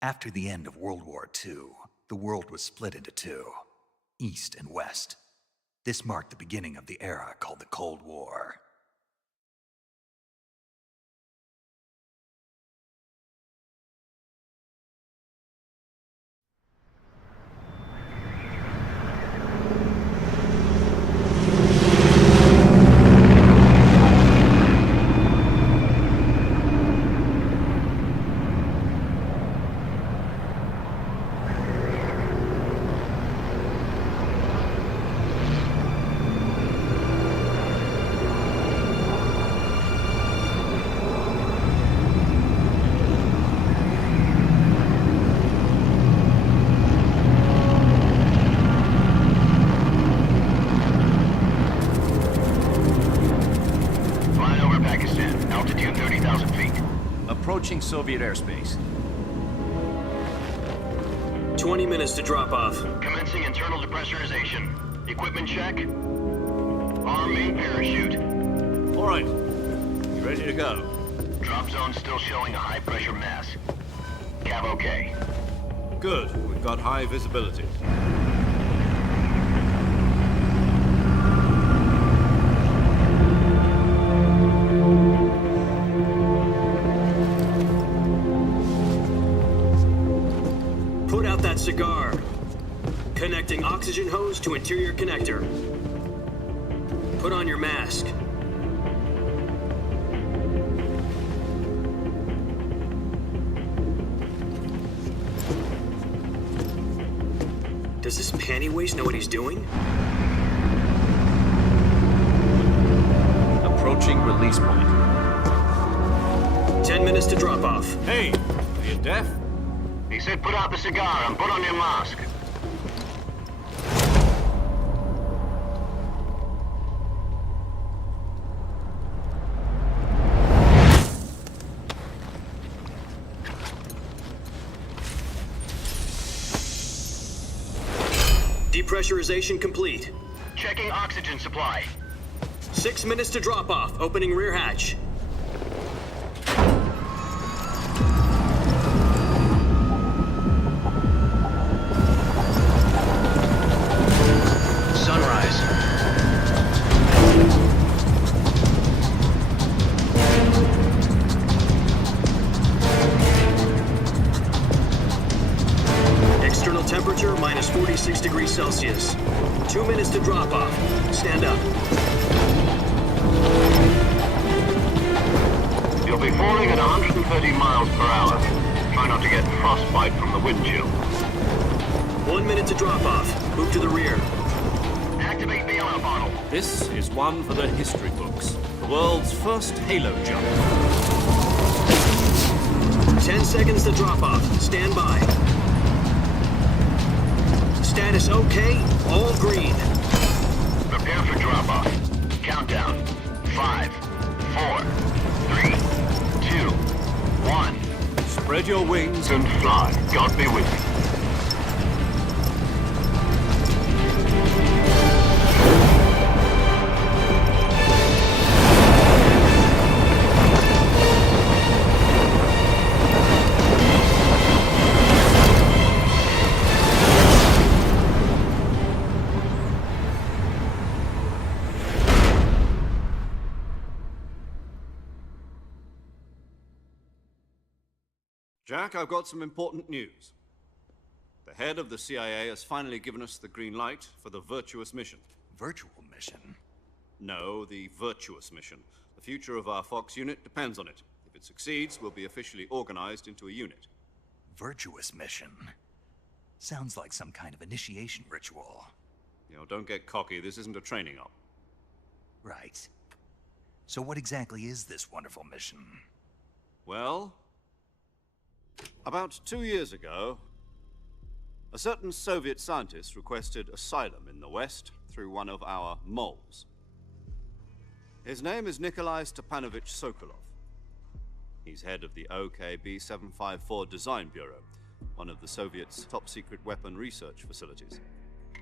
After the end of World War II, the world was split into two, East and West. This marked the beginning of the era called the Cold War. Approaching Soviet airspace. 20 minutes to drop off. Commencing internal depressurization. Equipment check. Arm main parachute. All right. You ready to go? Drop zone still showing a high pressure mass. Cav okay. Good. We've got high visibility. Put out that cigar. Connecting oxygen hose to interior connector. Put on your mask. Does this panty waste know what he's doing? Approaching release point. 10 minutes to drop off. Hey, are you deaf? He said put out the cigar and put on your mask. Depressurization complete. Checking oxygen supply. 6 minutes to drop off. Opening rear hatch. Sunrise. External temperature minus 46 degrees Celsius. pace. 2 minutes to drop off. Stand up. You'll be falling at 130 miles per hour. Try not to get frostbite from the wind chill. 1 minute to drop off. Move to the rear. Activate the honor bottle. This is one for the history books. The world's first halo jump. 10 seconds to drop off. Stand by. Status okay. All green. Prepare for drop-off. Countdown. 5, 4, 3, 2, 1. Spread your wings And fly. God be with you. Jack, I've got some important news. The head of the CIA has finally given us the green light for the virtuous mission. Virtual mission? No, the virtuous mission. The future of our Fox unit depends on it. If it succeeds, we'll be officially organized into a unit. Virtuous mission? Sounds like some kind of initiation ritual. You know, don't get cocky. This isn't a training op. Right. So what exactly is this wonderful mission? Well, about 2 years ago, a certain Soviet scientist requested asylum in the West through one of our moles. His name is Nikolai Stepanovich Sokolov. He's head of the OKB 754 Design Bureau, one of the Soviets' top-secret weapon research facilities,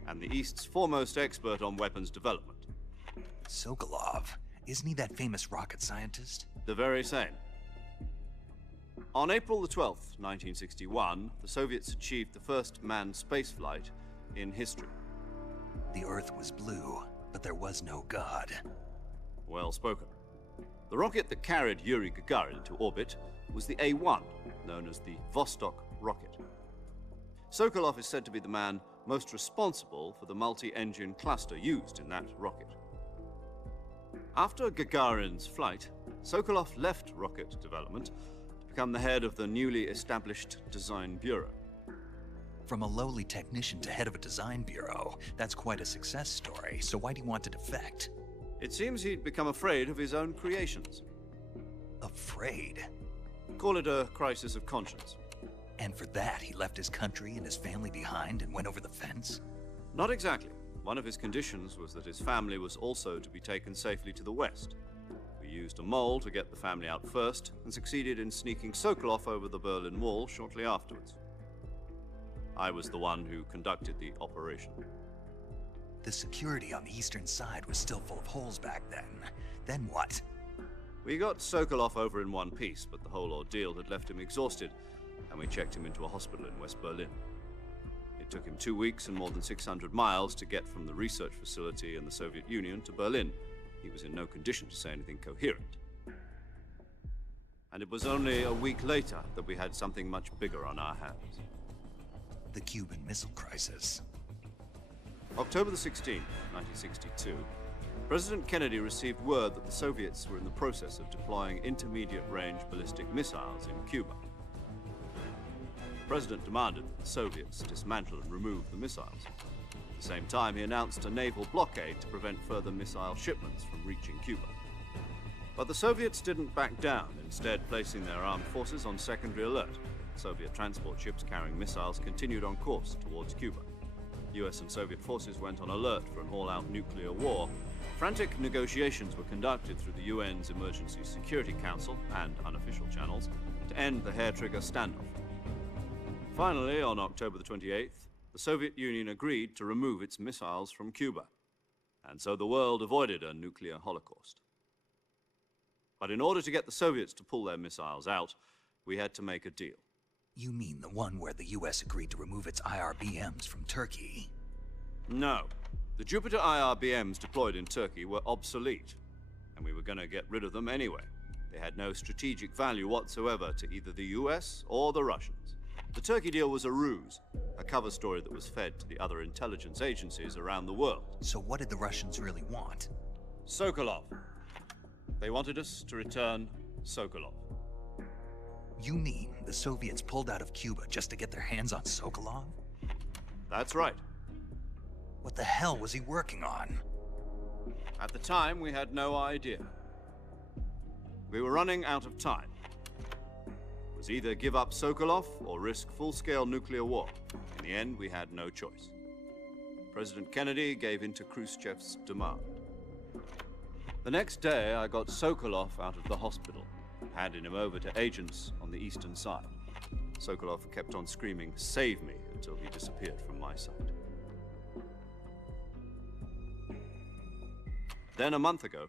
and the East's foremost expert on weapons development. Sokolov? Isn't he that famous rocket scientist? The very same. On April the 12th, 1961, the Soviets achieved the first manned spaceflight in history. The Earth was blue, but there was no God. Well spoken. The rocket that carried Yuri Gagarin into orbit was the A-1, known as the Vostok rocket. Sokolov is said to be the man most responsible for the multi-engine cluster used in that rocket. After Gagarin's flight, Sokolov left rocket development to become the head of the newly established Design Bureau. From a lowly technician to head of a design bureau, that's quite a success story, so why'd he want to defect? It seems he'd become afraid of his own creations. Afraid? Call it a crisis of conscience. And for that, he left his country and his family behind and went over the fence? Not exactly. One of his conditions was that his family was also to be taken safely to the West. We used a mole to get the family out first and succeeded in sneaking Sokolov over the Berlin Wall shortly afterwards. I was the one who conducted the operation. The security on the eastern side was still full of holes back then. Then what? We got Sokolov over in one piece, but the whole ordeal had left him exhausted, and we checked him into a hospital in West Berlin. It took him 2 weeks and more than 600 miles to get from the research facility in the Soviet Union to Berlin. He was in no condition to say anything coherent. And it was only a week later that we had something much bigger on our hands. The Cuban Missile Crisis. October the 16th, 1962, President Kennedy received word that the Soviets were in the process of deploying intermediate-range ballistic missiles in Cuba. The President demanded that the Soviets dismantle and remove the missiles. At the same time, he announced a naval blockade to prevent further missile shipments from reaching Cuba. But the Soviets didn't back down, instead placing their armed forces on secondary alert. Soviet transport ships carrying missiles continued on course towards Cuba. US and Soviet forces went on alert for an all-out nuclear war. Frantic negotiations were conducted through the UN's Emergency Security Council and unofficial channels to end the hair-trigger standoff. Finally, on October the 28th, the Soviet Union agreed to remove its missiles from Cuba, and so the world avoided a nuclear holocaust. But in order to get the Soviets to pull their missiles out, we had to make a deal. You mean the one where the US agreed to remove its IRBMs from Turkey? No. The Jupiter IRBMs deployed in Turkey were obsolete, and we were going to get rid of them anyway. They had no strategic value whatsoever to either the US or the Russians. The Turkey deal was a ruse, a cover story that was fed to the other intelligence agencies around the world. So what did the Russians really want? Sokolov. They wanted us to return Sokolov. You mean the Soviets pulled out of Cuba just to get their hands on Sokolov? That's right. What the hell was he working on? At the time, we had no idea. We were running out of time. It was either give up Sokolov or risk full-scale nuclear war. In the end, we had no choice. President Kennedy gave in to Khrushchev's demand. The next day, I got Sokolov out of the hospital, handing him over to agents on the eastern side. Sokolov kept on screaming, "Save me," until he disappeared from my sight. Then, a month ago,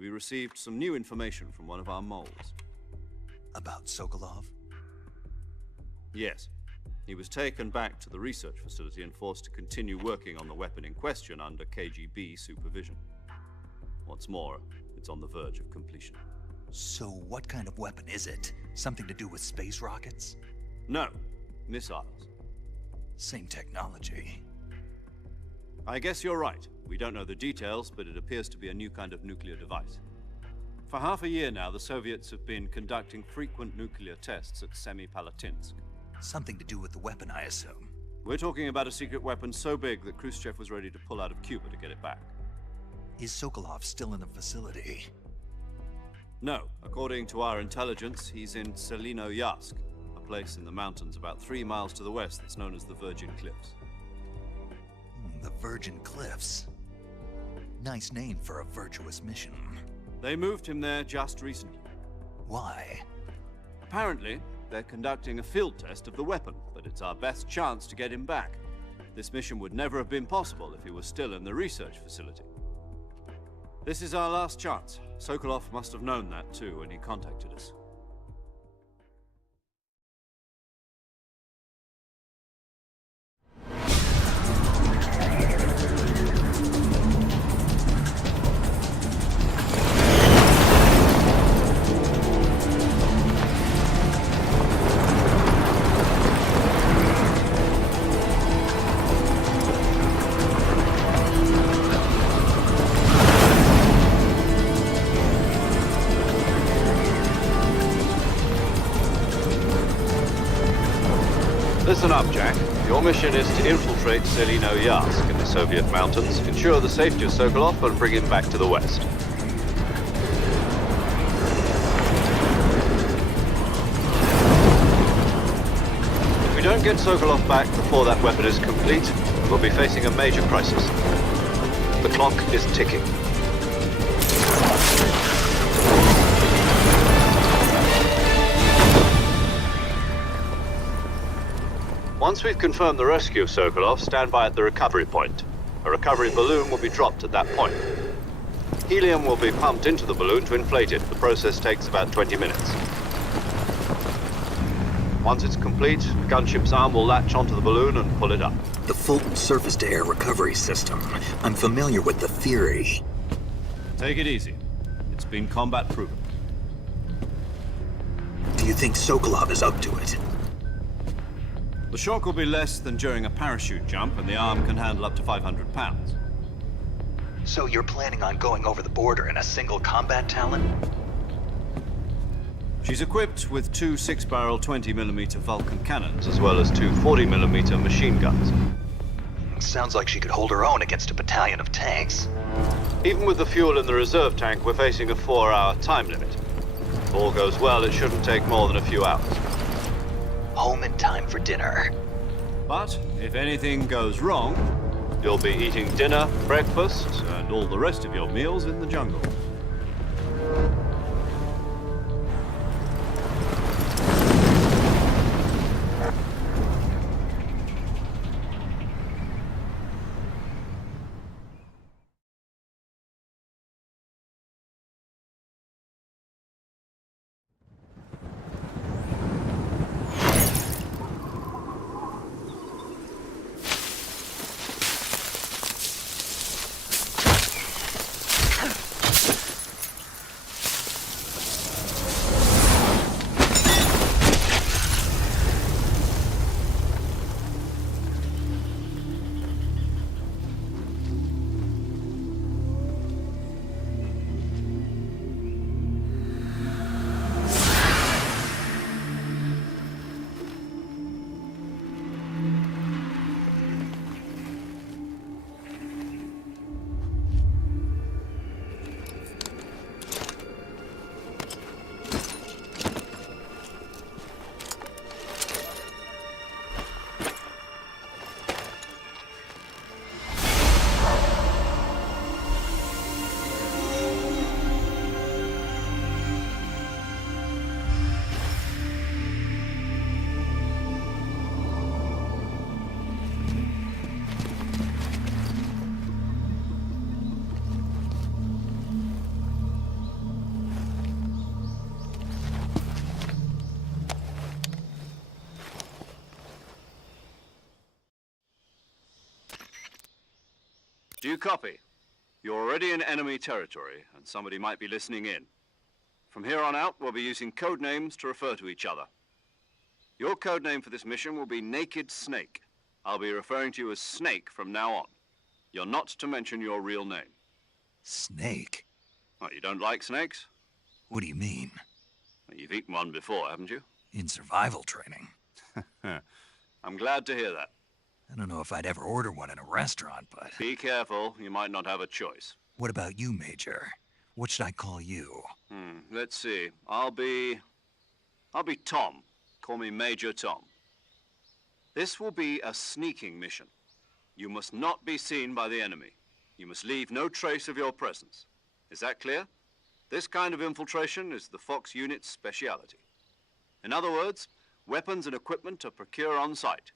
we received some new information from one of our moles. About Sokolov? Yes. He was taken back to the research facility and forced to continue working on the weapon in question under KGB supervision. What's more, it's on the verge of completion. So what kind of weapon is it? Something to do with space rockets? No, missiles. Same technology. I guess you're right. We don't know the details, but it appears to be a new kind of nuclear device. For half a year now, the Soviets have been conducting frequent nuclear tests at Semipalatinsk. Something to do with the weapon, I assume. We're talking about a secret weapon so big that Khrushchev was ready to pull out of Cuba to get it back. Is Sokolov still in the facility? No, according to our intelligence, he's in Selinoyarsk, a place in the mountains about 3 miles to the west that's known as the Virgin Cliffs. The Virgin Cliffs. Nice name for a virtuous mission. They moved him there just recently. Why? Apparently, they're conducting a field test of the weapon, but it's our best chance to get him back. This mission would never have been possible if he was still in the research facility. This is our last chance. Sokolov must have known that too when he contacted us. Listen up, Jack. Your mission is to infiltrate Selinoyarsk in the Soviet mountains, ensure the safety of Sokolov, and bring him back to the west. If we don't get Sokolov back before that weapon is complete, we'll be facing a major crisis. The clock is ticking. Once we've confirmed the rescue of Sokolov, stand by at the recovery point. A recovery balloon will be dropped at that point. Helium will be pumped into the balloon to inflate it. The process takes about 20 minutes. Once it's complete, the gunship's arm will latch onto the balloon and pull it up. The Fulton surface-to-air recovery system. I'm familiar with the theory. Take it easy. It's been combat proven. Do you think Sokolov is up to it? The shock will be less than during a parachute jump, and the arm can handle up to 500 pounds. So you're planning on going over the border in a single combat Talon? She's equipped with 2 6-barrel 20mm Vulcan cannons, as well as 2 40mm machine guns. Sounds like she could hold her own against a battalion of tanks. Even with the fuel in the reserve tank, we're facing a 4-hour time limit. If all goes well, it shouldn't take more than a few hours. Home in time for dinner. But if anything goes wrong, you'll be eating dinner, breakfast, and all the rest of your meals in the jungle. Do you copy? You're already in enemy territory, and somebody might be listening in. From here on out, we'll be using code names to refer to each other. Your code name for this mission will be Naked Snake. I'll be referring to you as Snake from now on. You're not to mention your real name. Snake? What, you don't like snakes? What do you mean? Well, you've eaten one before, haven't you? In survival training? I'm glad to hear that. I don't know if I'd ever order one in a restaurant, but... Be careful, you might not have a choice. What about you, Major? What should I call you? Let's see. I'll be Tom. Call me Major Tom. This will be a sneaking mission. You must not be seen by the enemy. You must leave no trace of your presence. Is that clear? This kind of infiltration is the Fox unit's speciality. In other words, weapons and equipment are procured on site.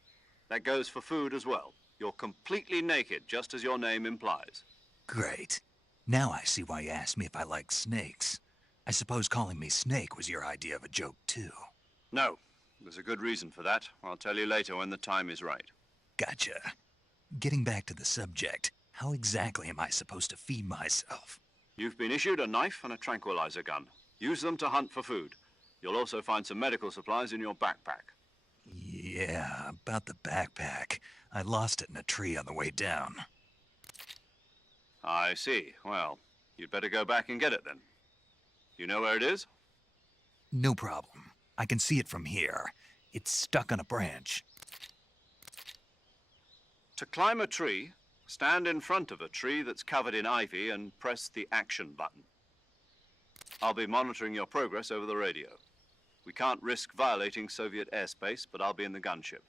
That goes for food as well. You're completely naked, just as your name implies. Great. Now I see why you asked me if I like snakes. I suppose calling me Snake was your idea of a joke, too. No, there's a good reason for that. I'll tell you later when the time is right. Gotcha. Getting back to the subject, how exactly am I supposed to feed myself? You've been issued a knife and a tranquilizer gun. Use them to hunt for food. You'll also find some medical supplies in your backpack. Yeah, about the backpack. I lost it in a tree on the way down. I see. Well, you'd better go back and get it then. You know where it is? No problem. I can see it from here. It's stuck on a branch. To climb a tree, stand in front of a tree that's covered in ivy and press the action button. I'll be monitoring your progress over the radio. We can't risk violating Soviet airspace, but I'll be in the gunship.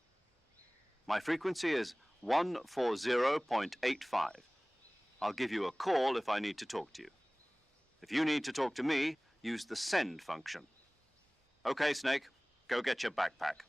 My frequency is 140.85. I'll give you a call if I need to talk to you. If you need to talk to me, use the send function. Okay, Snake, go get your backpack.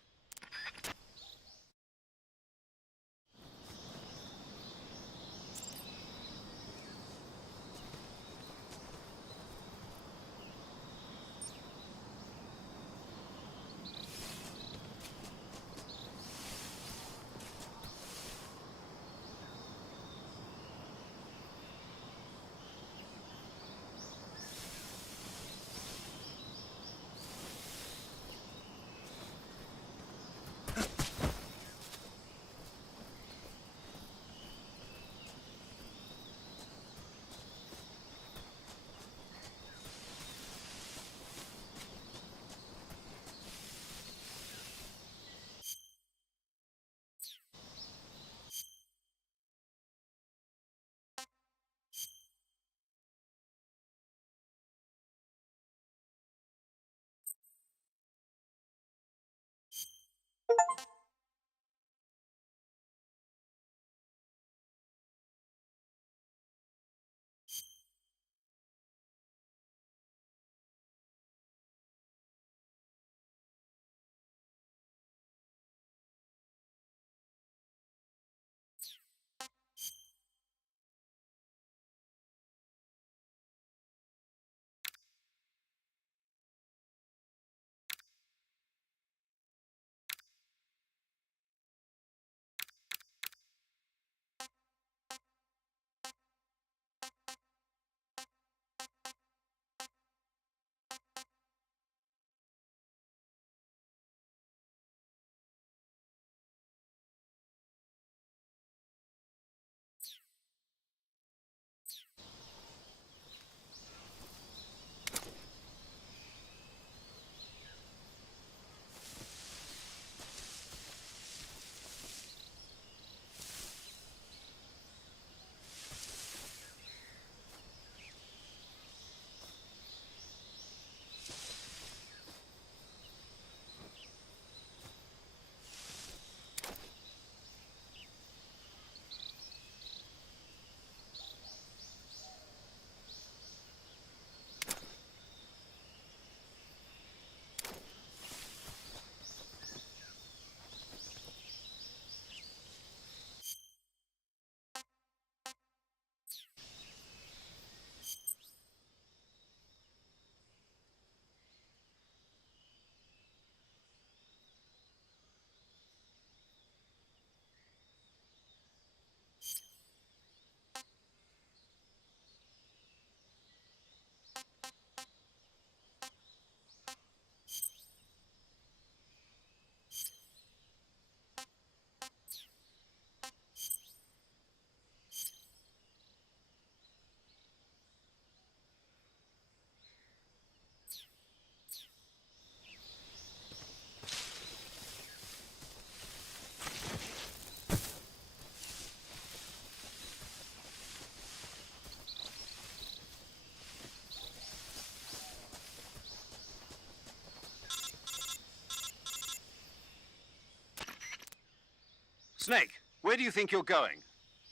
Snake, where do you think you're going?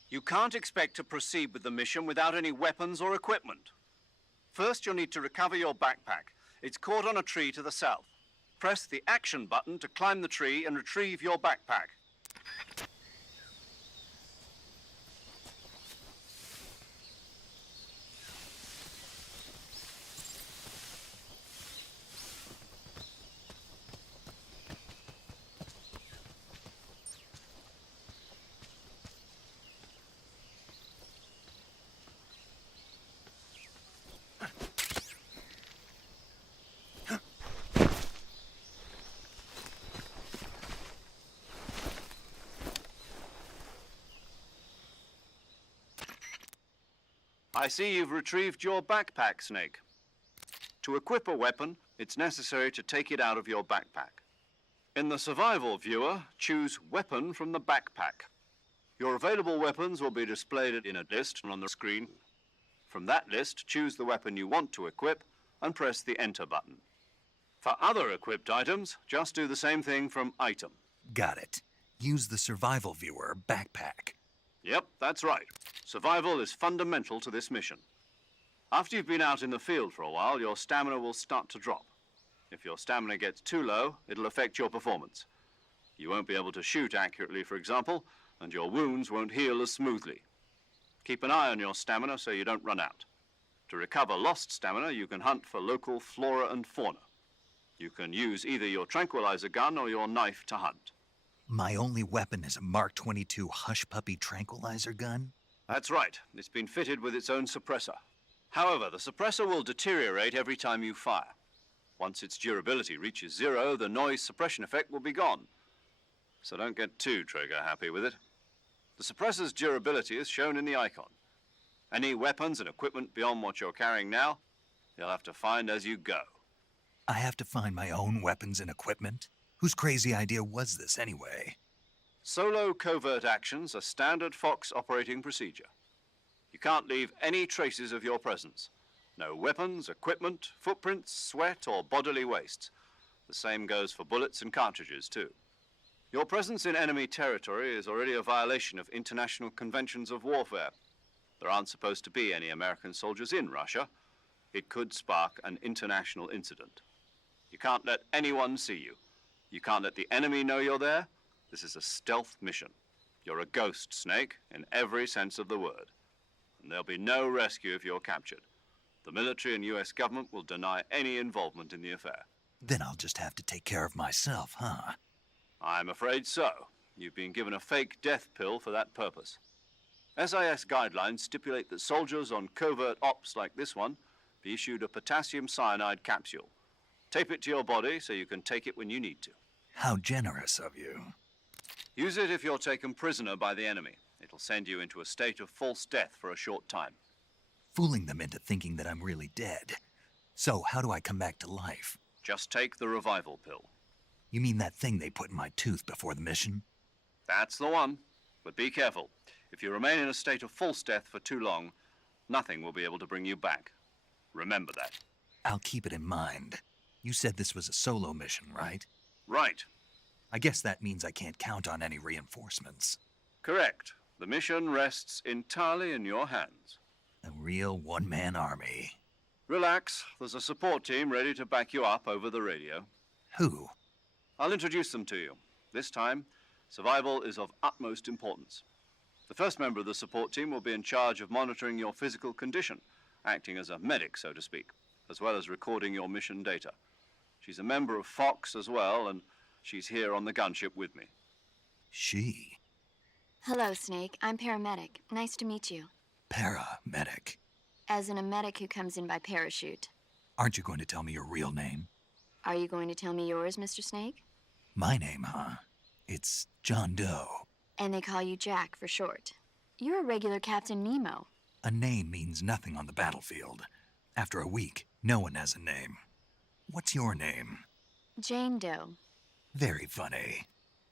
You can't expect to proceed with the mission without any weapons or equipment. First, you'll need to recover your backpack. It's caught on a tree to the south. Press the action button to climb the tree and retrieve your backpack. I see you've retrieved your backpack, Snake. To equip a weapon, it's necessary to take it out of your backpack. In the survival viewer, choose Weapon from the backpack. Your available weapons will be displayed in a list on the screen. From that list, choose the weapon you want to equip and press the Enter button. For other equipped items, just do the same thing from Item. Got it. Use the survival viewer backpack. Yep, that's right. Survival is fundamental to this mission. After you've been out in the field for a while, your stamina will start to drop. If your stamina gets too low, it'll affect your performance. You won't be able to shoot accurately, for example, and your wounds won't heal as smoothly. Keep an eye on your stamina so you don't run out. To recover lost stamina, you can hunt for local flora and fauna. You can use either your tranquilizer gun or your knife to hunt. My only weapon is a Mark 22 Hush Puppy tranquilizer gun? That's right. It's been fitted with its own suppressor. However, the suppressor will deteriorate every time you fire. Once its durability reaches 0, the noise suppression effect will be gone. So don't get too trigger-happy with it. The suppressor's durability is shown in the icon. Any weapons and equipment beyond what you're carrying now, you'll have to find as you go. I have to find my own weapons and equipment? Whose crazy idea was this, anyway? Solo covert actions are standard Fox operating procedure. You can't leave any traces of your presence. No weapons, equipment, footprints, sweat, or bodily waste. The same goes for bullets and cartridges, too. Your presence in enemy territory is already a violation of international conventions of warfare. There aren't supposed to be any American soldiers in Russia. It could spark an international incident. You can't let anyone see you. You can't let the enemy know you're there. This is a stealth mission. You're a ghost, Snake, in every sense of the word. And there'll be no rescue if you're captured. The military and US government will deny any involvement in the affair. Then I'll just have to take care of myself, huh? I'm afraid so. You've been given a fake death pill for that purpose. SIS guidelines stipulate that soldiers on covert ops like this one be issued a potassium cyanide capsule. Tape it to your body so you can take it when you need to. How generous of you. Use it if you're taken prisoner by the enemy. It'll send you into a state of false death for a short time. Fooling them into thinking that I'm really dead. So how do I come back to life? Just take the revival pill. You mean that thing they put in my tooth before the mission? That's the one. But be careful. If you remain in a state of false death for too long, nothing will be able to bring you back. Remember that. I'll keep it in mind. You said this was a solo mission, right? Right. I guess that means I can't count on any reinforcements. Correct. The mission rests entirely in your hands. A real one-man army. Relax. There's a support team ready to back you up over the radio. Who? I'll introduce them to you. This time, survival is of utmost importance. The first member of the support team will be in charge of monitoring your physical condition, acting as a medic, so to speak, as well as recording your mission data. She's a member of Fox as well, and she's here on the gunship with me. She? Hello, Snake. I'm paramedic. Nice to meet you. Paramedic. As in a medic who comes in by parachute. Aren't you going to tell me your real name? Are you going to tell me yours, Mr. Snake? My name, huh? It's John Doe. And they call you Jack for short. You're a regular Captain Nemo. A name means nothing on the battlefield. After a week, no one has a name. What's your name? Jane Doe. Very funny.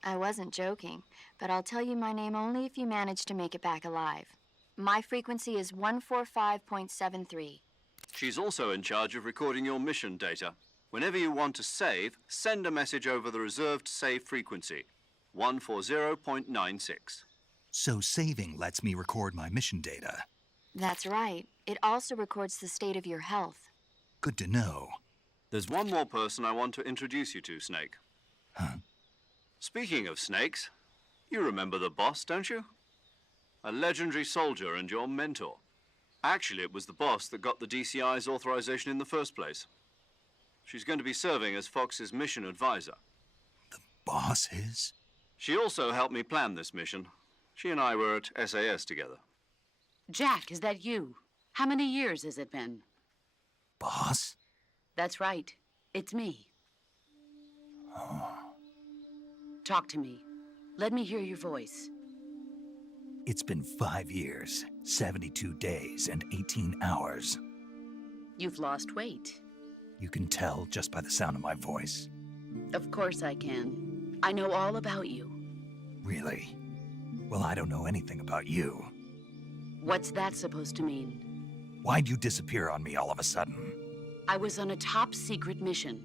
I wasn't joking, but I'll tell you my name only if you manage to make it back alive. My frequency is 145.73. She's also in charge of recording your mission data. Whenever you want to save, send a message over the reserved save frequency. 140.96. So saving lets me record my mission data. That's right. It also records the state of your health. Good to know. There's one more person I want to introduce you to, Snake. Huh? Speaking of snakes, you remember the boss, don't you? A legendary soldier and your mentor. Actually, it was the boss that got the DCI's authorization in the first place. She's going to be serving as Fox's mission advisor. Boss is? She also helped me plan this mission. She and I were at SAS together. Jack, is that you? How many years has it been? Boss? That's right. It's me. Talk to me. Let me hear your voice. It's been 5 years, 72 days, and 18 hours. You've lost weight. You can tell just by the sound of my voice. Of course I can. I know all about you. Really? Well, I don't know anything about you. What's that supposed to mean? Why'd you disappear on me all of a sudden? I was on a top-secret mission.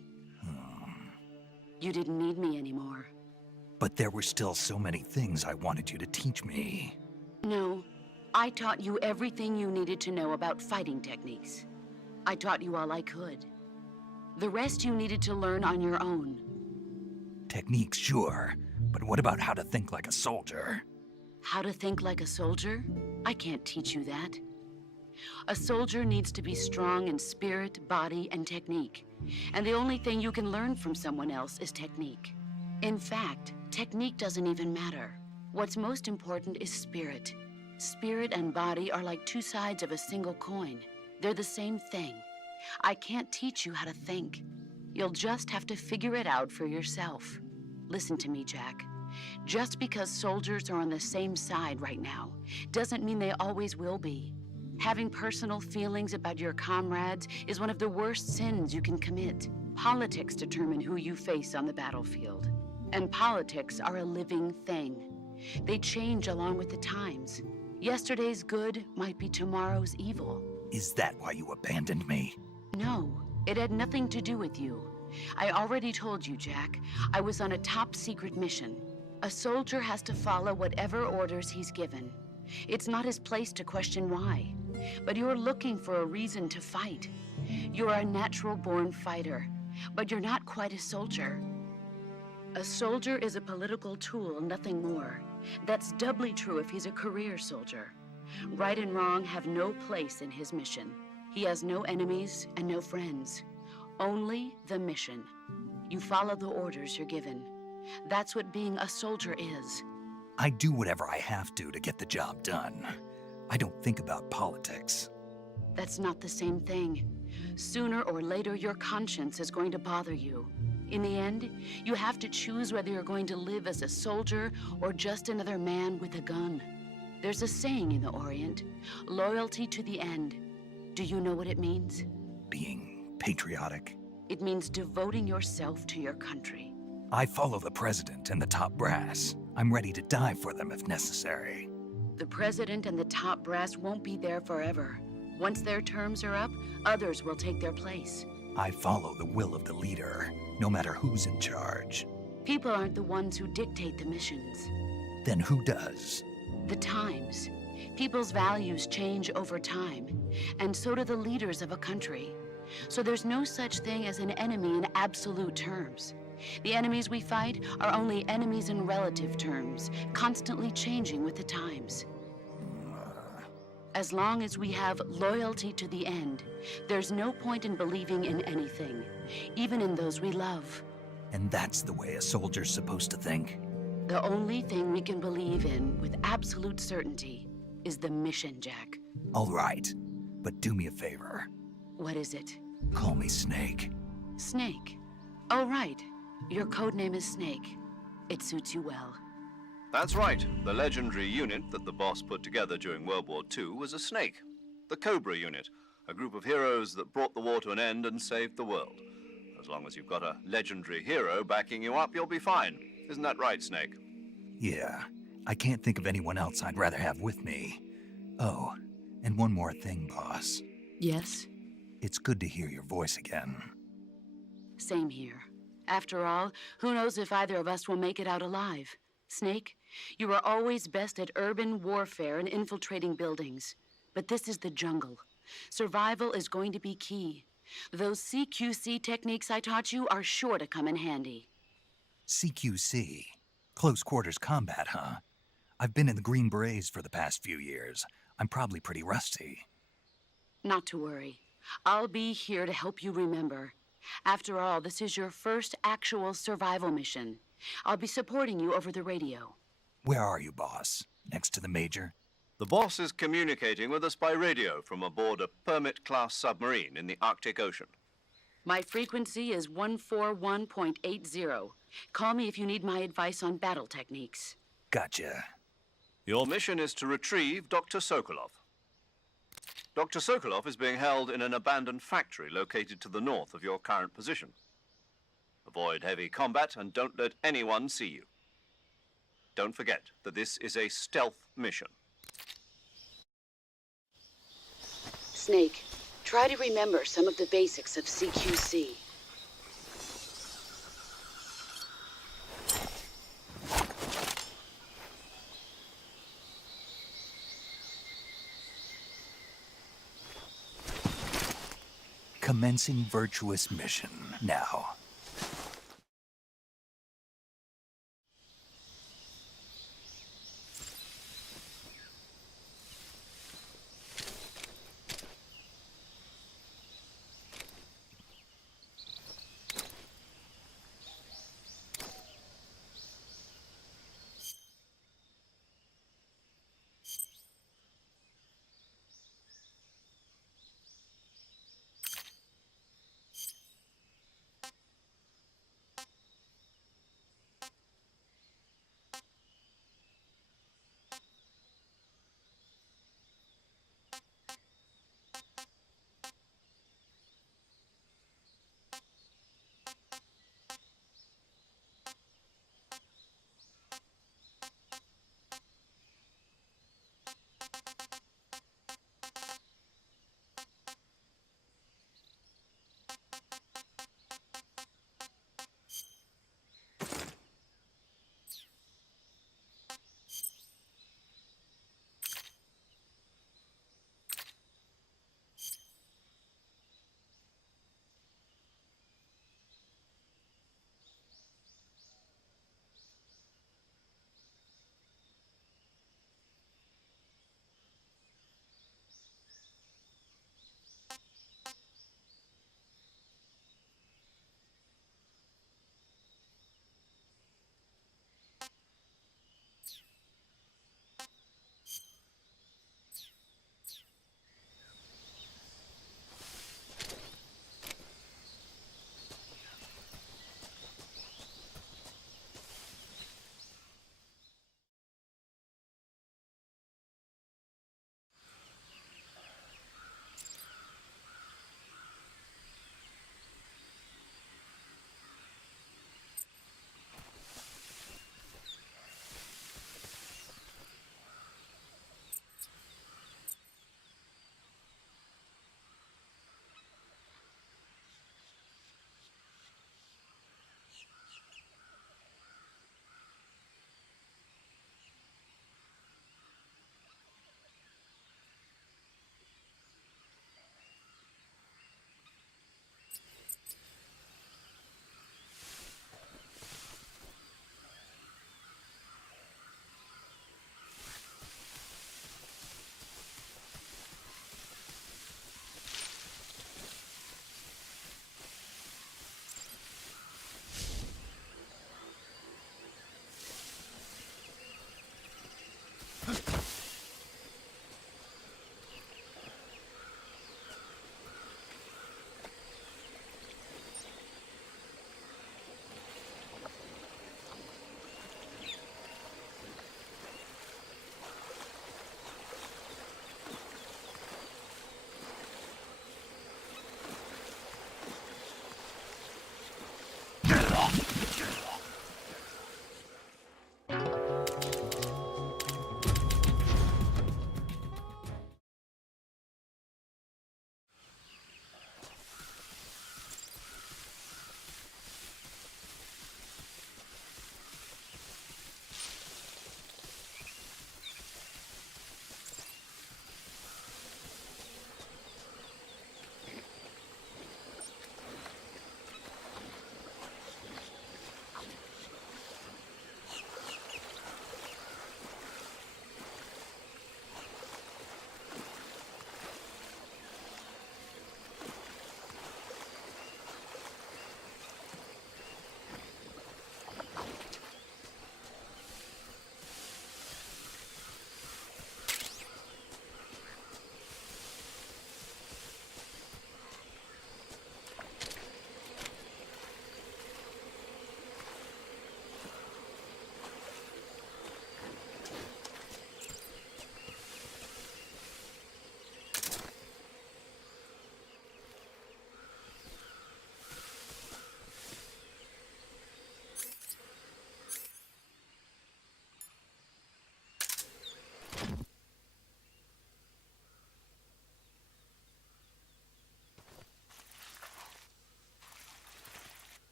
You didn't need me anymore. But there were still so many things I wanted you to teach me. No, I taught you everything you needed to know about fighting techniques. I taught you all I could. The rest you needed to learn on your own. Techniques, sure. But what about how to think like a soldier? How to think like a soldier? I can't teach you that. A soldier needs to be strong in spirit, body, and technique. And the only thing you can learn from someone else is technique. In fact, technique doesn't even matter. What's most important is spirit. Spirit and body are like two sides of a single coin. They're the same thing. I can't teach you how to think. You'll just have to figure it out for yourself. Listen to me, Jack. Just because soldiers are on the same side right now doesn't mean they always will be. Having personal feelings about your comrades is one of the worst sins you can commit. Politics determine who you face on the battlefield. And politics are a living thing. They change along with the times. Yesterday's good might be tomorrow's evil. Is that why you abandoned me? No, it had nothing to do with you. I already told you, Jack. I was on a top-secret mission. A soldier has to follow whatever orders he's given. It's not his place to question why. But you're looking for a reason to fight. You're a natural-born fighter, but you're not quite a soldier. A soldier is a political tool, nothing more. That's doubly true if he's a career soldier. Right and wrong have no place in his mission. He has no enemies and no friends. Only the mission. You follow the orders you're given. That's what being a soldier is. I do whatever I have to get the job done. I don't think about politics. That's not the same thing. Sooner or later, your conscience is going to bother you. In the end, you have to choose whether you're going to live as a soldier or just another man with a gun. There's a saying in the Orient, loyalty to the end. Do you know what it means? Being patriotic. It means devoting yourself to your country. I follow the president and the top brass. I'm ready to die for them if necessary. The president and the top brass won't be there forever. Once their terms are up, others will take their place. I follow the will of the leader, no matter who's in charge. People aren't the ones who dictate the missions. Then who does? The times. People's values change over time, and so do the leaders of a country. So there's no such thing as an enemy in absolute terms. The enemies we fight are only enemies in relative terms, constantly changing with the times. As long as we have loyalty to the end, there's no point in believing in anything, even in those we love. And that's the way a soldier's supposed to think? The only thing we can believe in with absolute certainty is the mission, Jack. All right, but do me a favor. What is it? Call me Snake. Snake. Oh, right. Your codename is Snake. It suits you well. That's right. The legendary unit that the boss put together during World War II was a snake. The Cobra unit, a group of heroes that brought the war to an end and saved the world. As long as you've got a legendary hero backing you up, you'll be fine. Isn't that right, Snake? Yeah, I can't think of anyone else I'd rather have with me. Oh, and one more thing, boss. Yes? It's good to hear your voice again. Same here. After all, who knows if either of us will make it out alive? Snake, you are always best at urban warfare and infiltrating buildings. But this is the jungle. Survival is going to be key. Those CQC techniques I taught you are sure to come in handy. CQC. Close quarters combat, huh? I've been in the Green Berets for the past few years. I'm probably pretty rusty. Not to worry. I'll be here to help you remember. After all, this is your first actual survival mission. I'll be supporting you over the radio. Where are you, boss? Next to the Major? The boss is communicating with us by radio from aboard a Permit-class submarine in the Arctic Ocean. My frequency is 141.80. Call me if you need my advice on battle techniques. Gotcha. Your mission is to retrieve Dr. Sokolov. Dr. Sokolov is being held in an abandoned factory located to the north of your current position. Avoid heavy combat and don't let anyone see you. Don't forget that this is a stealth mission. Snake, try to remember some of the basics of CQC. Commencing virtuous mission now.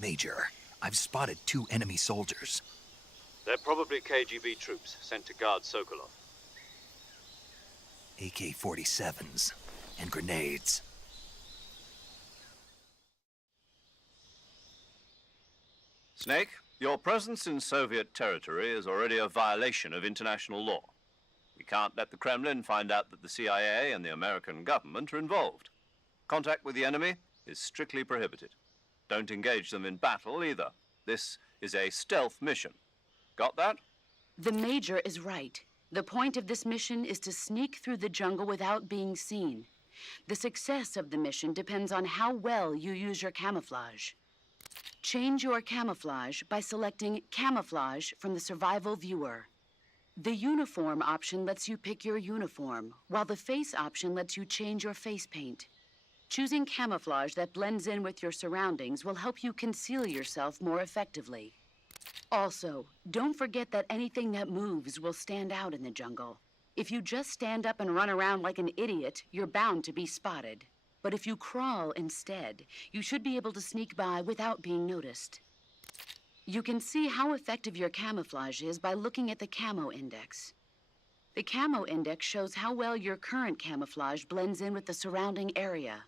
Major, I've spotted 2 enemy soldiers. They're probably KGB troops sent to guard Sokolov. AK-47s and grenades. Snake, your presence in Soviet territory is already a violation of international law. We can't let the Kremlin find out that the CIA and the American government are involved. Contact with the enemy is strictly prohibited. Don't engage them in battle either. This is a stealth mission. Got that? The Major is right. The point of this mission is to sneak through the jungle without being seen. The success of the mission depends on how well you use your camouflage. Change your camouflage by selecting Camouflage from the Survival Viewer. The Uniform option lets you pick your uniform, while the Face option lets you change your face paint. Choosing camouflage that blends in with your surroundings will help you conceal yourself more effectively. Also, don't forget that anything that moves will stand out in the jungle. If you just stand up and run around like an idiot, you're bound to be spotted. But if you crawl instead, you should be able to sneak by without being noticed. You can see how effective your camouflage is by looking at the Camo Index. The Camo Index shows how well your current camouflage blends in with the surrounding area.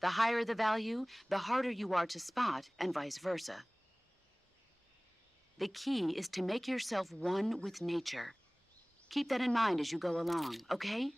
The higher the value, the harder you are to spot, and vice versa. The key is to make yourself one with nature. Keep that in mind as you go along, okay?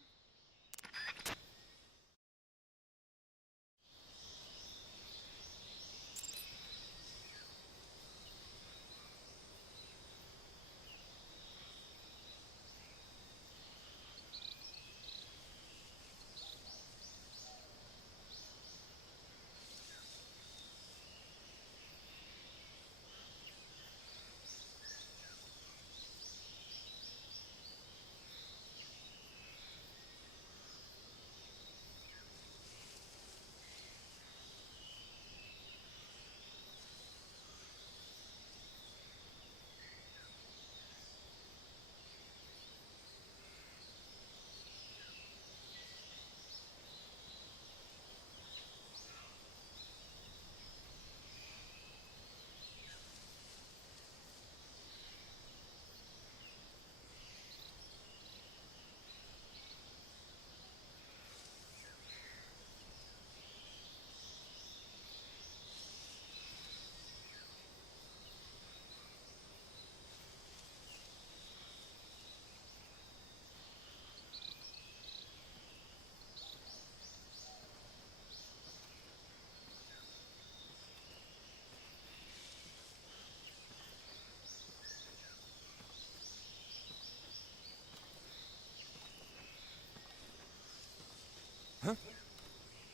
Huh?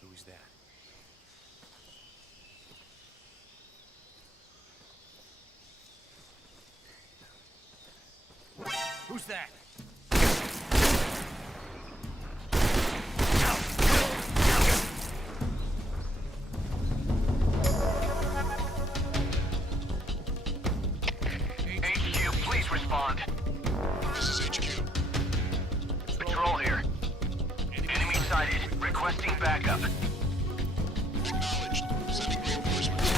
Who's that? Who's that? HQ, please respond. This is HQ. Patrol here. Enemy sighted. Requesting backup. Acknowledged. Sending reinforcements.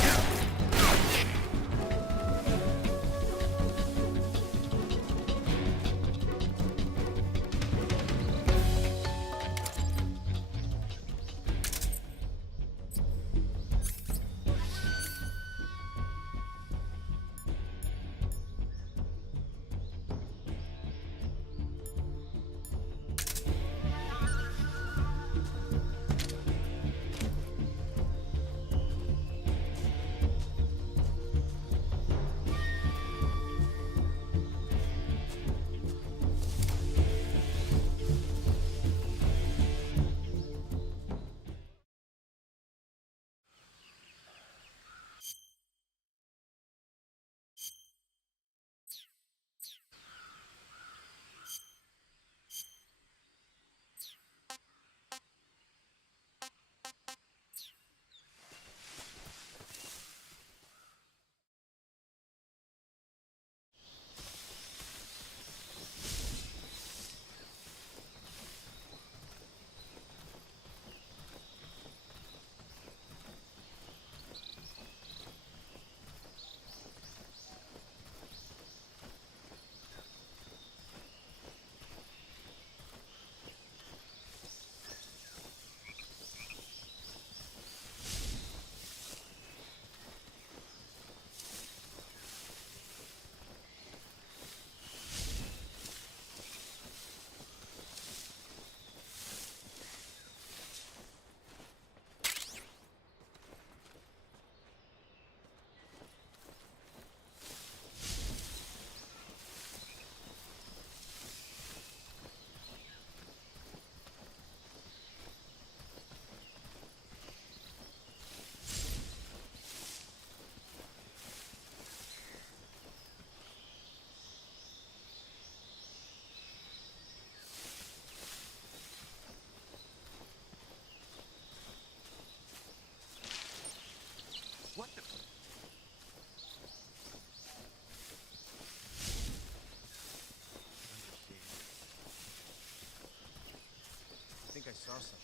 saw something.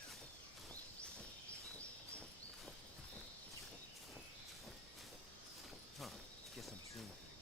Huh. Guess I'm seeing things.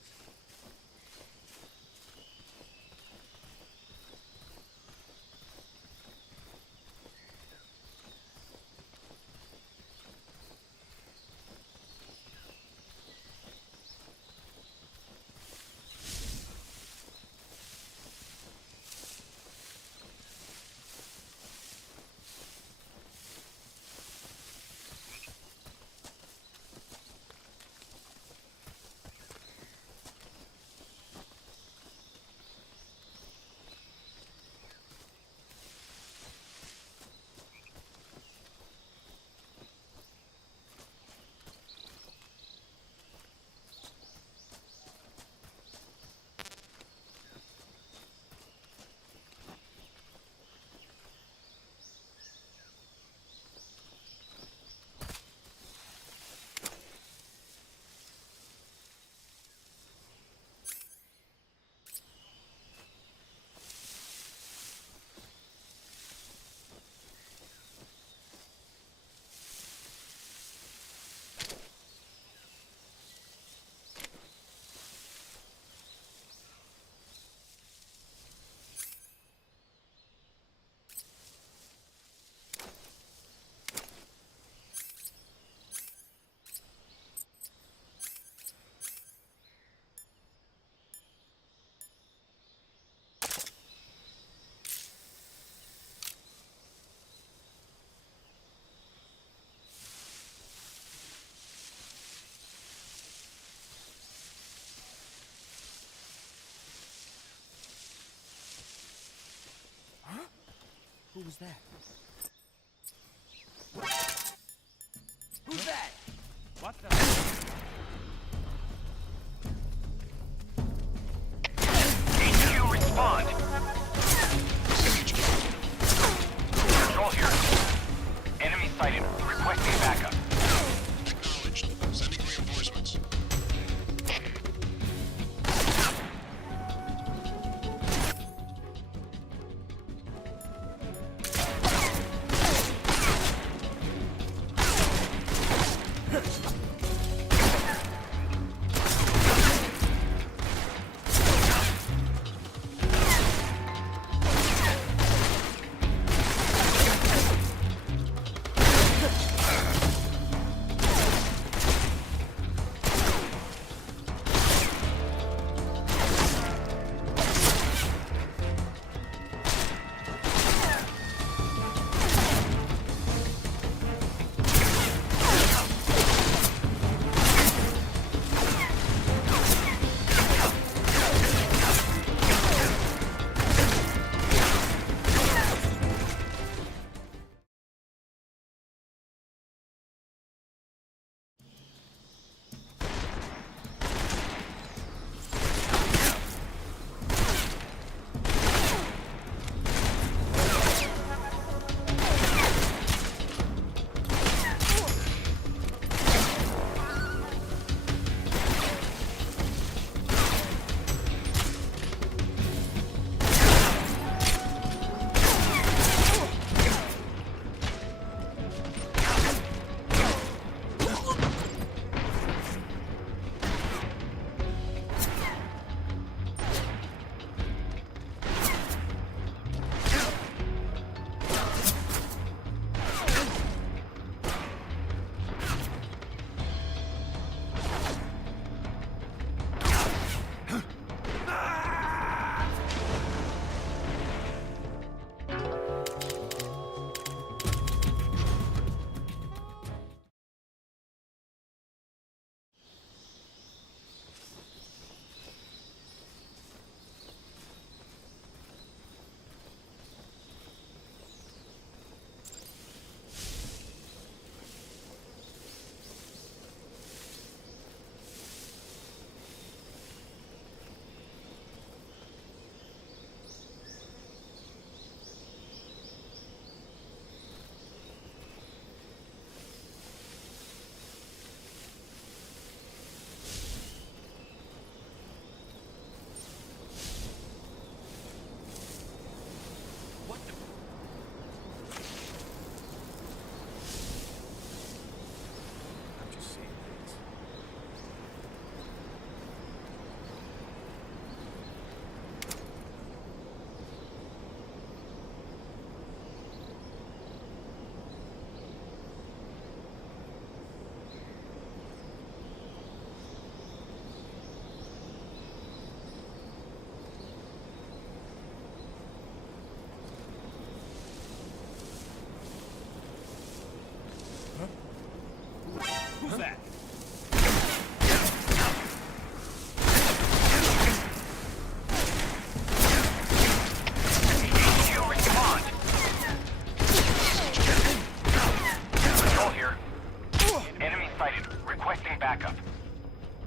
Who was that? Who's that? What the? HQ, respond. Control here. Enemy sighted. Requesting backup. Acknowledged. Sending reinforcements.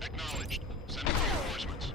Acknowledged. Sending reinforcements.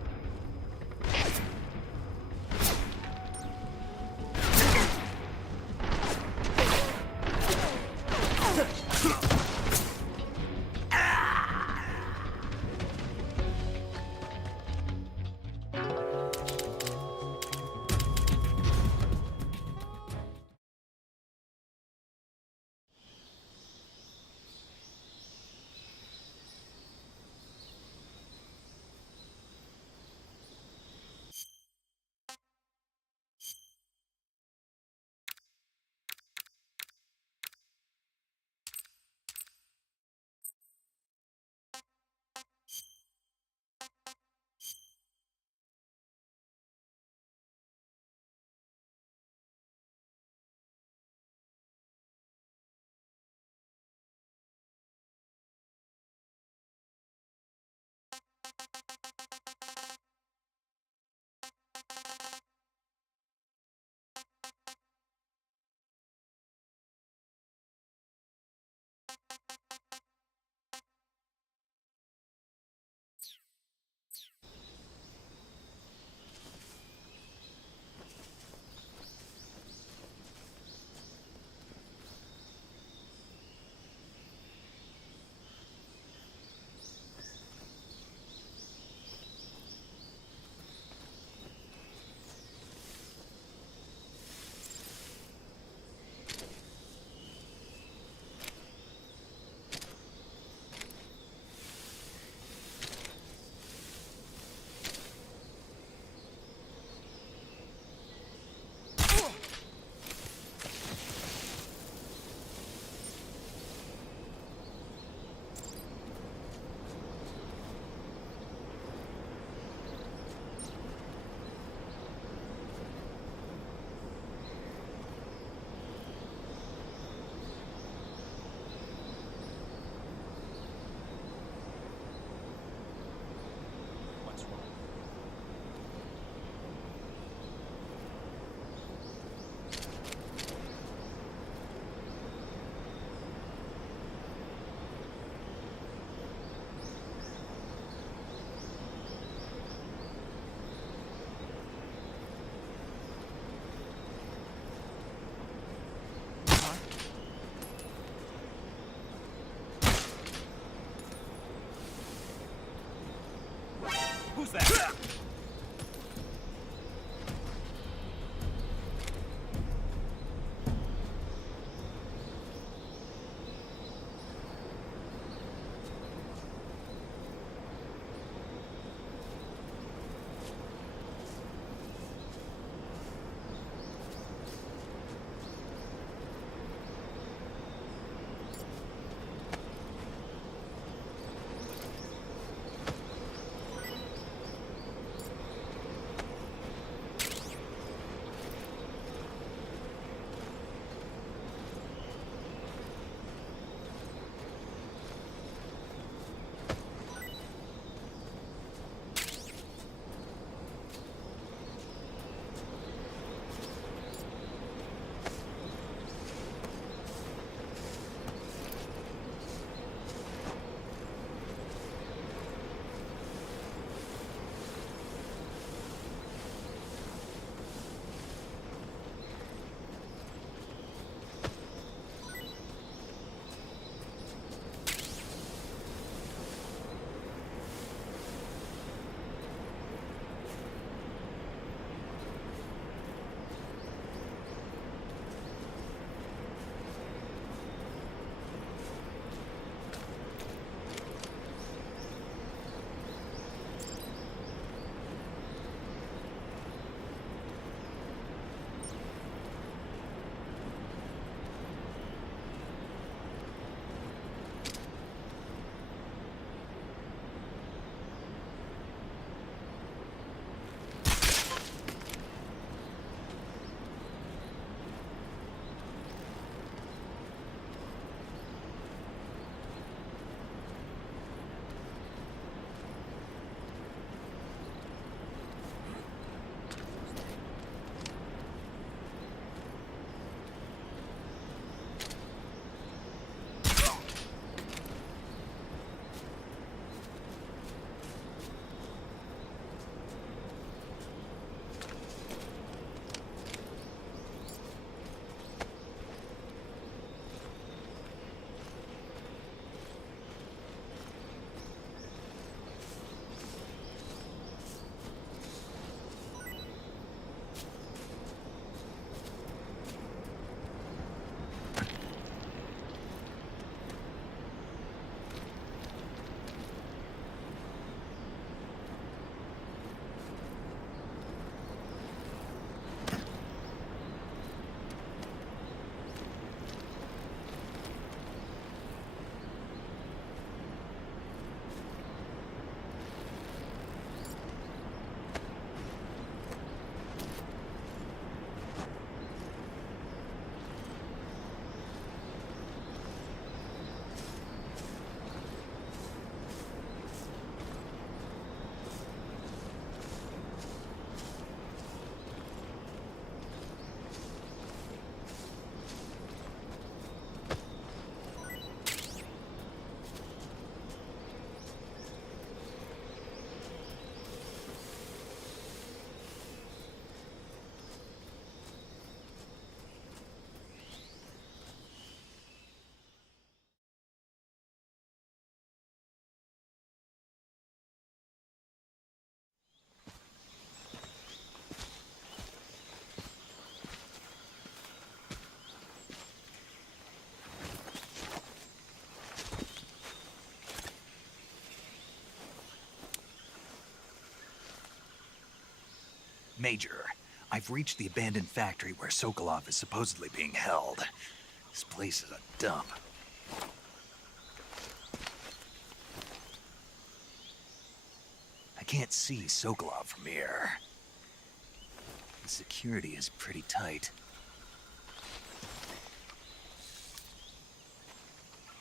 What's wrong? Who's that? Major, I've reached the abandoned factory where Sokolov is supposedly being held. This place is a dump. I can't see Sokolov from here. The security is pretty tight.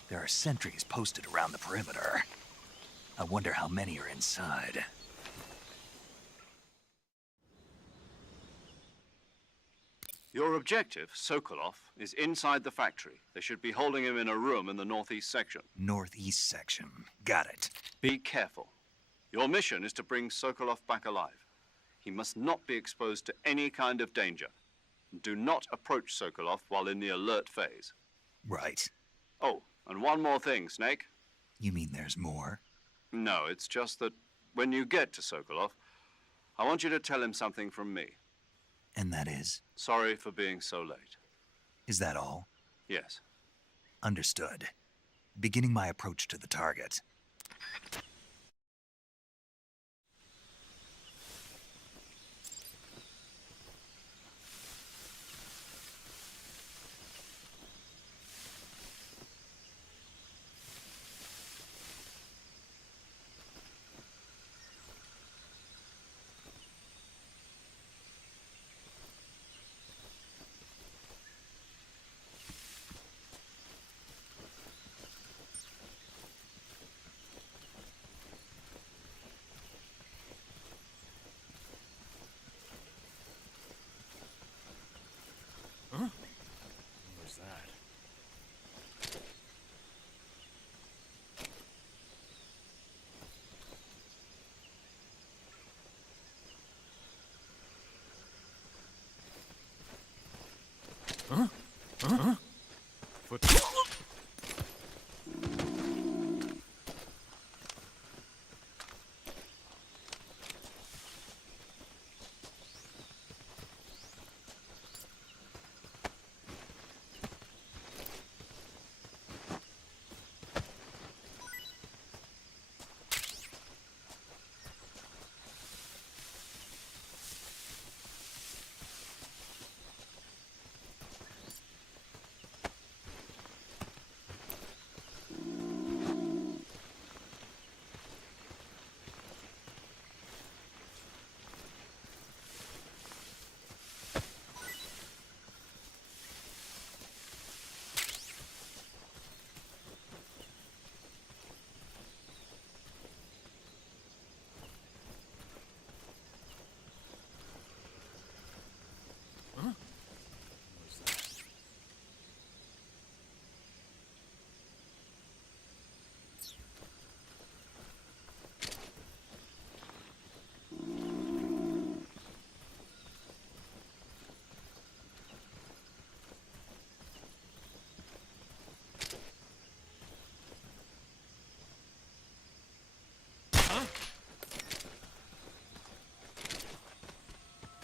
There are sentries posted around the perimeter. I wonder how many are inside. Your objective, Sokolov, is inside the factory. They should be holding him in a room in the northeast section. Northeast section. Got it. Be careful. Your mission is to bring Sokolov back alive. He must not be exposed to any kind of danger. Do not approach Sokolov while in the alert phase. Right. Oh, and one more thing, Snake. You mean there's more? No, it's just that when you get to Sokolov, I want you to tell him something from me. And that is? Sorry for being so late. Is that all? Yes. Understood. Beginning my approach to the target. Where's that? Huh? Huh? Foot.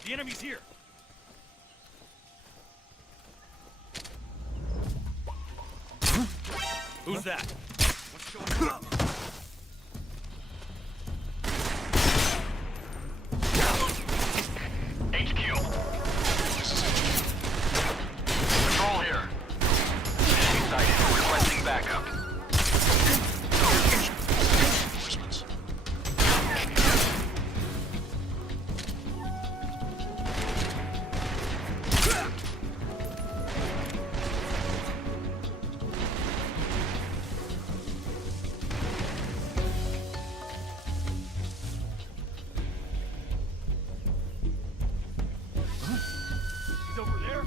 The enemy's here! Huh? Who's that? What's going on? HQ. This is HQ. Patrol here. Enemy sighted. Requesting backup. Reinforcements. He's over there?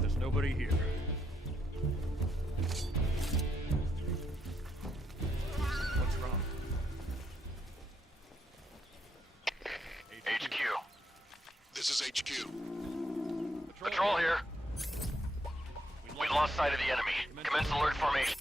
There's nobody here. What's wrong? HQ. This is HQ. Patrol. Patrol here. We lost sight of the enemy. Commence alert formation.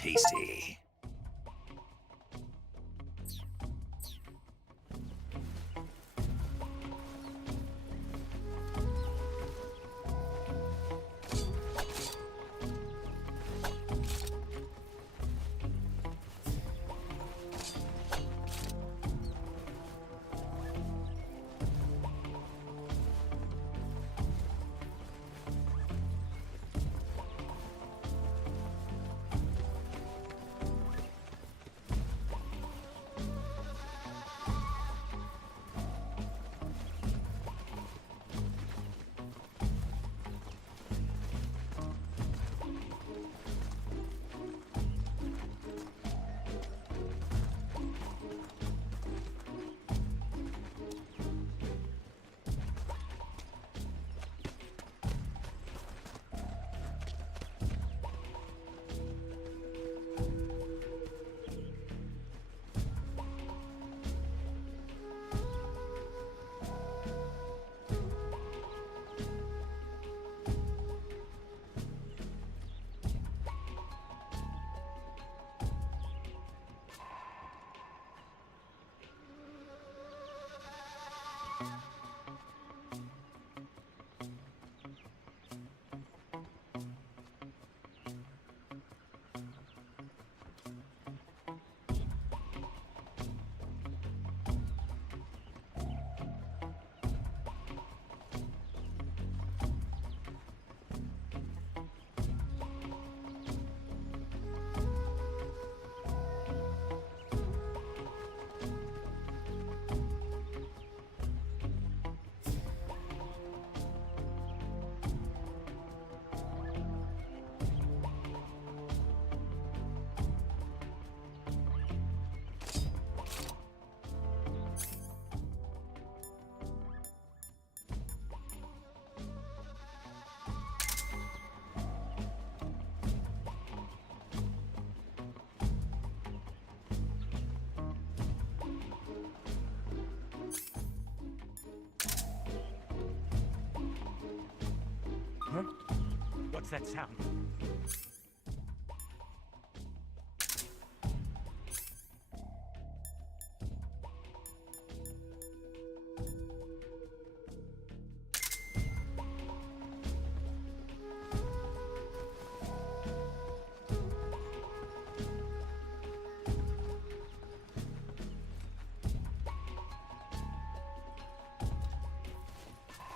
Tasty. Huh? What's that sound?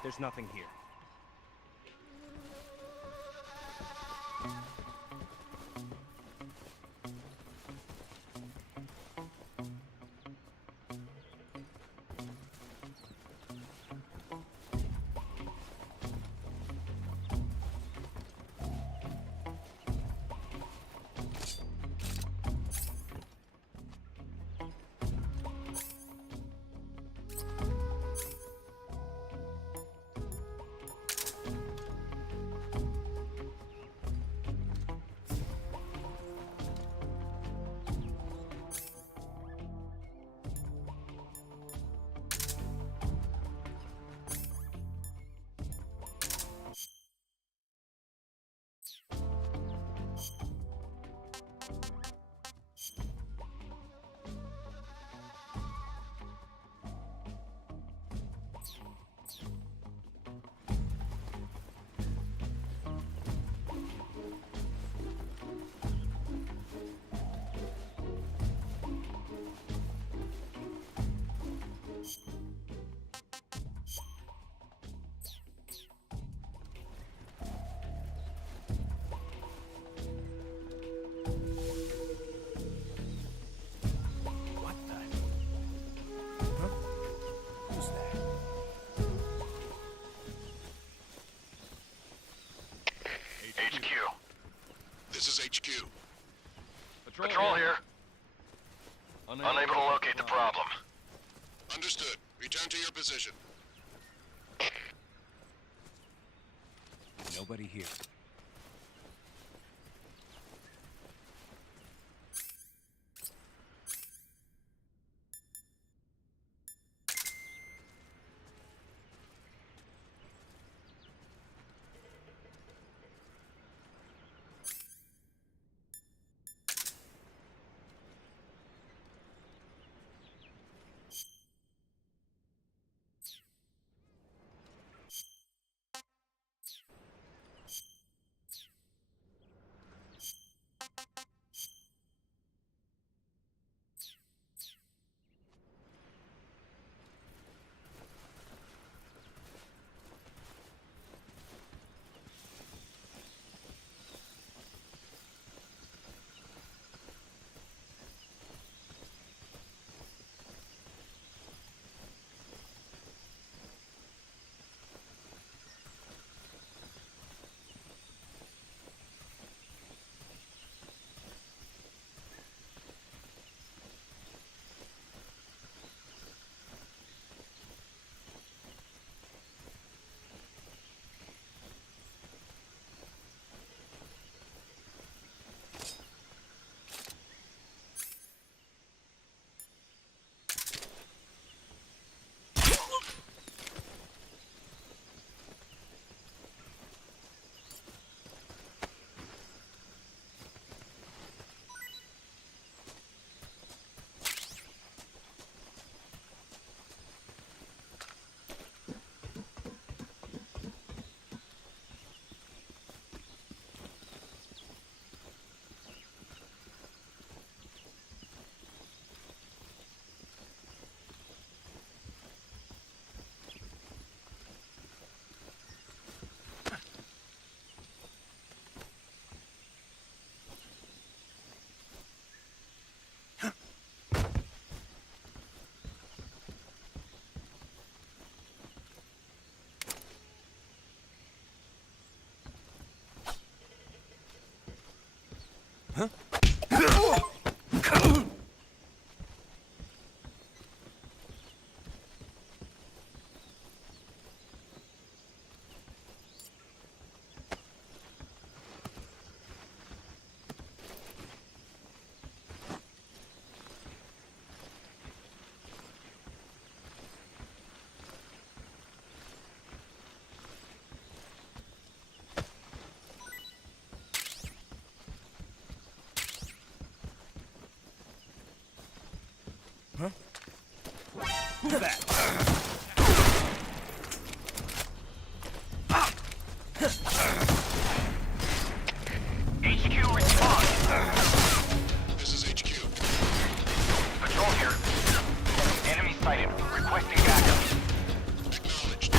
There's nothing here. HQ. Patrol here. Unable to locate the problem. Understood. Return to your position. Nobody here. Who's that? HQ respond. This is HQ. Patrol here. Enemy sighted. Requesting backup. Acknowledged.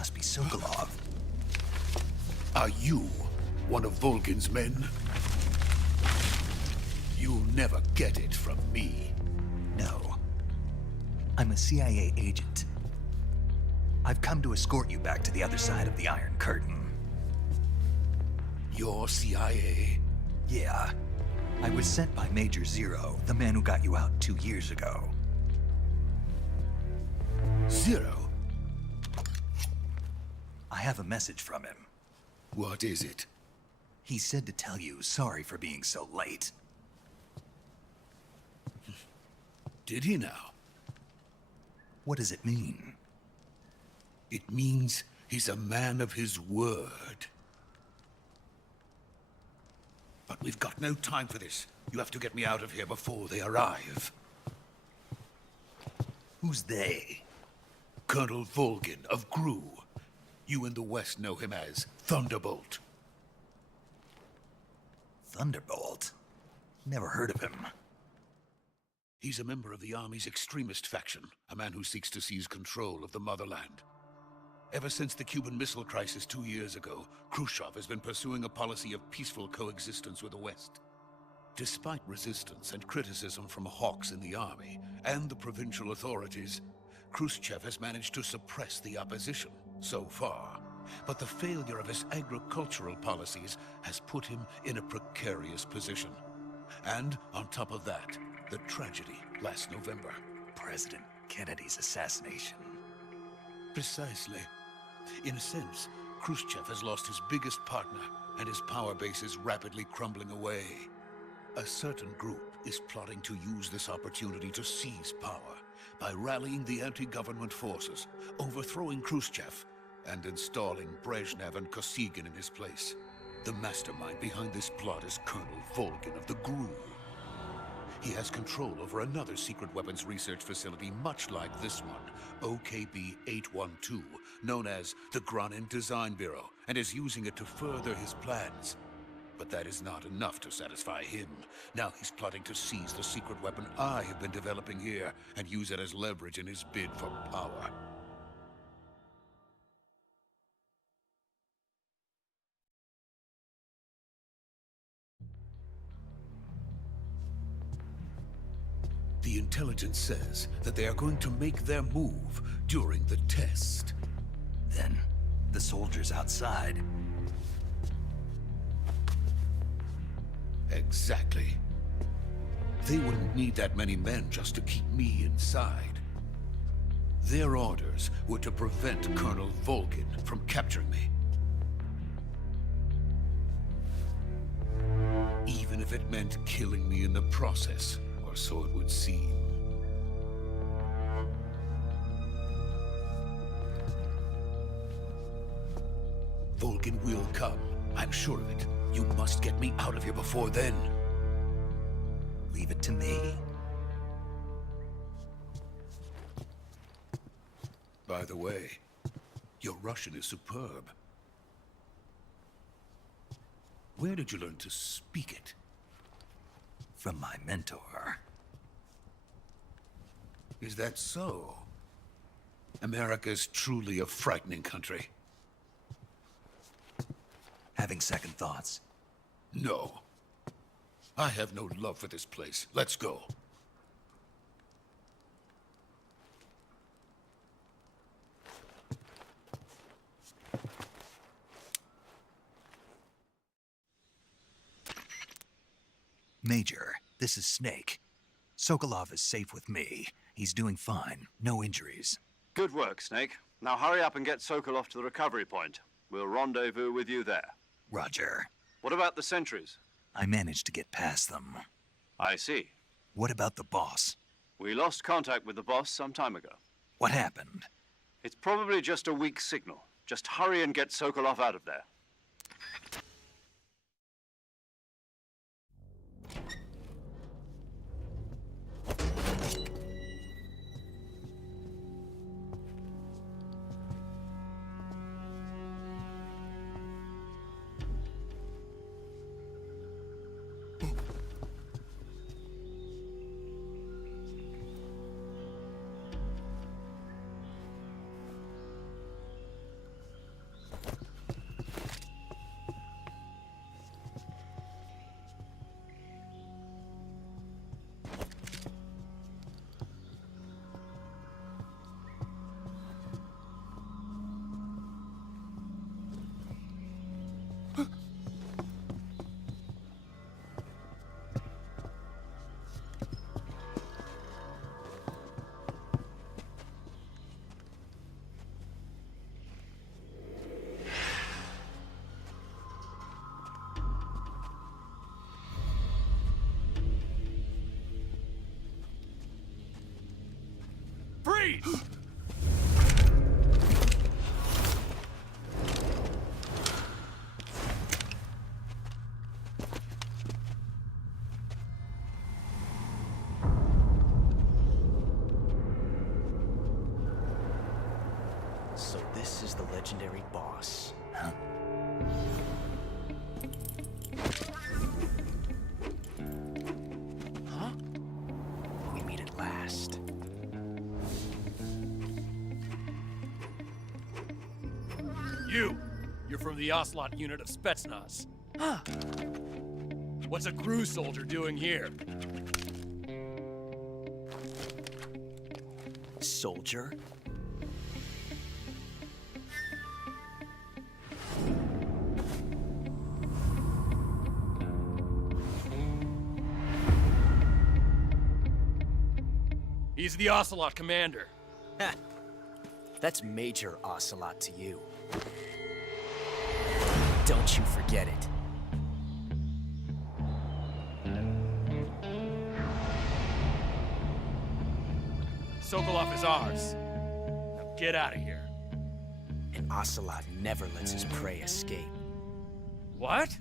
must be Sokolov. Are you one of Volgin's men? You'll never get it from me. No. I'm a CIA agent. I've come to escort you back to the other side of the Iron Curtain. You're CIA? Yeah. I was sent by Major Zero, the man who got you out 2 years ago. Zero? I have a message from him. What is it? He said to tell you sorry for being so late. Did he now? What does it mean? It means he's a man of his word. But we've got no time for this. You have to get me out of here before they arrive. Who's they? Colonel Volgin of GRU. You in the West know him as Thunderbolt. Thunderbolt? Never heard of him. He's a member of the Army's extremist faction, a man who seeks to seize control of the motherland. Ever since the Cuban Missile Crisis 2 years ago, Khrushchev has been pursuing a policy of peaceful coexistence with the West. Despite resistance and criticism from hawks in the army and the provincial authorities, Khrushchev has managed to suppress the opposition so far. But the failure of his agricultural policies has put him in a precarious position. And on top of that, the tragedy last November. President Kennedy's assassination. Precisely. In a sense, Khrushchev has lost his biggest partner, and his power base is rapidly crumbling away. A certain group is plotting to use this opportunity to seize power by rallying the anti-government forces, overthrowing Khrushchev, and installing Brezhnev and Kosygin in his place. The mastermind behind this plot is Colonel Volgin of the GRU. He has control over another secret weapons research facility much like this one, OKB-812, known as the Granin Design Bureau, and is using it to further his plans. But that is not enough to satisfy him. Now he's plotting to seize the secret weapon I have been developing here and use it as leverage in his bid for power. The intelligence says that they are going to make their move during the test. Then, the soldiers outside. Exactly. They wouldn't need that many men just to keep me inside. Their orders were to prevent Colonel Volgin from capturing me. Even if it meant killing me in the process. Or so it would seem. Volgin will come. I'm sure of it. You must get me out of here before then. Leave it to me. By the way, your Russian is superb. Where did you learn to speak it? From my mentor. Is that so? America's truly a frightening country. Having second thoughts? No. I have no love for this place. Let's go. Major, this is Snake. Sokolov is safe with me. He's doing fine. No injuries. Good work, Snake. Now hurry up and get Sokolov to the recovery point. We'll rendezvous with you there. Roger. What about the sentries? I managed to get past them. I see. What about the boss? We lost contact with the boss some time ago. What happened? It's probably just a weak signal. Just hurry and get Sokolov out of there. Freeze! So this is the legendary boss. Huh? Huh? We meet at last. You're from the Ocelot unit of Spetsnaz. Huh. What's a crew soldier doing here? Soldier? He's the Ocelot commander. Ha! That's Major Ocelot to you. Don't you forget it. Sokolov is ours. Now get out of here. And Ocelot never lets his prey escape. What?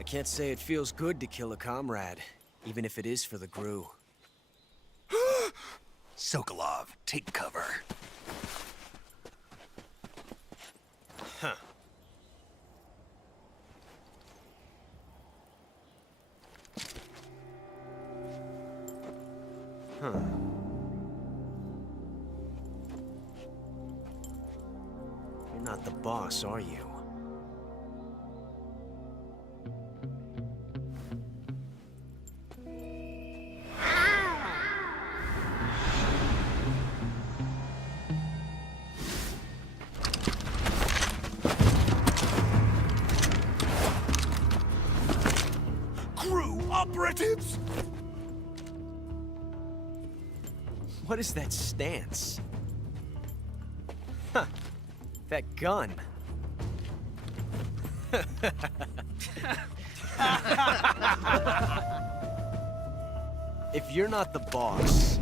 I can't say it feels good to kill a comrade, even if it is for the GRU. Sokolov, take cover. Huh. Huh. You're not the boss, are you? GRU operatives! What is that stance? Huh. That gun. If you're not the boss,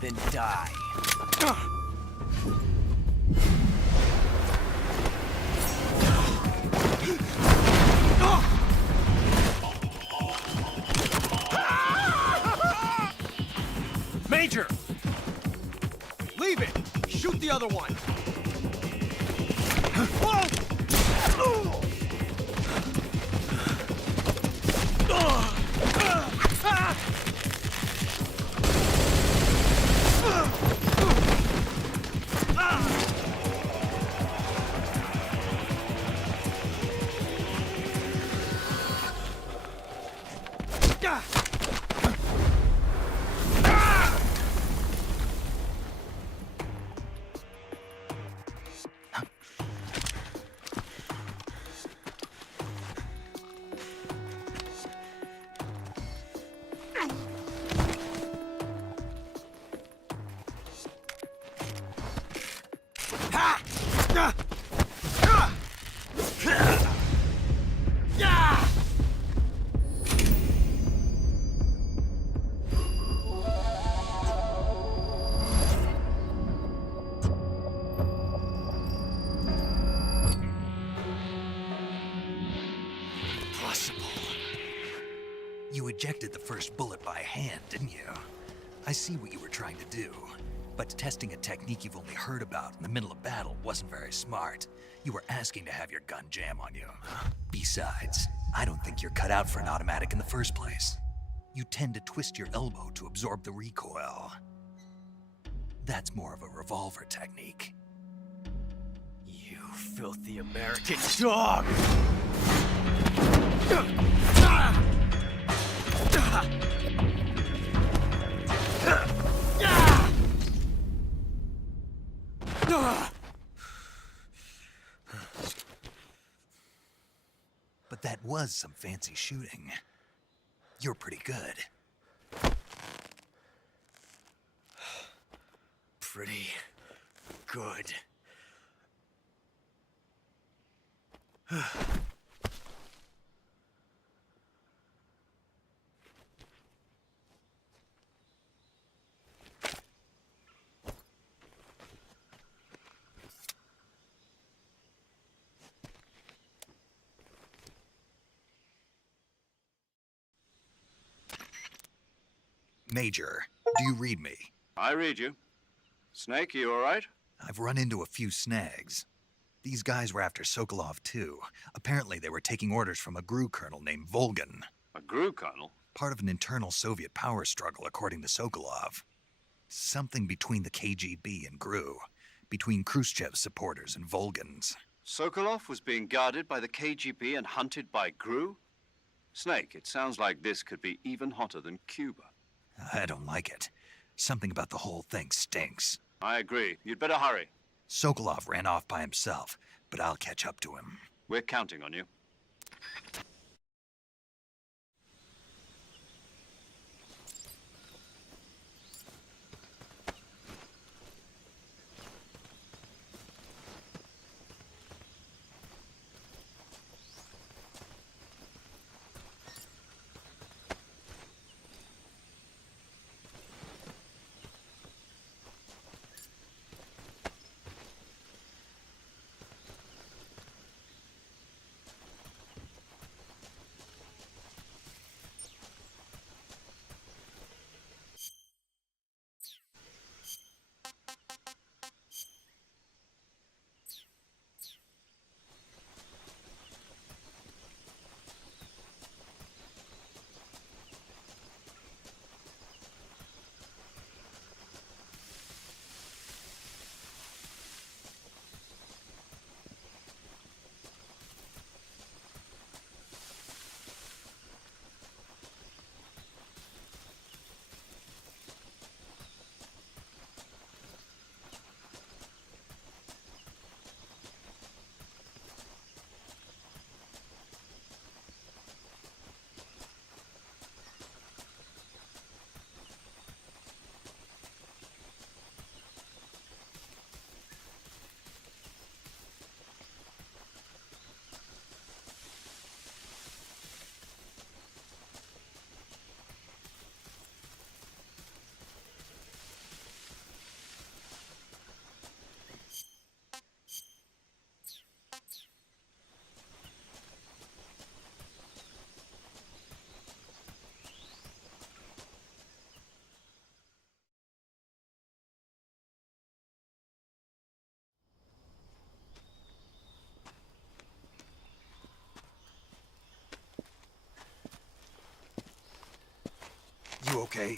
then die. Major! Leave it! Shoot the other one! ejected the first bullet by hand, didn't you? I see what you were trying to do. But testing a technique you've only heard about in the middle of battle wasn't very smart. You were asking to have your gun jam on you. Besides, I don't think you're cut out for an automatic in the first place. You tend to twist your elbow to absorb the recoil. That's more of a revolver technique. You filthy American dog! But that was some fancy shooting. You're pretty good. Pretty good. Major, do you read me? I read you. Snake, you all right? I've run into a few snags. These guys were after Sokolov too. Apparently they were taking orders from a GRU colonel named Volgan. A GRU colonel? Part of an internal Soviet power struggle, according to Sokolov. Something between the KGB and GRU. Between Khrushchev's supporters and Volgan's. Sokolov was being guarded by the KGB and hunted by GRU? Snake, it sounds like this could be even hotter than Cuba. I don't like it. Something about the whole thing stinks. I agree. You'd better hurry. Sokolov ran off by himself, but I'll catch up to him. We're counting on you. You okay?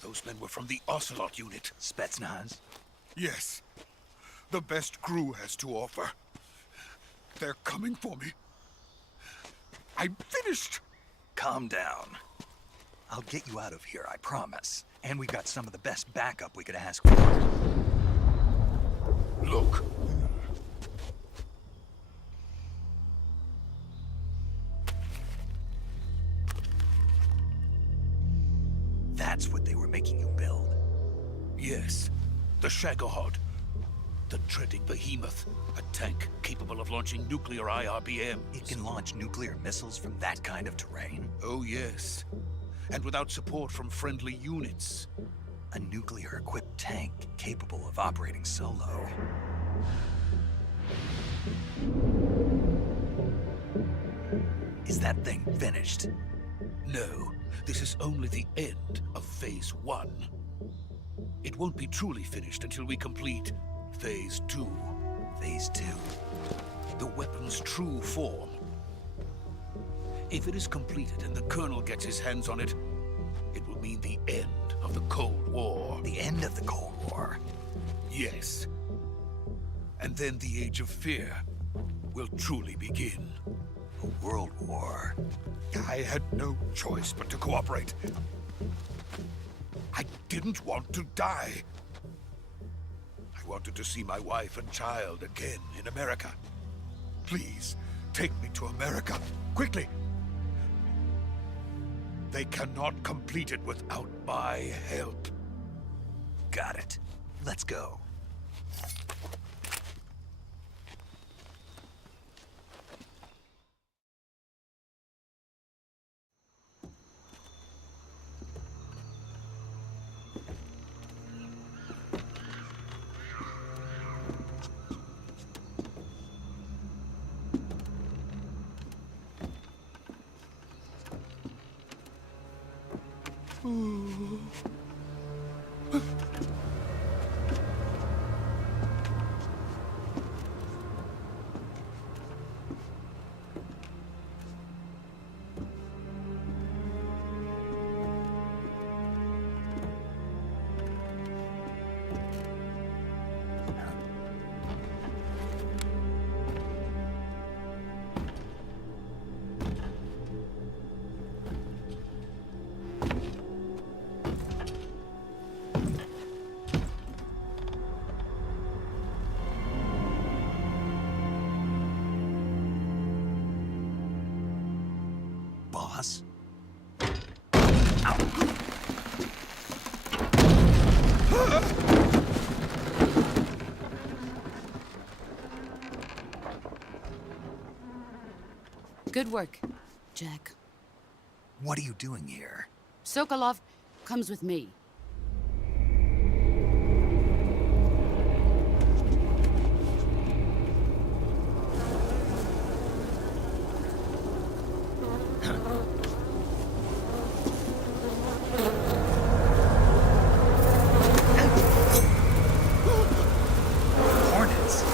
Those men were from the Ocelot unit. Spetsnaz? Yes. The best crew has to offer. They're coming for me. I'm finished. Calm down. I'll get you out of here, I promise. And we've got some of the best backup we could ask for. Look. That's what they were making you build? Yes. The Shagohod. The dreaded behemoth. A tank capable of launching nuclear IRBMs. It can launch nuclear missiles from that kind of terrain? Oh, yes. And without support from friendly units. A nuclear-equipped tank capable of operating solo. Is that thing finished? No. This is only the end of Phase 1. It won't be truly finished until we complete Phase 2. Phase 2? The weapon's true form. If it is completed and the Colonel gets his hands on it, it will mean the end of the Cold War. The end of the Cold War? Yes. And then the Age of Fear will truly begin. A world war? I had no choice but to cooperate. I didn't want to die. I wanted to see my wife and child again in America. Please, take me to America, quickly. They cannot complete it without my help. Got it. Let's go. Boss? Good work, Jack. What are you doing here? Sokolov comes with me. Hornets?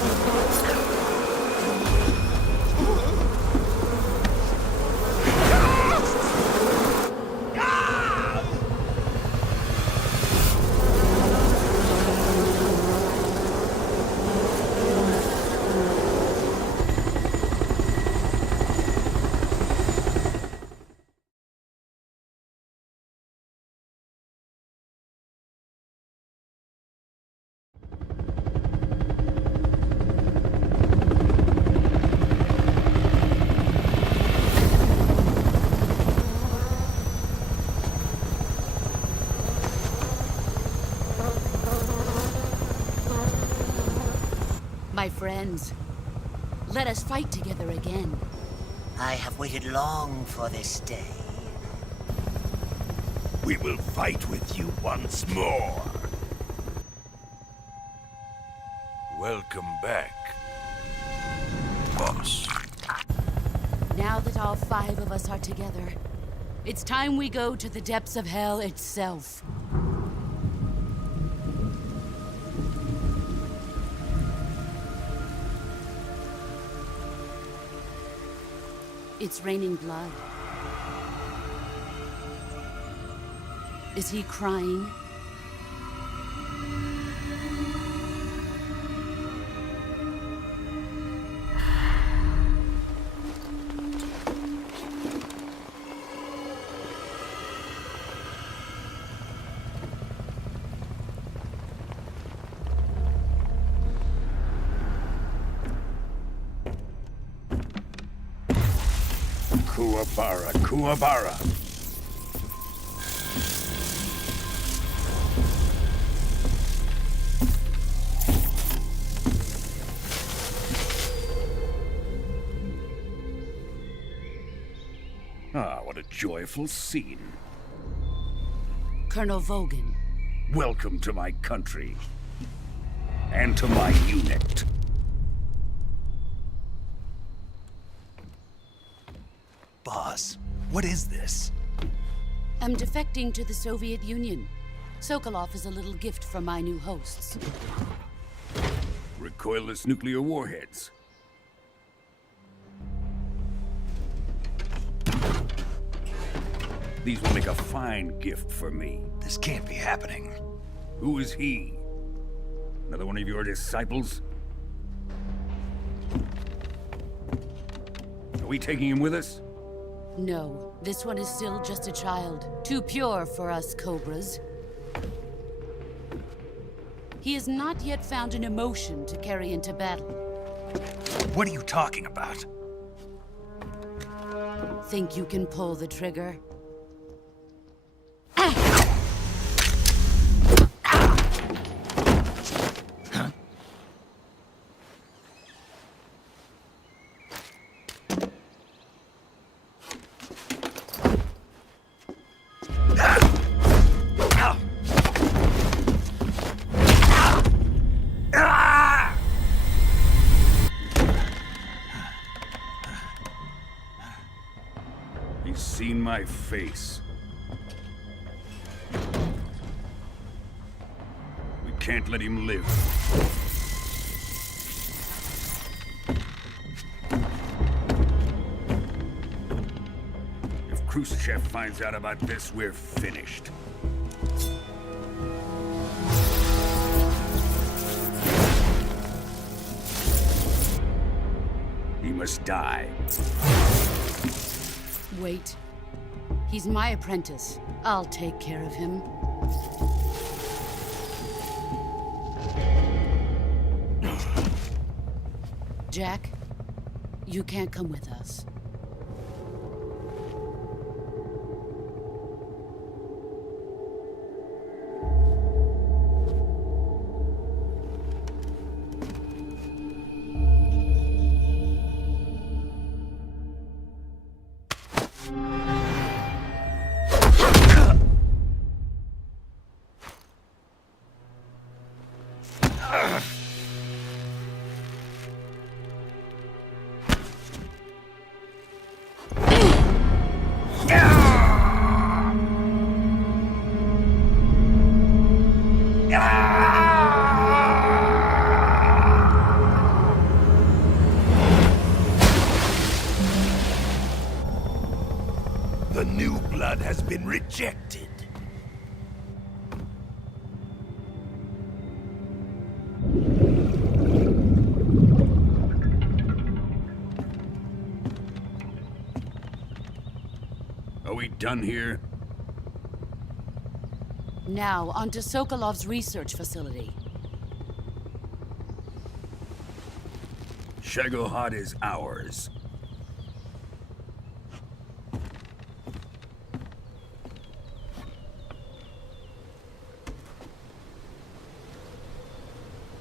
My friends, let us fight together again. I have waited long for this day. We will fight with you once more. Welcome back, boss. Now that all 5 of us are together, it's time we go to the depths of hell itself. It's raining blood. Is he crying? Kuwabara, Kuwabara. Ah, what a joyful scene. Colonel Vogan. Welcome to my country. And to my unit. Boss, what is this? I'm defecting to the Soviet Union. Sokolov is a little gift from my new hosts. Recoilless nuclear warheads. These will make a fine gift for me. This can't be happening. Who is he? Another one of your disciples? Are we taking him with us? No, this one is still just a child. Too pure for us Cobras. He has not yet found an emotion to carry into battle. What are you talking about? Think you can pull the trigger? He's seen my face. We can't let him live. If Khrushchev finds out about this, we're finished. He must die. Wait. He's my apprentice. I'll take care of him. Jack, you can't come with us. The new blood has been rejected. Are we done here? Now, onto Sokolov's research facility. Shagohod is ours.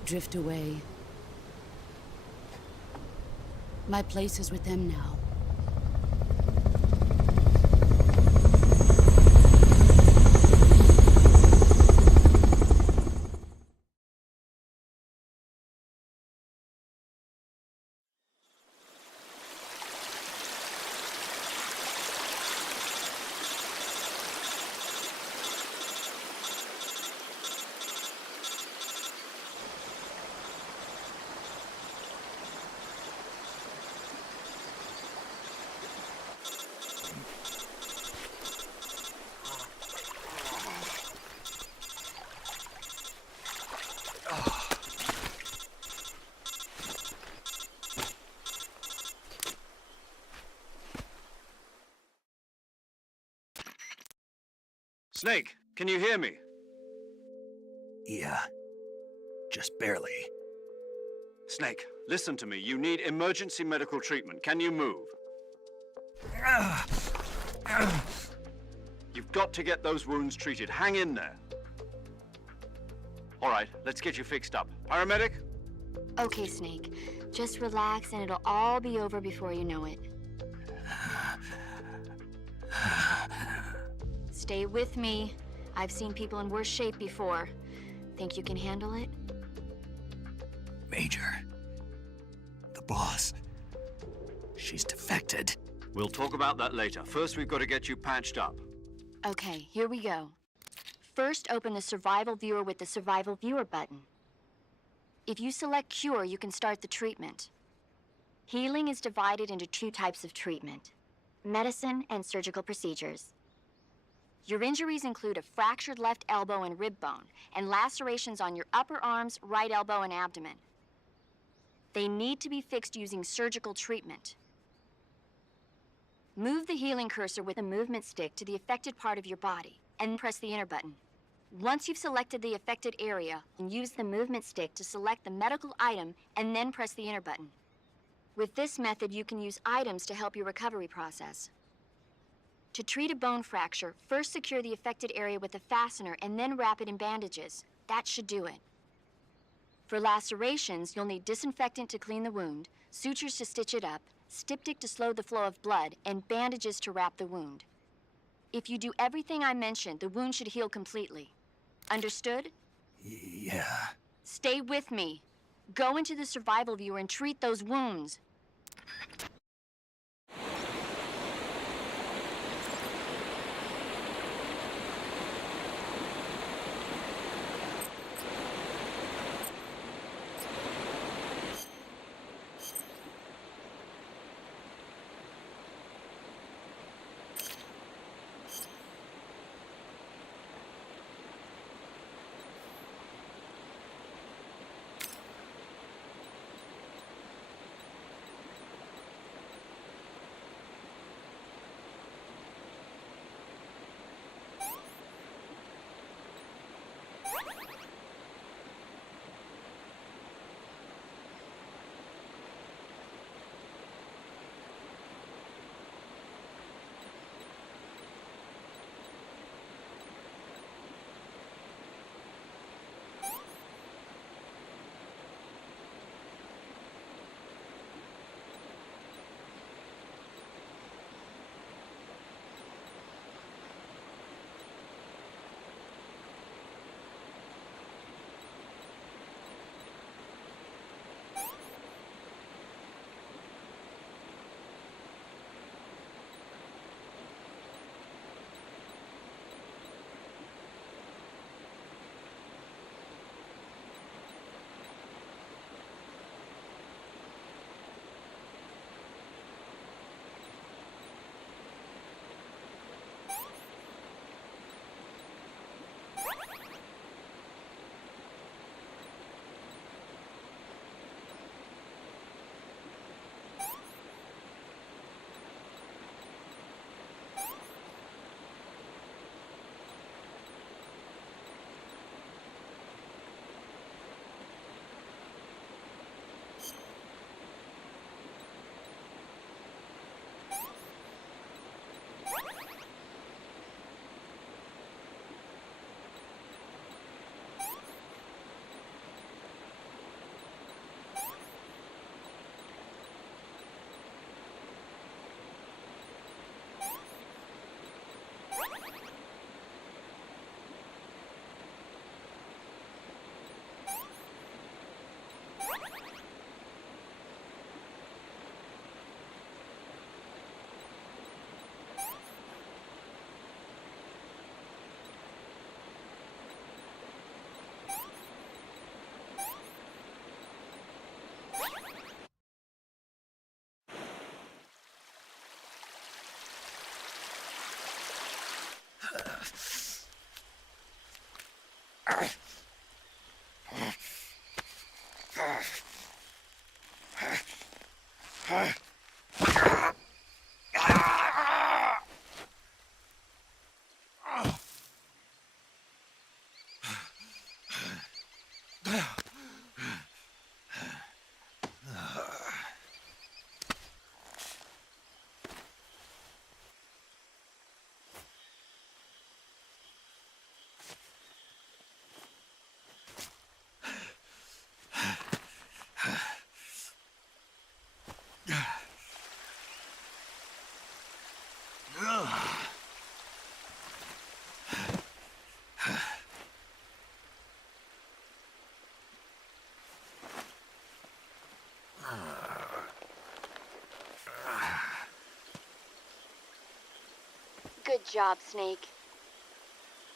Drift away. My place is with them now. Snake, can you hear me? Yeah. Just barely. Snake, listen to me. You need emergency medical treatment. Can you move? You've got to get those wounds treated. Hang in there. All right, let's get you fixed up. Paramedic? Okay, Snake. Just relax and it'll all be over before you know it. Stay with me. I've seen people in worse shape before. Think you can handle it? Major. The boss. She's defected. We'll talk about that later. First, we've got to get you patched up. Okay, here we go. First, open the Survival Viewer with the Survival Viewer button. If you select Cure, you can start the treatment. Healing is divided into two types of treatment: medicine and surgical procedures. Your injuries include a fractured left elbow and rib bone, and lacerations on your upper arms, right elbow, and abdomen. They need to be fixed using surgical treatment. Move the healing cursor with a movement stick to the affected part of your body, and press the enter button. Once you've selected the affected area, use the movement stick to select the medical item, and then press the enter button. With this method, you can use items to help your recovery process. To treat a bone fracture, first secure the affected area with a fastener and then wrap it in bandages. That should do it. For lacerations, you'll need disinfectant to clean the wound, sutures to stitch it up, styptic to slow the flow of blood, and bandages to wrap the wound. If you do everything I mentioned, the wound should heal completely. Understood? Yeah. Stay with me. Go into the Survival Viewer and treat those wounds. Good job, Snake.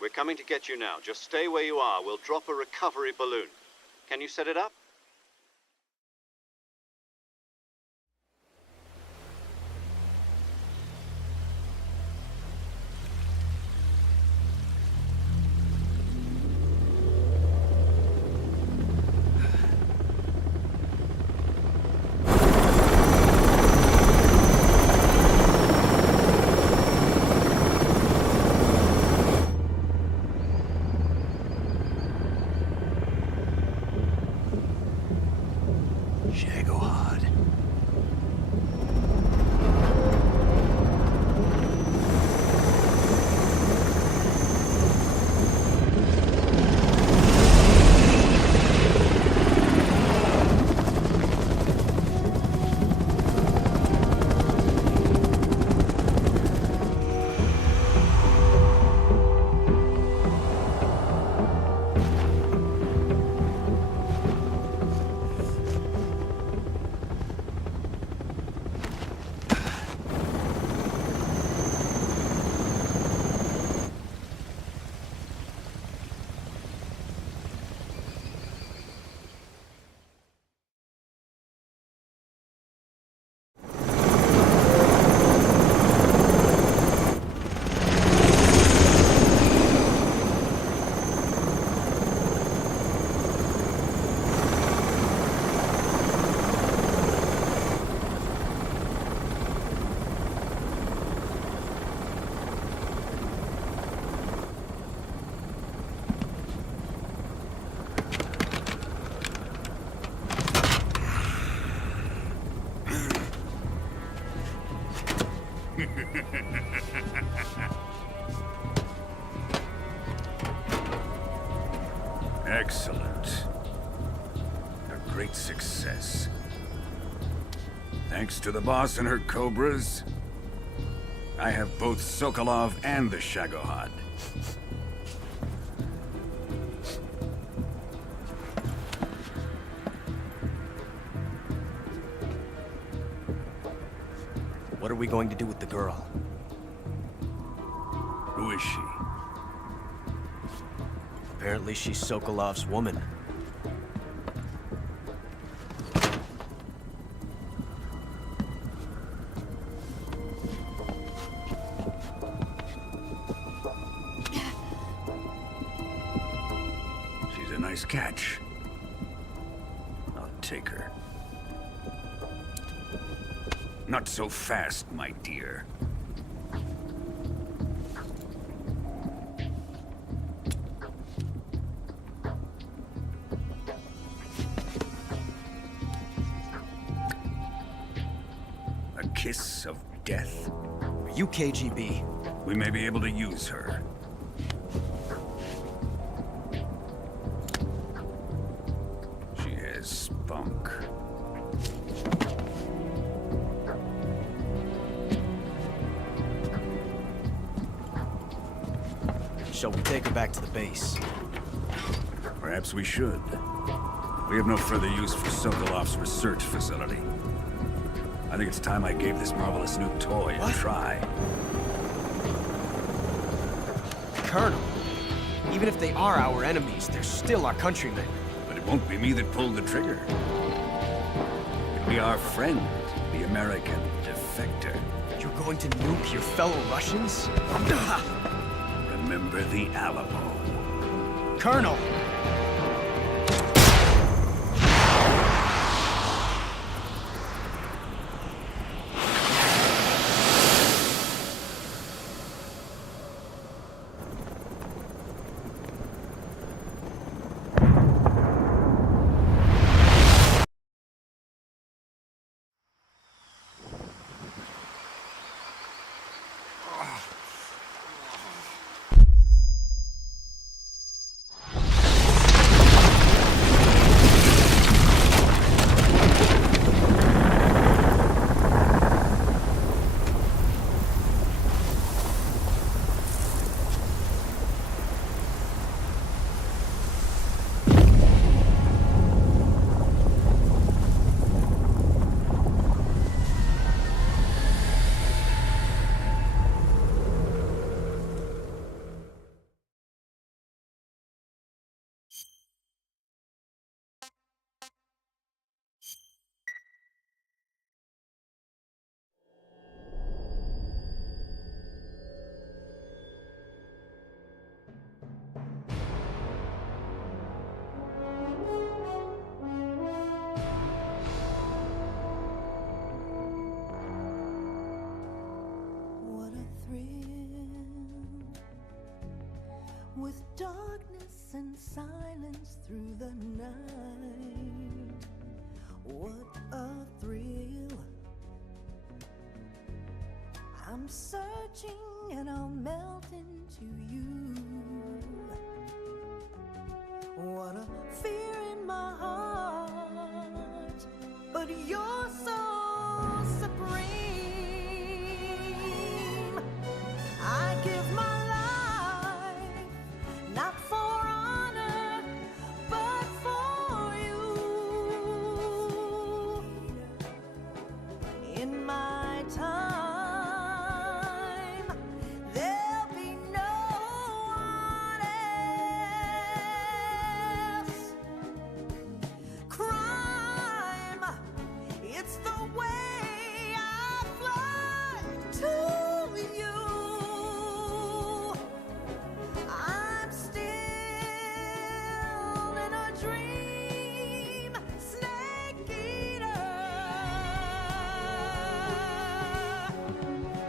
We're coming to get you now. Just stay where you are. We'll drop a recovery balloon. Can you set it up? Shagohod. Excellent. A great success. Thanks to the boss and her cobras, I have both Sokolov and the Shagohod. What are we going to do with the girl? Who is she? Apparently she's Sokolov's woman. She's a nice catch. I'll take her. Not so fast, my dear. A kiss of death? Are you KGB? We may be able to use her. She has spunk. Shall we take her back to the base? Perhaps we should. We have no further use for Sokolov's research facility. I think it's time I gave this marvelous new toy a try. Colonel, even if they are our enemies, they're still our countrymen. But it won't be me that pulled the trigger. It'll be our friend, the American defector. You're going to nuke your fellow Russians? Remember the Alamo. Colonel! darkness and silence through the night. What a thrill. I'm searching and I'll melt into you. What a fear in my heart, but you're so supreme. I give my life, not for honor, but for you. In my time, there'll be no one else. Crime, it's the way I fly to you. I'm still in a dream, snake eater.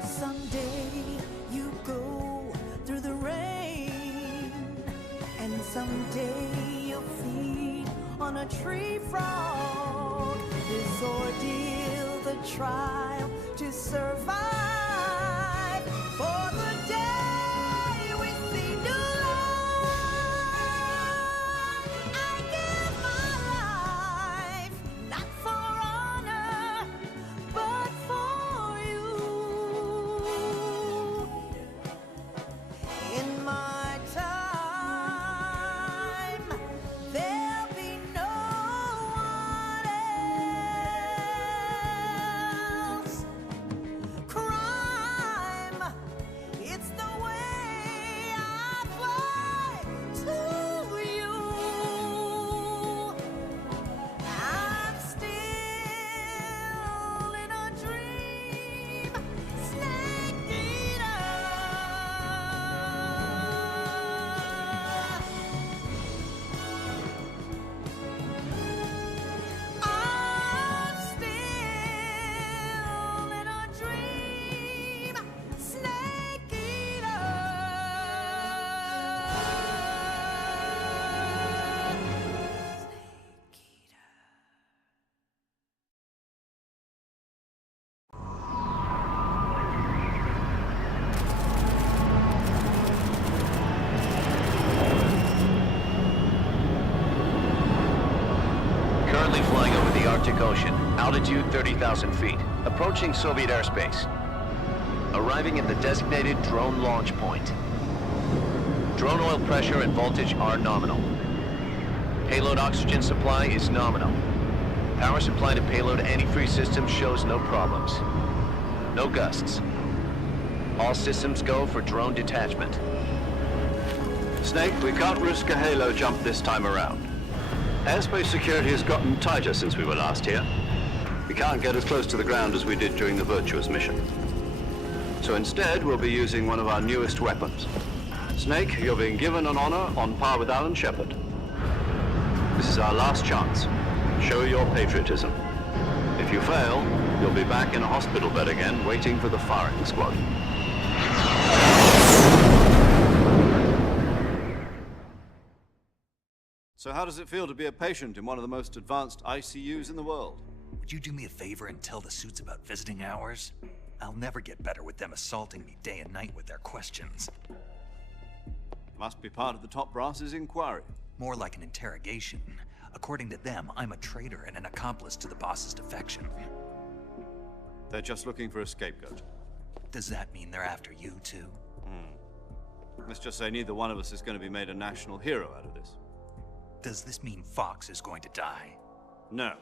Someday you go through the rain, and someday you'll feed on a tree frog. This ordeal, the trial to survive, for the day we see new light. I give my life, not for honor, but for you. In my time, there'll be no one else. Crime, it's the way I fly to you. I'm still in a dream, snake eater. I'm still in a dream, snake eater. Currently flying over the Arctic Ocean, altitude 30,000 feet, approaching Soviet airspace. Arriving at the designated drone launch point. Drone oil pressure and voltage are nominal. Payload oxygen supply is nominal. Power supply to payload antifreeze system shows no problems. No gusts. All systems go for drone detachment. Snake, we can't risk a halo jump this time around. Airspace security has gotten tighter since we were last here. We can't get as close to the ground as we did during the Virtuous mission. So instead, we'll be using one of our newest weapons. Snake, you're being given an honor on par with Alan Shepard. This is our last chance. Show your patriotism. If you fail, you'll be back in a hospital bed again, waiting for the firing squad. So how does it feel to be a patient in one of the most advanced ICUs in the world? Would you do me a favor and tell the suits about visiting hours? I'll never get better with them assaulting me day and night with their questions. Must be part of the top brass's inquiry. More like an interrogation. According to them, I'm a traitor and an accomplice to the boss's defection. They're just looking for a scapegoat. Does that mean they're after you, too? Let's just say neither one of us is going to be made a national hero out of this. Does this mean Fox is going to die? No.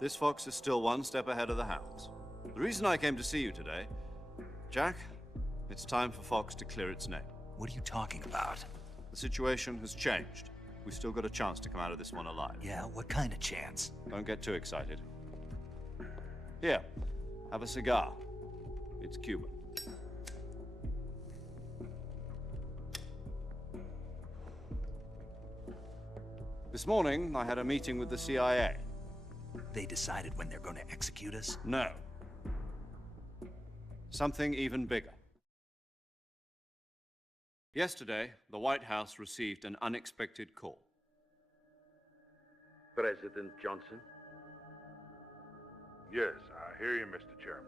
This fox is still one step ahead of the hounds. The reason I came to see you today, Jack, it's time for Fox to clear its name. What are you talking about? The situation has changed. We've still got a chance to come out of this one alive. Yeah, what kind of chance? Don't get too excited. Here, have a cigar. It's Cuban. This morning, I had a meeting with the CIA. They decided when they're going to execute us? No. Something even bigger. Yesterday, the White House received an unexpected call. President Johnson? Yes, I hear you, Mr. Chairman.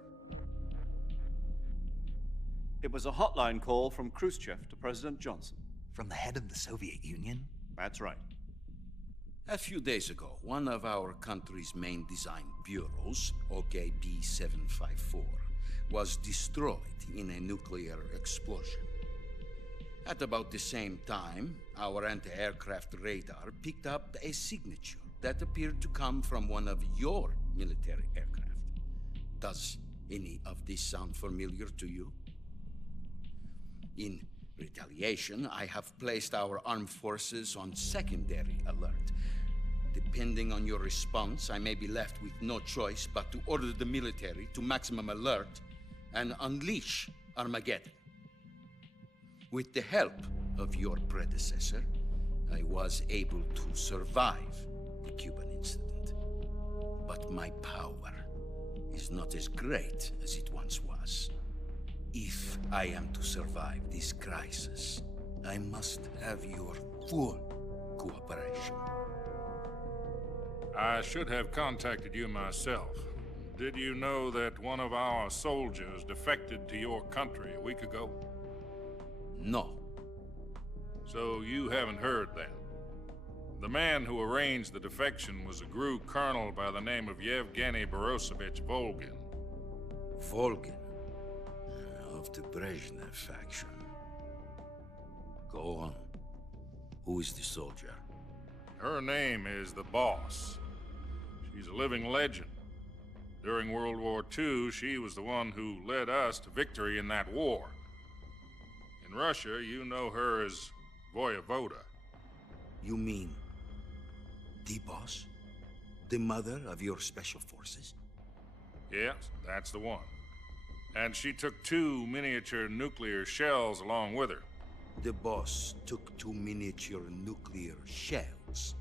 It was a hotline call from Khrushchev to President Johnson. From the head of the Soviet Union? That's right. A few days ago, one of our country's main design bureaus, OKB 754, was destroyed in a nuclear explosion. At about the same time, our anti-aircraft radar picked up a signature that appeared to come from one of your military aircraft. Does any of this sound familiar to you? In retaliation, I have placed our armed forces on secondary alert. Depending on your response, I may be left with no choice but to order the military to maximum alert and unleash Armageddon. With the help of your predecessor, I was able to survive the Cuban incident. But my power is not as great as it once was. If I am to survive this crisis, I must have your full cooperation. I should have contacted you myself. Did you know that one of our soldiers defected to your country a week ago? No. So you haven't heard then? The man who arranged the defection was a GRU colonel by the name of Yevgeny Borisovich Volgin. Volgin? Of the Brezhnev faction. Go on. Who is the soldier? Her name is the Boss. She's a living legend. During World War II, she was the one who led us to victory in that war. In Russia, you know her as Voyevoda. You mean the Boss? The mother of your special forces? Yes, that's the one. And she took 2 miniature nuclear shells along with her. The Boss took 2 miniature nuclear shells?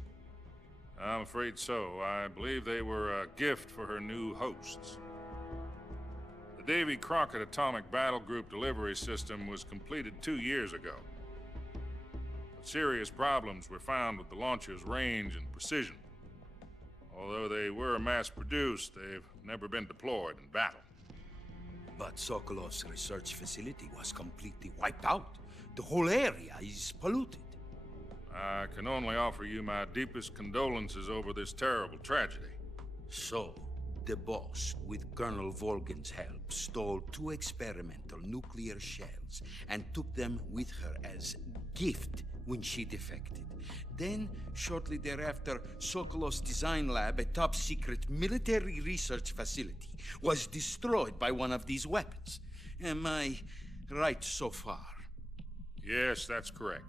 I'm afraid so. I believe they were a gift for her new hosts. The Davy Crockett Atomic Battle Group delivery system was completed 2 years ago. But serious problems were found with the launcher's range and precision. Although they were mass-produced, they've never been deployed in battle. But Sokolov's research facility was completely wiped out. The whole area is polluted. I can only offer you my deepest condolences over this terrible tragedy. So, the Boss, with Colonel Volgin's help, stole 2 experimental nuclear shells and took them with her as gift when she defected. Then, shortly thereafter, Sokolov's design lab, a top-secret military research facility, was destroyed by one of these weapons. Am I right so far? Yes, that's correct.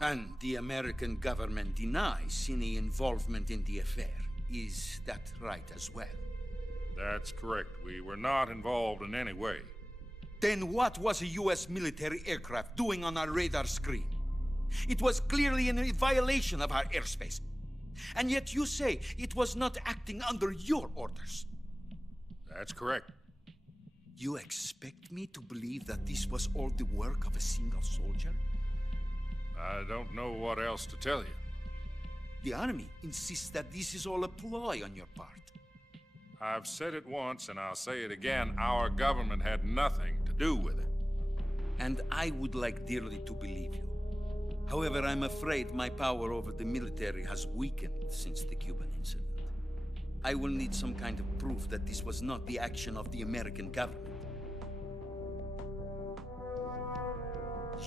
And the American government denies any involvement in the affair. Is that right as well? That's correct. We were not involved in any way. Then what was a U.S. military aircraft doing on our radar screen? It was clearly in violation of our airspace. And yet you say it was not acting under your orders. That's correct. You expect me to believe that this was all the work of a single soldier? I don't know what else to tell you. The Army insists that this is all a ploy on your part. I've said it once, and I'll say it again. Our government had nothing to do with it. And I would like dearly to believe you. However, I'm afraid my power over the military has weakened since the Cuban incident. I will need some kind of proof that this was not the action of the American government.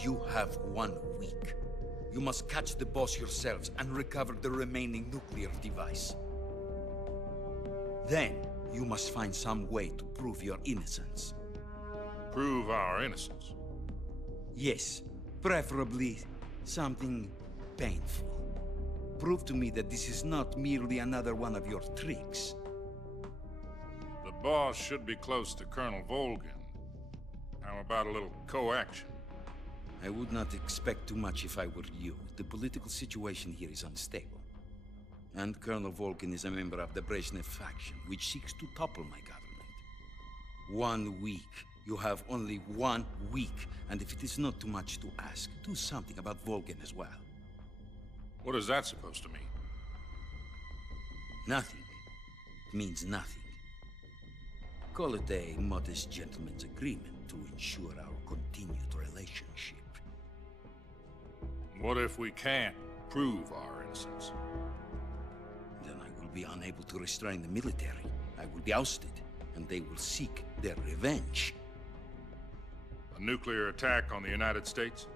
You have 1 week. You must catch the Boss yourselves and recover the remaining nuclear device. Then, you must find some way to prove your innocence. Prove our innocence? Yes, preferably something painful. Prove to me that this is not merely another one of your tricks. The Boss should be close to Colonel Volgin. How about a little co-action? I would not expect too much if I were you. The political situation here is unstable. And Colonel Volgin is a member of the Brezhnev faction, which seeks to topple my government. 1 week. You have only 1 week, and if it is not too much to ask, do something about Volgin as well. What is that supposed to mean? Nothing. It means nothing. Call it a modest gentleman's agreement to ensure our continued relationship. What if we can't prove our innocence? Then I will be unable to restrain the military. I will be ousted, and they will seek their revenge. A nuclear attack on the United States?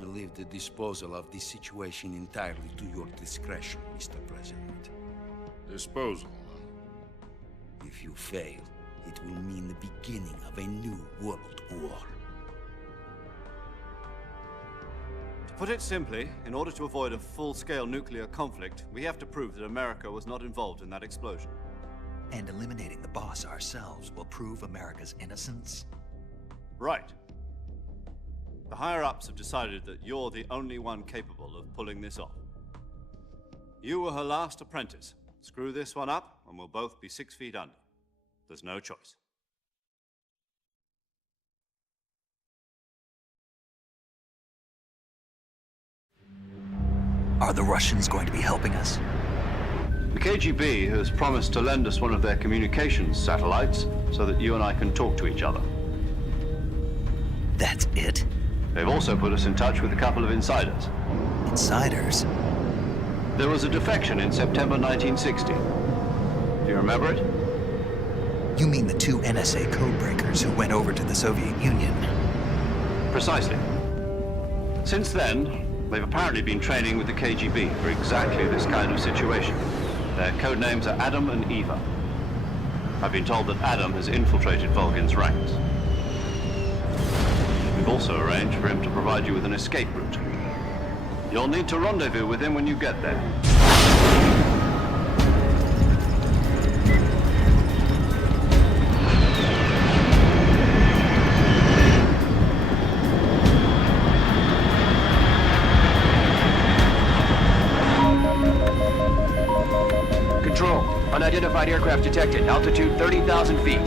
I leave the disposal of this situation entirely to your discretion, Mr. President. Disposal, huh? If you fail, it will mean the beginning of a new world war. To put it simply, in order to avoid a full-scale nuclear conflict, we have to prove that America was not involved in that explosion. And eliminating the boss ourselves will prove America's innocence? Right. The higher-ups have decided that you're the only one capable of pulling this off. You were her last apprentice. Screw this one up, and we'll both be 6 feet under. There's no choice. Are the Russians going to be helping us? The KGB has promised to lend us one of their communications satellites so that you and I can talk to each other. That's it? They've also put us in touch with a couple of insiders. Insiders? There was a defection in September 1960. Do you remember it? You mean the 2 NSA codebreakers who went over to the Soviet Union? Precisely. Since then, they've apparently been training with the KGB for exactly this kind of situation. Their code names are Adam and Eva. I've been told that Adam has infiltrated Volgin's ranks. We've also arranged for him to provide you with an escape route. You'll need to rendezvous with him when you get there. Control, unidentified aircraft detected. Altitude 30,000 feet.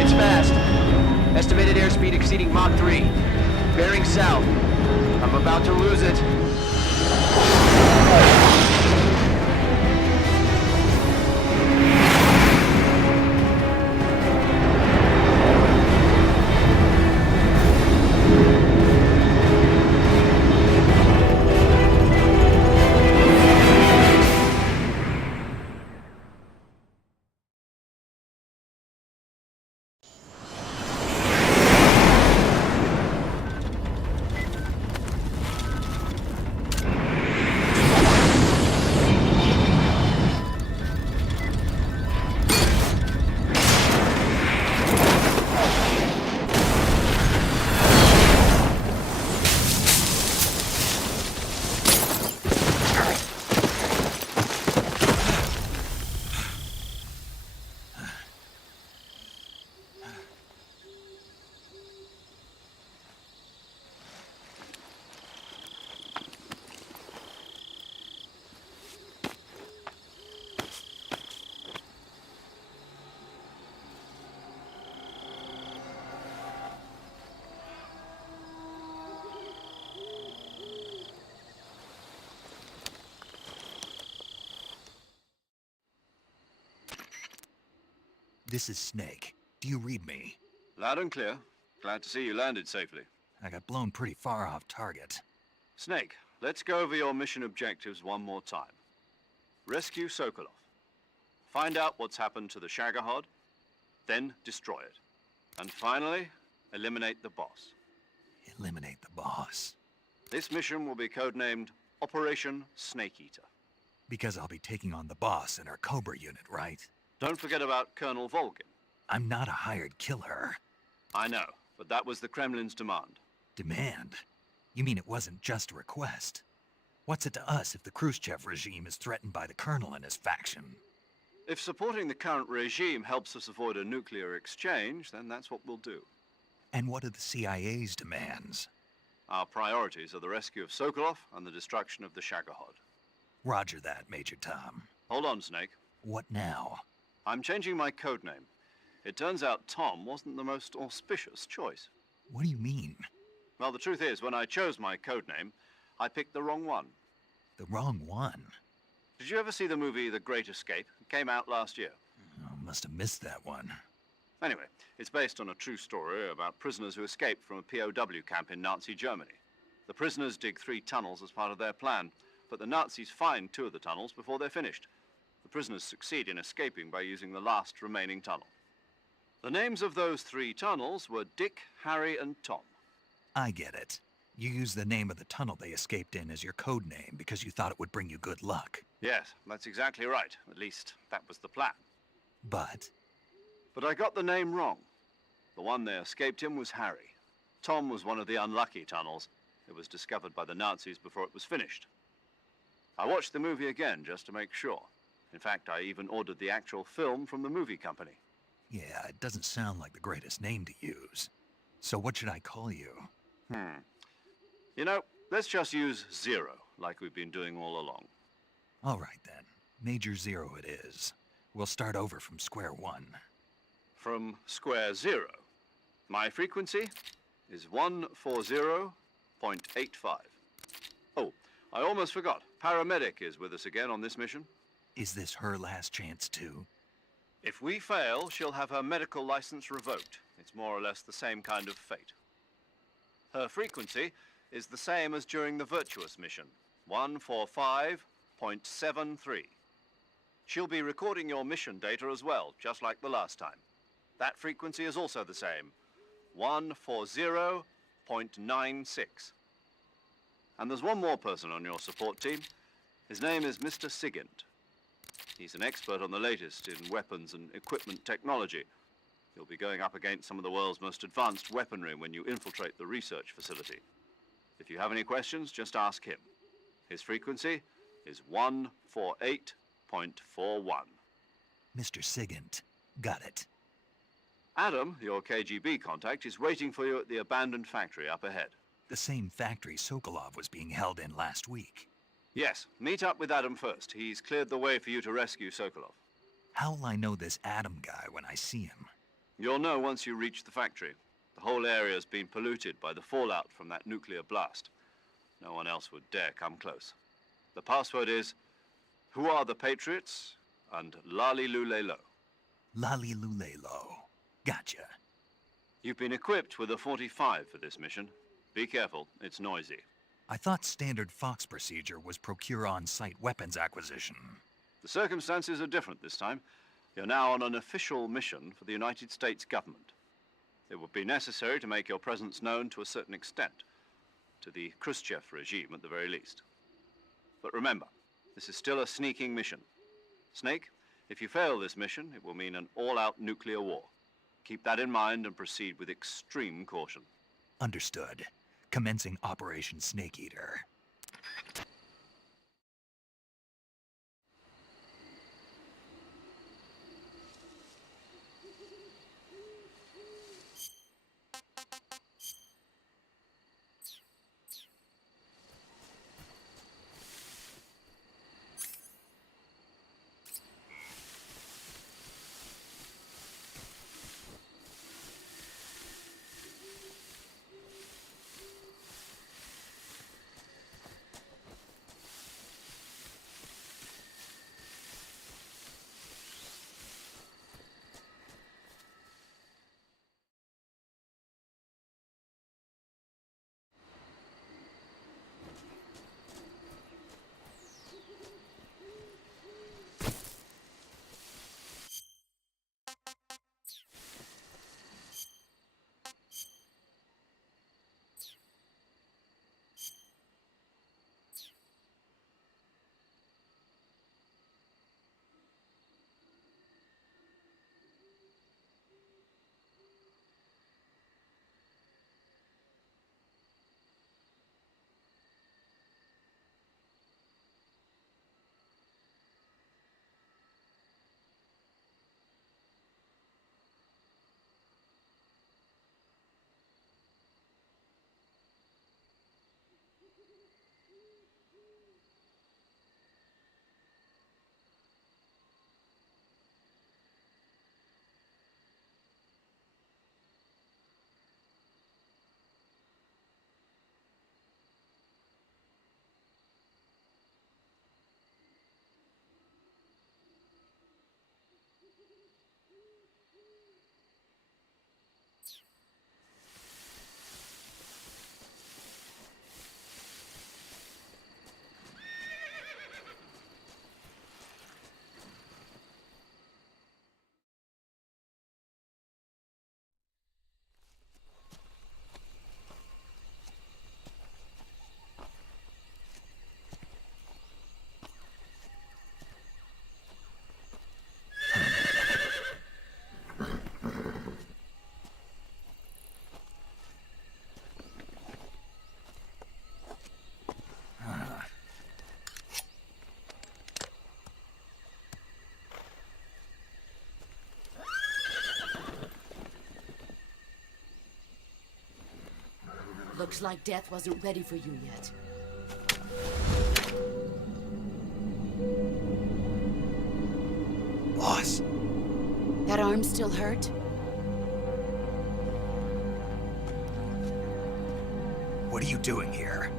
It's fast. Estimated airspeed exceeding Mach 3. Bearing south. I'm about to lose it. This is Snake. Do you read me? Loud and clear. Glad to see you landed safely. I got blown pretty far off target. Snake, let's go over your mission objectives one more time. Rescue Sokolov. Find out what's happened to the Shagohod, then destroy it. And finally, eliminate the boss. Eliminate the boss. This mission will be codenamed Operation Snake Eater. Because I'll be taking on the boss in our Cobra unit, right? Don't forget about Colonel Volgin. I'm not a hired killer. I know, but that was the Kremlin's demand. Demand? You mean it wasn't just a request? What's it to us if the Khrushchev regime is threatened by the Colonel and his faction? If supporting the current regime helps us avoid a nuclear exchange, then that's what we'll do. And what are the CIA's demands? Our priorities are the rescue of Sokolov and the destruction of the Shagohod. Roger that, Major Tom. Hold on, Snake. What now? I'm changing my code name. It turns out Tom wasn't the most auspicious choice. What do you mean? Well, the truth is, when I chose my code name, I picked the wrong one. The wrong one? Did you ever see the movie The Great Escape? It came out last year. Oh, must have missed that one. Anyway, it's based on a true story about prisoners who escaped from a POW camp in Nazi Germany. The prisoners dig 3 tunnels as part of their plan, but the Nazis find 2 of the tunnels before they're finished. The prisoners succeed in escaping by using the last remaining tunnel. The names of those 3 tunnels were Dick, Harry, and Tom. I get it. You used the name of the tunnel they escaped in as your code name because you thought it would bring you good luck. Yes, that's exactly right. At least, that was the plan. But I got the name wrong. The one they escaped in was Harry. Tom was one of the unlucky tunnels. It was discovered by the Nazis before it was finished. I watched the movie again just to make sure. In fact, I even ordered the actual film from the movie company. yeah, it doesn't sound like the greatest name to use. So what should I call you? You know, let's just use Zero, like we've been doing all along. All right then. Major Zero it is. We'll start over from square one. From square 0. My frequency is 140.85. Oh, I almost forgot. Paramedic is with us again on this mission. Is this her last chance too? If we fail, she'll have her medical license revoked. It's more or less the same kind of fate. Her frequency is the same as during the Virtuous mission, 145.73. She'll be recording your mission data as well, just like the last time. That frequency is also the same, 140.96. And there's one more person on your support team. His name is Mr. Sigint. He's an expert on the latest in weapons and equipment technology. You'll be going up against some of the world's most advanced weaponry when you infiltrate the research facility. If you have any questions, just ask him. His frequency is 148.41. Mr. Sigint. Got it. Adam, your KGB contact, is waiting for you at the abandoned factory up ahead. The same factory Sokolov was being held in last week. Yes, meet up with Adam first. He's cleared the way for you to rescue Sokolov. How'll I know this Adam guy when I see him? You'll know once you reach the factory. The whole area's been polluted by the fallout from that nuclear blast. No one else would dare come close. The password is, "Who are the Patriots?" and Lali Lulelo. Lali Lulelo. Gotcha. You've been equipped with a 45 for this mission. Be careful, it's noisy. I thought standard Fox procedure was procure on-site weapons acquisition. The circumstances are different this time. You're now on an official mission for the United States government. It would be necessary to make your presence known to a certain extent, to the Khrushchev regime at the very least. But remember, this is still a sneaking mission. Snake, if you fail this mission, it will mean an all-out nuclear war. Keep that in mind and proceed with extreme caution. Understood. Commencing Operation Snake Eater. Looks like death wasn't ready for you yet. Boss. That arm still hurt? What are you doing here?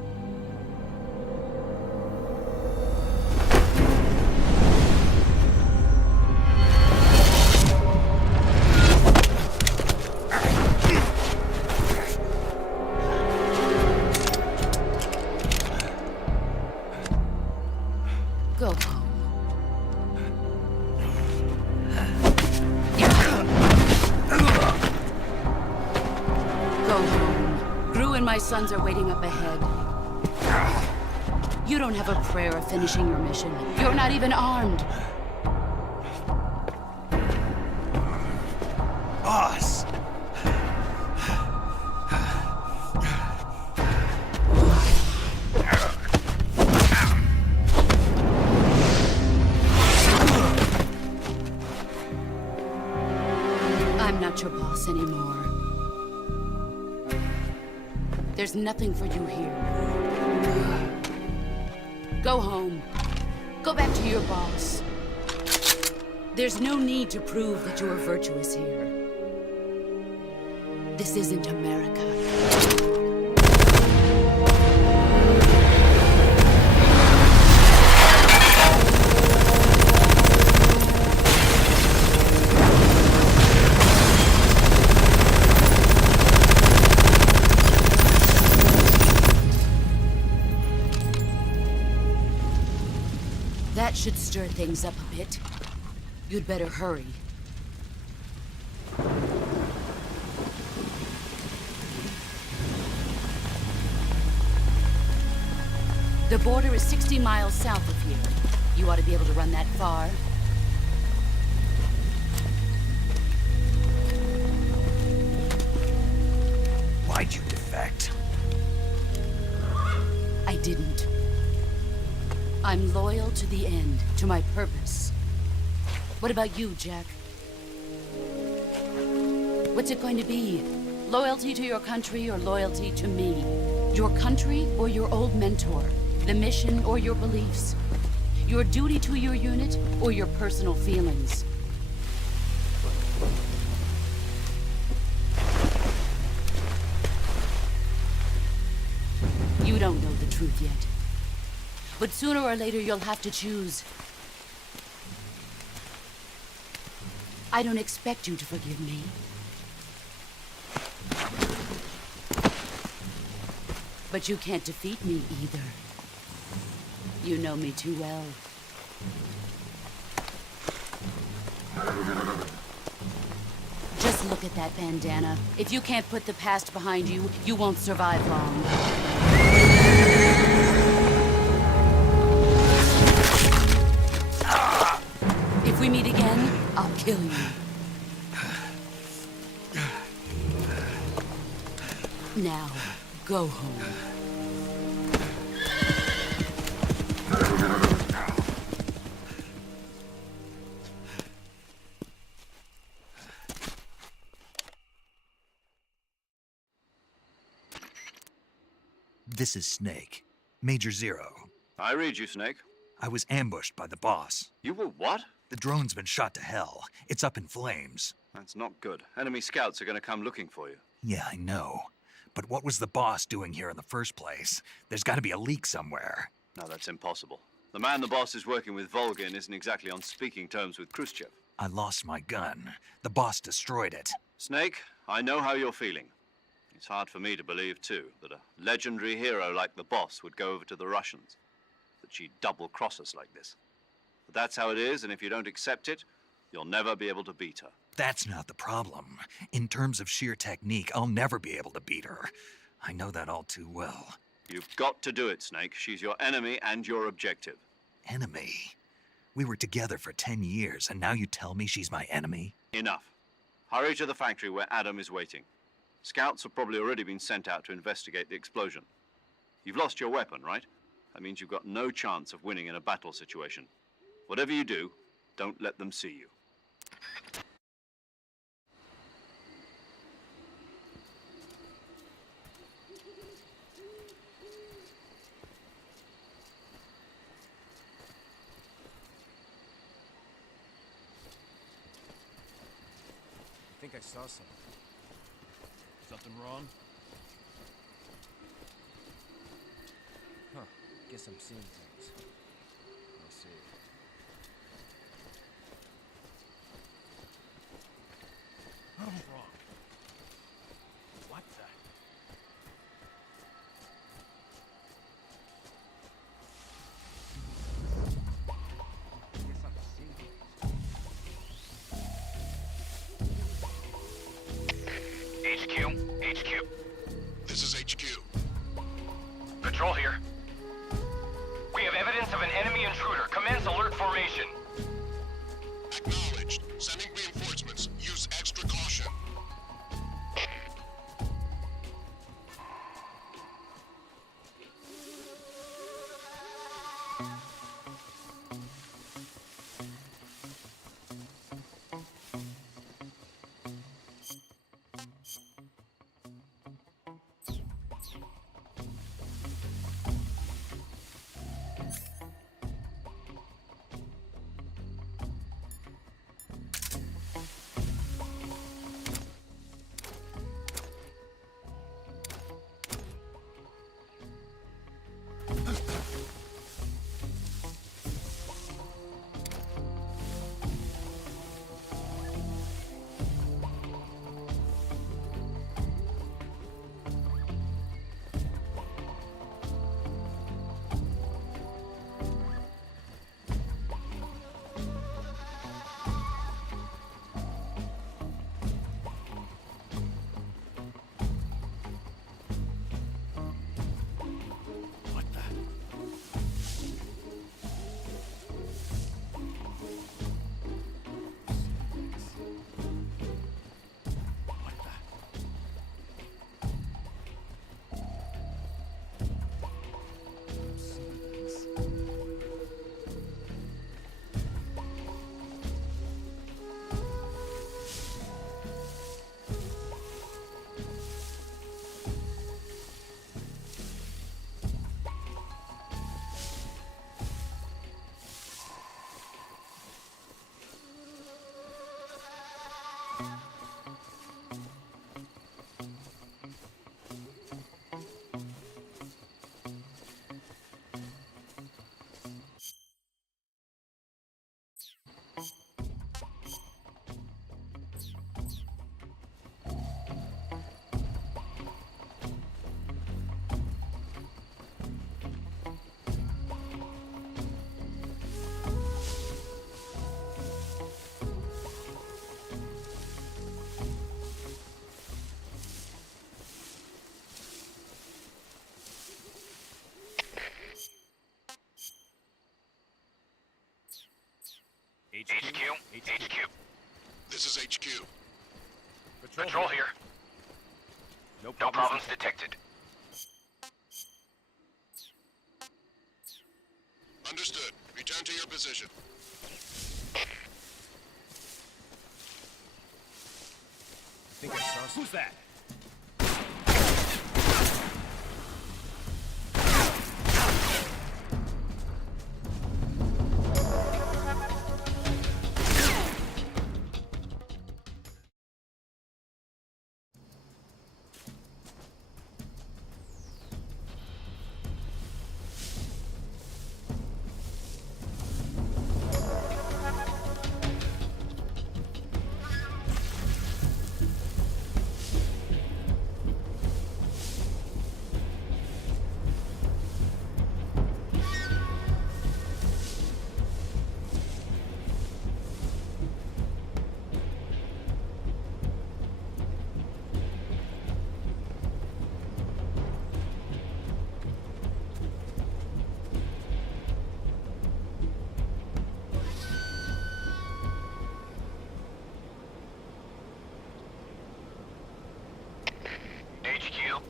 Go home. Go home. Gru and my sons are waiting up ahead. You don't have a prayer of finishing your mission. You're not even armed. Boss! I'm not your boss anymore. There's nothing for you here. Go home. Go back to your boss. There's no need to prove that you are virtuous here. This isn't America. That should stir things up a bit. You'd better hurry. The border is 60 miles south of here. You ought to be able to run that far. Why'd you defect? I didn't. I'm loyal to the end, to my purpose. What about you, Jack? What's it going to be? Loyalty to your country or loyalty to me? Your country or your old mentor? The mission or your beliefs? Your duty to your unit or your personal feelings? You don't know the truth yet. But sooner or later, you'll have to choose. I don't expect you to forgive me. But you can't defeat me either. You know me too well. Just look at that bandana. If you can't put the past behind you, you won't survive long. If we meet again, I'll kill you. Now, go home. This is Snake. Major Zero. I read you, Snake. I was ambushed by the boss. You were what? The drone's been shot to hell. It's up in flames. That's not good. Enemy scouts are going to come looking for you. Yeah, I know. But what was the boss doing here in the first place? There's got to be a leak somewhere. No, that's impossible. The man the boss is working with, Volgin, isn't exactly on speaking terms with Khrushchev. I lost my gun. The boss destroyed it. Snake, I know how you're feeling. It's hard for me to believe, too, that a legendary hero like the boss would go over to the Russians. That she'd double-cross us like this. But that's how it is, and if you don't accept it, you'll never be able to beat her. That's not the problem. In terms of sheer technique, I'll never be able to beat her. I know that all too well. You've got to do it, Snake. She's your enemy and your objective. Enemy? We were together for 10 years, and now you tell me she's my enemy? Enough. Hurry to the factory where Adam is waiting. Scouts have probably already been sent out to investigate the explosion. You've lost your weapon, right? That means you've got no chance of winning in a battle situation. Whatever you do, don't let them see you. I think I saw something. Something wrong? Huh. Guess I'm seeing things. I see. I'm wrong. What the? Guess I'm seeing things. HQ. This is HQ. Patrol here. We have evidence of an enemy intruder. Commence alert formation. Acknowledged. Sending reinforcements. Use extra caution. HQ. This is HQ. Patrol here. No problems detected. Understood. Return to your position. I think I saw something. Who's that?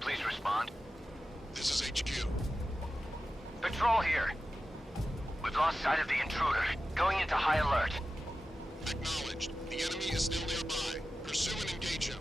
Please respond. This is HQ. Patrol here. We've lost sight of the intruder. Going into high alert. Acknowledged. The enemy is still nearby. Pursue and engage him.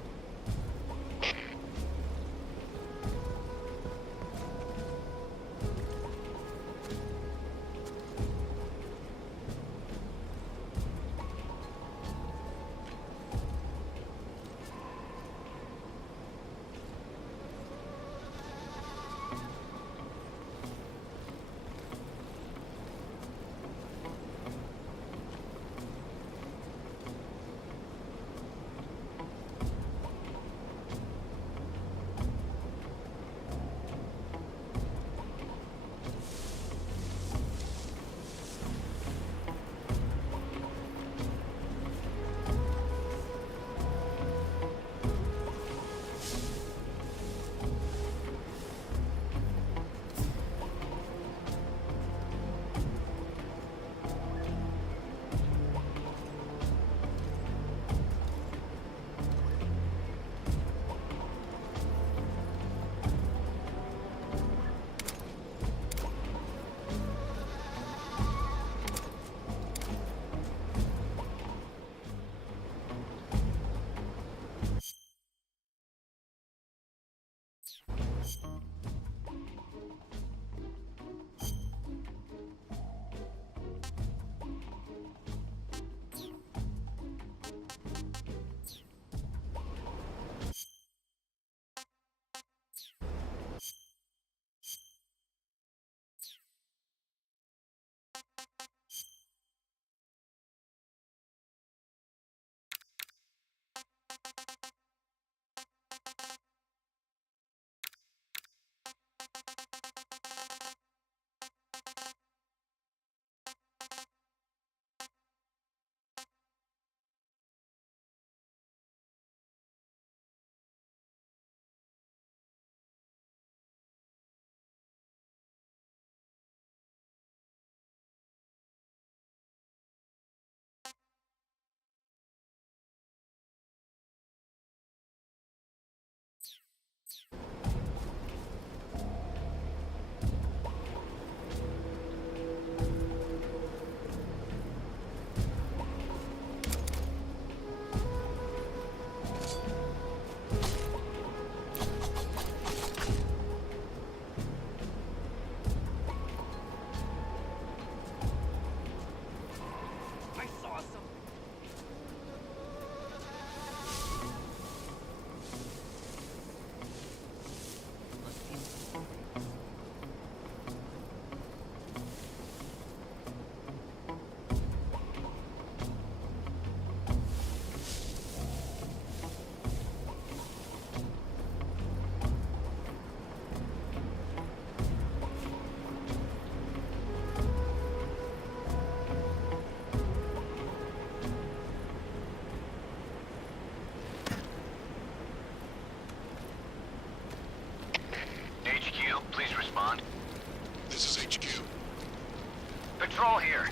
Control here.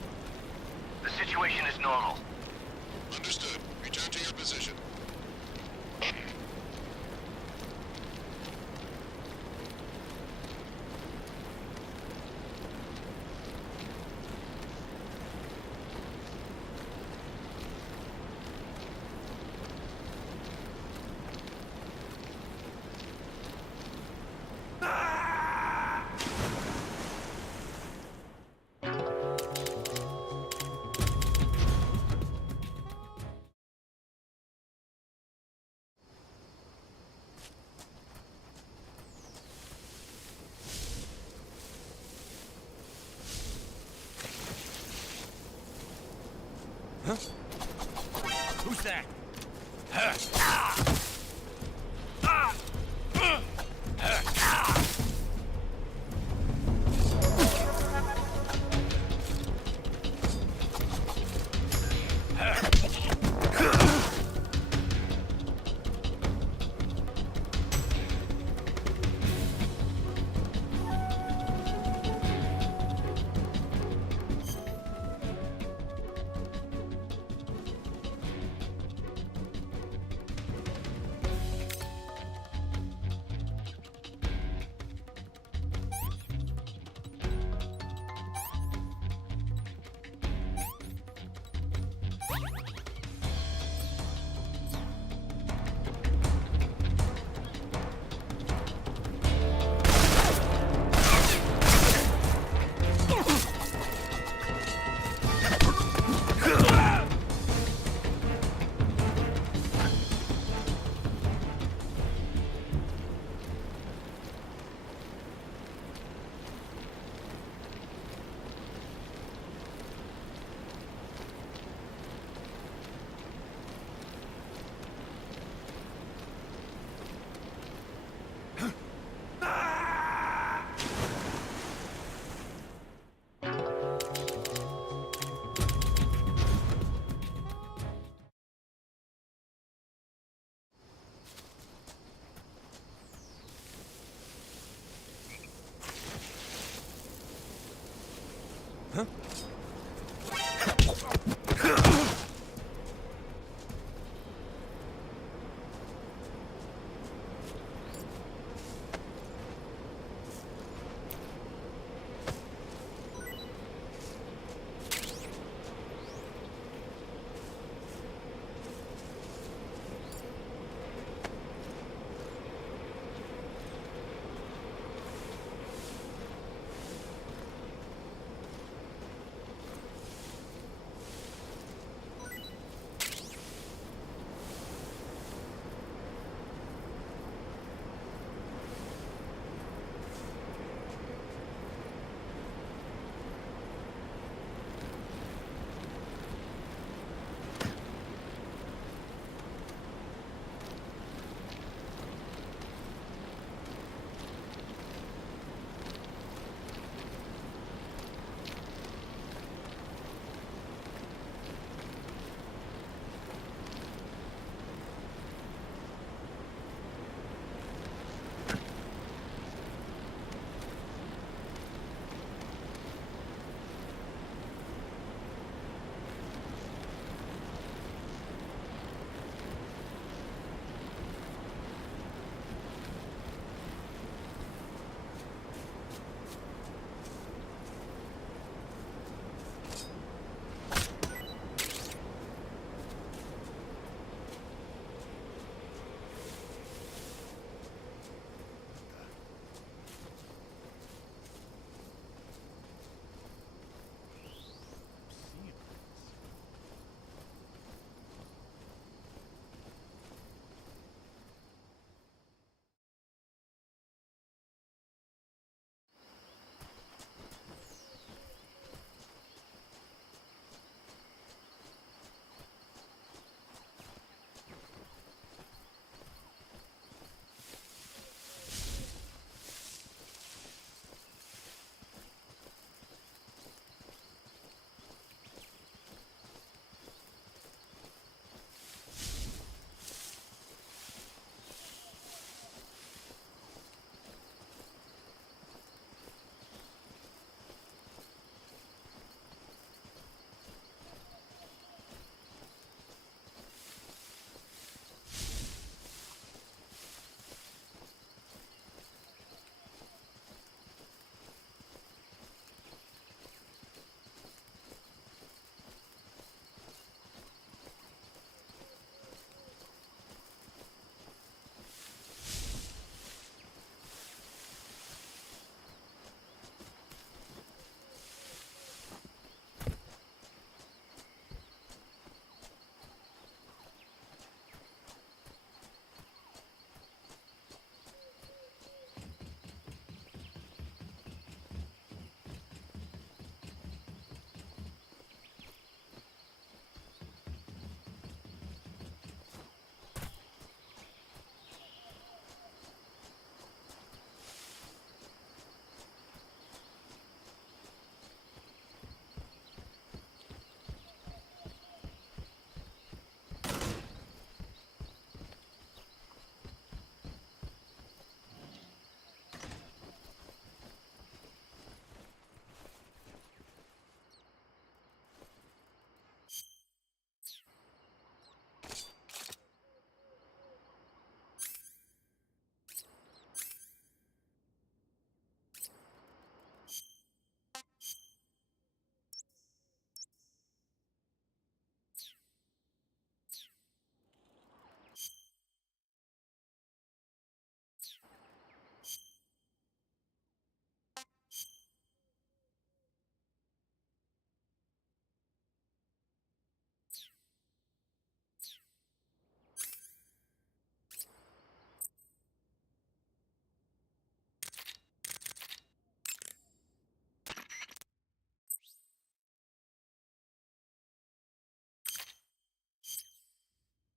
The situation is normal. Understood. Return to your position. Who's that?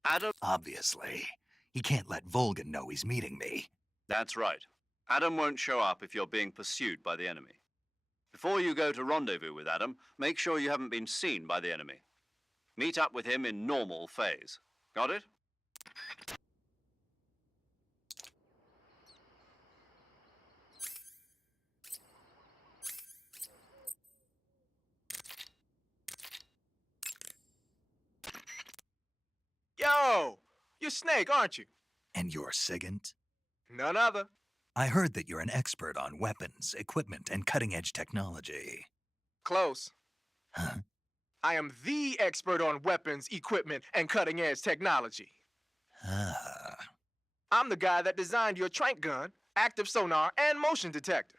Adam? Obviously. He can't let Volgan know he's meeting me. That's right. Adam won't show up if you're being pursued by the enemy. Before you go to rendezvous with Adam, make sure you haven't been seen by the enemy. Meet up with him in normal phase. Got it? Yo! You're Snake, aren't you? And you're Sigint? None other. I heard that you're an expert on weapons, equipment, and cutting-edge technology. Close. Huh? I am the expert on weapons, equipment, and cutting-edge technology. Ah. I'm the guy that designed your trank gun, active sonar, and motion detector.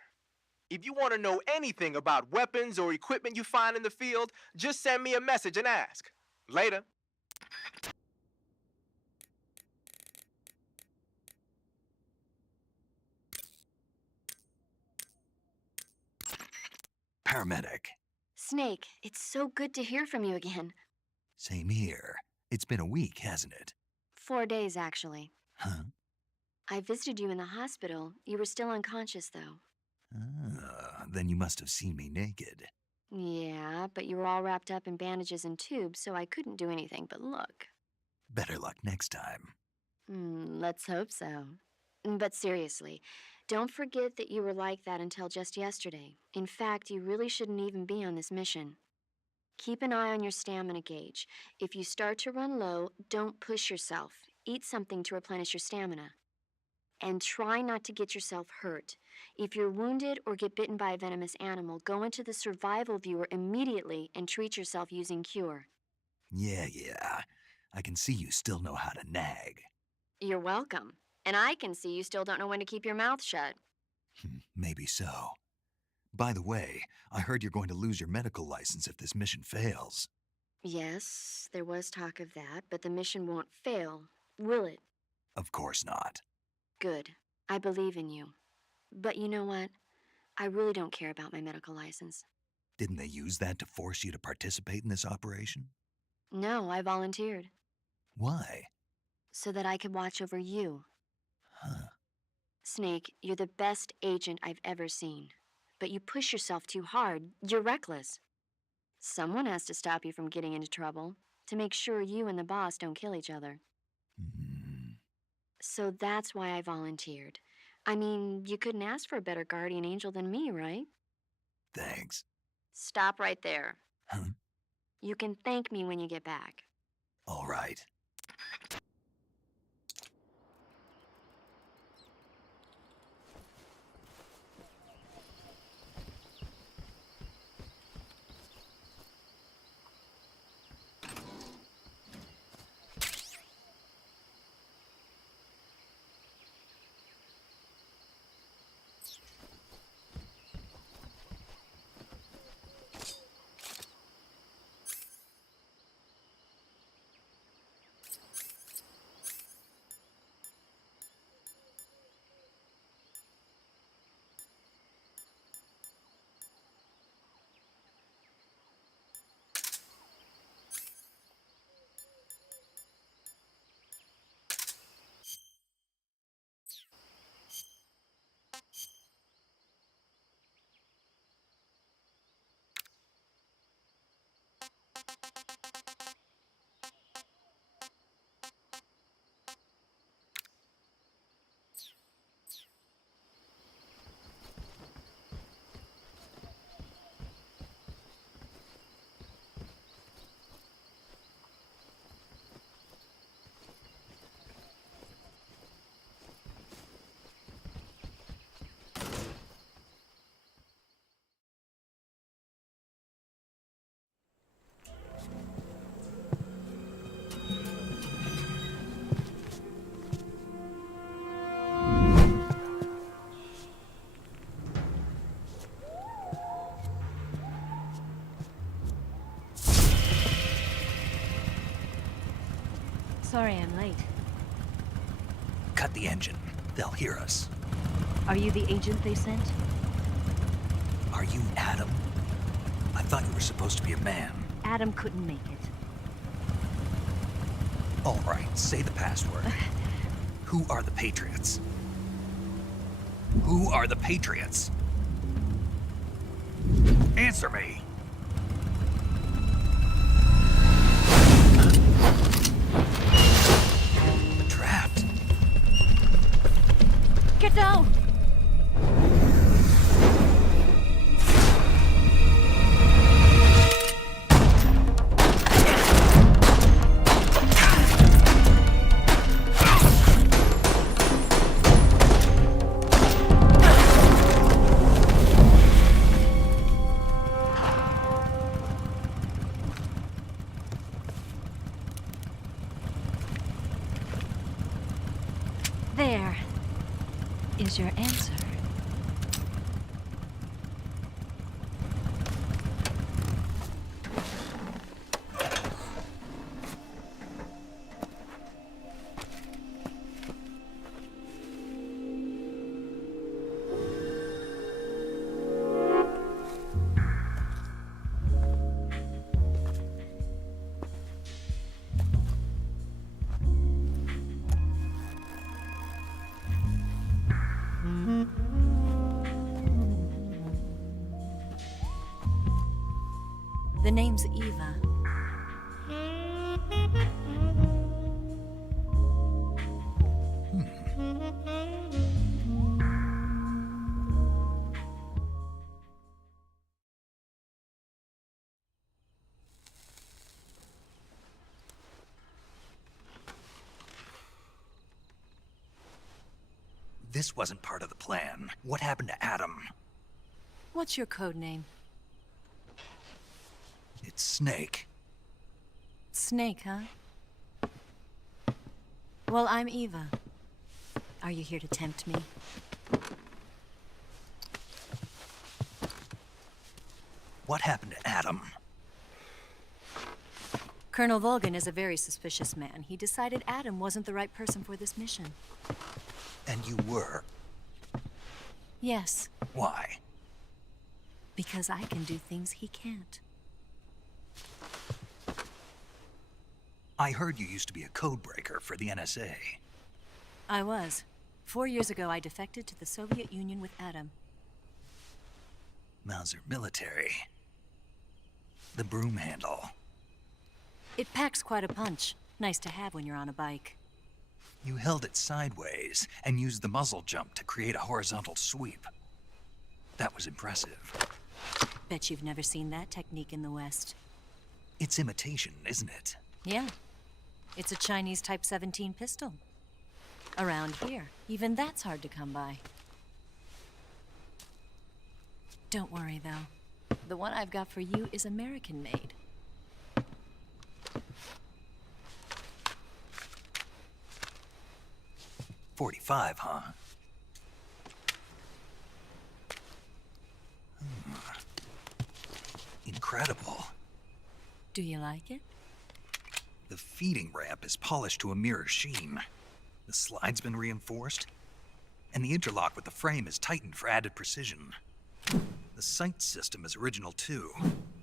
If you want to know anything about weapons or equipment you find in the field, just send me a message and ask. Later. Paramedic. Snake, it's so good to hear from you again. Same here. It's been a week, hasn't it? 4 days, actually. Huh? I visited you in the hospital. You were still unconscious, though. Then you must have seen me naked. Yeah, but you were all wrapped up in bandages and tubes, so I couldn't do anything but look. Better luck next time. Let's hope so. But seriously, don't forget that you were like that until just yesterday. In fact, you really shouldn't even be on this mission. Keep an eye on your stamina gauge. If you start to run low, don't push yourself. Eat something to replenish your stamina. And try not to get yourself hurt. If you're wounded or get bitten by a venomous animal, go into the survival viewer immediately and treat yourself using Cure. Yeah. I can see you still know how to nag. You're welcome. And I can see you still don't know when to keep your mouth shut. Maybe so. By the way, I heard you're going to lose your medical license if this mission fails. Yes, there was talk of that, but the mission won't fail, will it? Of course not. Good. I believe in you. But you know what? I really don't care about my medical license. Didn't they use that to force you to participate in this operation? No, I volunteered. Why? So that I could watch over you. Huh. Snake, you're the best agent I've ever seen. But you push yourself too hard. You're reckless. Someone has to stop you from getting into trouble, to make sure you and the boss don't kill each other. So that's why I volunteered. I mean, you couldn't ask for a better guardian angel than me, right? Thanks. Stop right there. Huh? You can thank me when you get back. All right. Sorry I'm late. Cut the engine. They'll hear us. Are you the agent they sent? Are you Adam? I thought you were supposed to be a man. Adam couldn't make it. All right, say the password. Who are the Patriots? Who are the Patriots? Answer me! Trapped. Get down! There is your answer. The name's Eva. This wasn't part of the plan. What happened to Adam? What's your code name? It's Snake. Snake, huh? Well, I'm Eva. Are you here to tempt me? What happened to Adam? Colonel Volgan is a very suspicious man. He decided Adam wasn't the right person for this mission. And you were? Yes. Why? Because I can do things he can't. I heard you used to be a codebreaker for the NSA. I was. 4 years ago, I defected to the Soviet Union with Adam. Mauser military. The broom handle. It packs quite a punch. Nice to have when you're on a bike. You held it sideways and used the muzzle jump to create a horizontal sweep. That was impressive. Bet you've never seen that technique in the West. It's imitation, isn't it? Yeah. It's a Chinese Type 17 pistol. Around here, even that's hard to come by. Don't worry, though. The one I've got for you is American-made. .45, huh? Incredible. Do you like it? The feeding ramp is polished to a mirror sheen. The slide's been reinforced, and the interlock with the frame is tightened for added precision. The sight system is original too.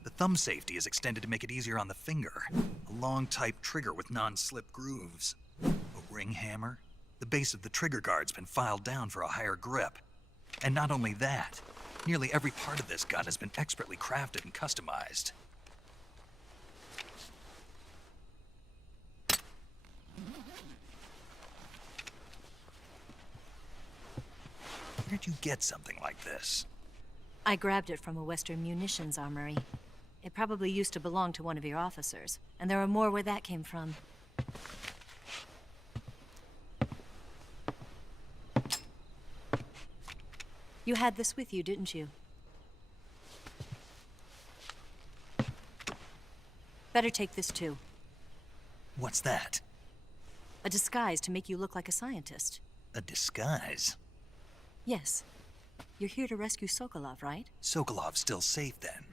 The thumb safety is extended to make it easier on the finger. A long type trigger with non-slip grooves. A ring hammer. The base of the trigger guard's been filed down for a higher grip. And not only that, nearly every part of this gun has been expertly crafted and customized. Where'd you get something like this? I grabbed it from a Western munitions armory. It probably used to belong to one of your officers, and there are more where that came from. You had this with you, didn't you? Better take this too. What's that? A disguise to make you look like a scientist. A disguise? Yes. You're here to rescue Sokolov, right? Sokolov's still safe then?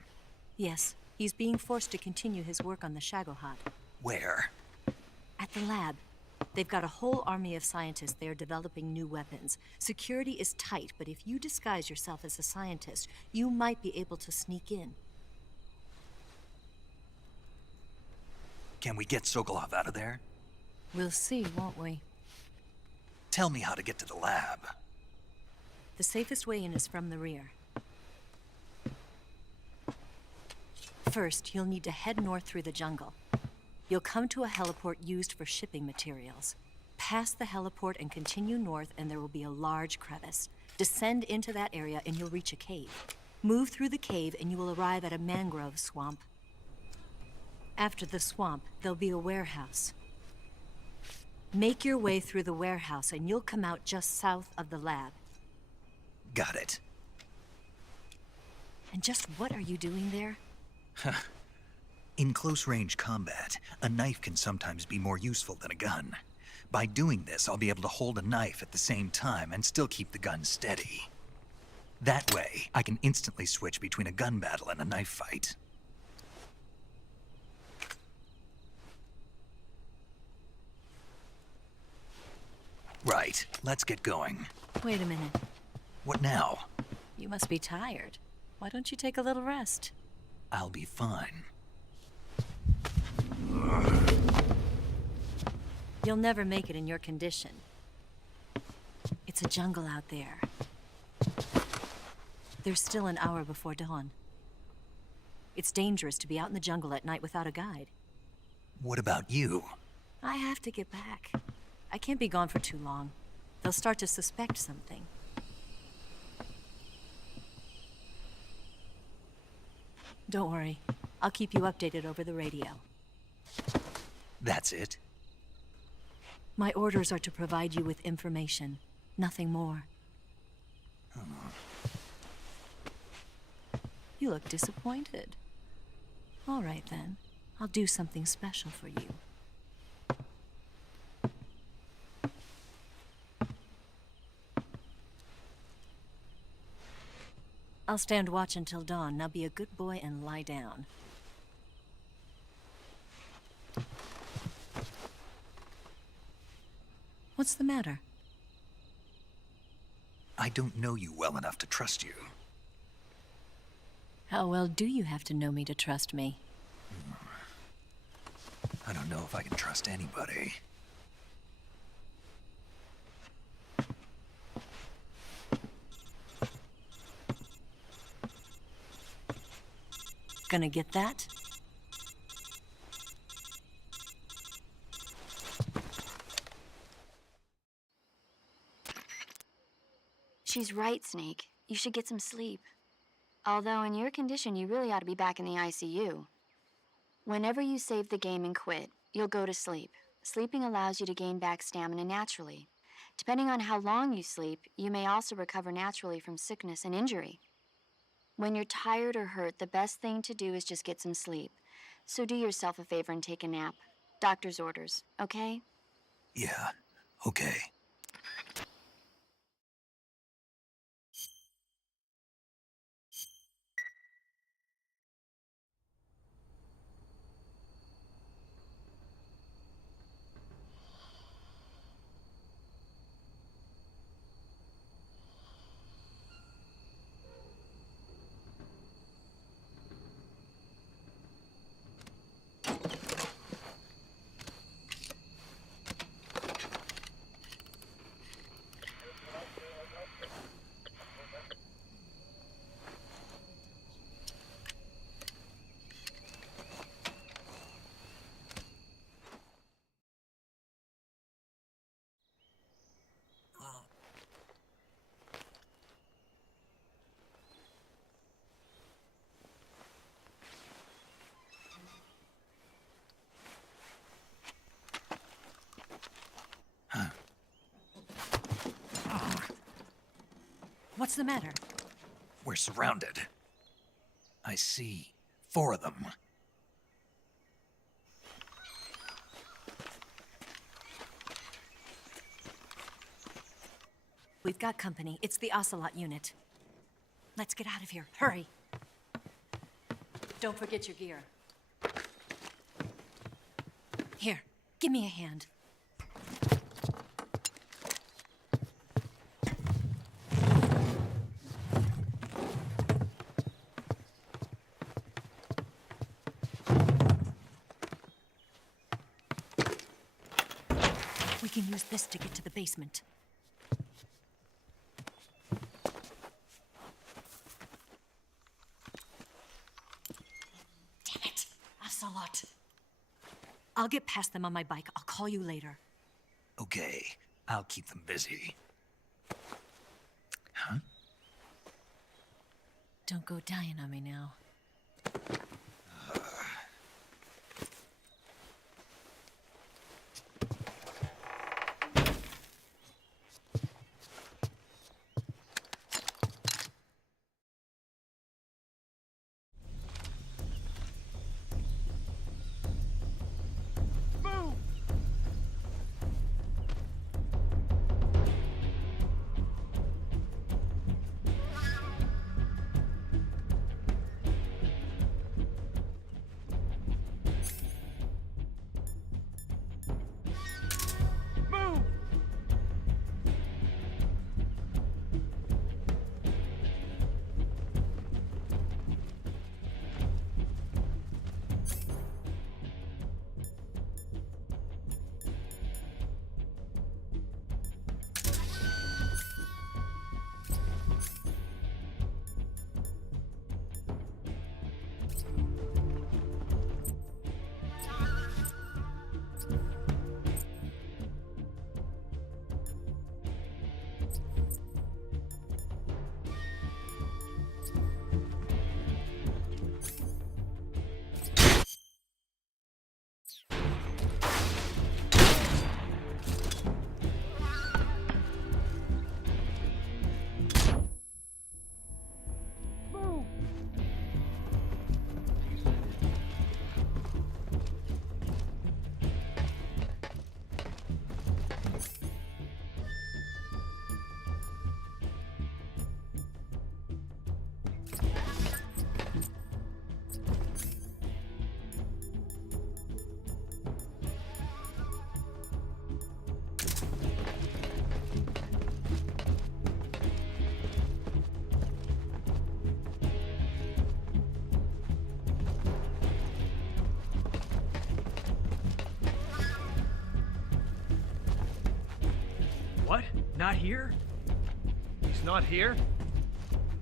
Yes. He's being forced to continue his work on the Shagohod. Where? At the lab. They've got a whole army of scientists there developing new weapons. Security is tight, but if you disguise yourself as a scientist, you might be able to sneak in. Can we get Sokolov out of there? We'll see, won't we? Tell me how to get to the lab. The safest way in is from the rear. First, you'll need to head north through the jungle. You'll come to a heliport used for shipping materials. Pass the heliport and continue north, and there will be a large crevice. Descend into that area and you'll reach a cave. Move through the cave and you will arrive at a mangrove swamp. After the swamp, there'll be a warehouse. Make your way through the warehouse and you'll come out just south of the lab. Got it. And just what are you doing there? In close-range combat, a knife can sometimes be more useful than a gun. By doing this, I'll be able to hold a knife at the same time and still keep the gun steady. That way, I can instantly switch between a gun battle and a knife fight. Right, let's get going. Wait a minute. What now? You must be tired. Why don't you take a little rest? I'll be fine. You'll never make it in your condition. It's a jungle out there. There's still an hour before dawn. It's dangerous to be out in the jungle at night without a guide. What about you? I have to get back. I can't be gone for too long. They'll start to suspect something. Don't worry. I'll keep you updated over the radio. That's it? My orders are to provide you with information, nothing more. You look disappointed. All right then. I'll do something special for you. I'll stand watch until dawn. Now be a good boy and lie down. What's the matter? I don't know you well enough to trust you. How well do you have to know me to trust me? I don't know if I can trust anybody. Gonna get that? She's right, Snake. You should get some sleep. Although in your condition, you really ought to be back in the ICU. Whenever you save the game and quit, you'll go to sleep. Sleeping allows you to gain back stamina naturally. Depending on how long you sleep, you may also recover naturally from sickness and injury. When you're tired or hurt, the best thing to do is just get some sleep. So do yourself a favor and take a nap. Doctor's orders, okay? Yeah, okay. What's the matter? We're surrounded. I see 4 of them. We've got company. It's the Ocelot unit. Let's get out of here. Hurry. Don't forget your gear. Here, give me a hand. We can use this to get to the basement. Damn it! Ocelot! I'll get past them on my bike. I'll call you later. Okay, I'll keep them busy. Huh? Don't go dying on me now. What? Not here? He's not here?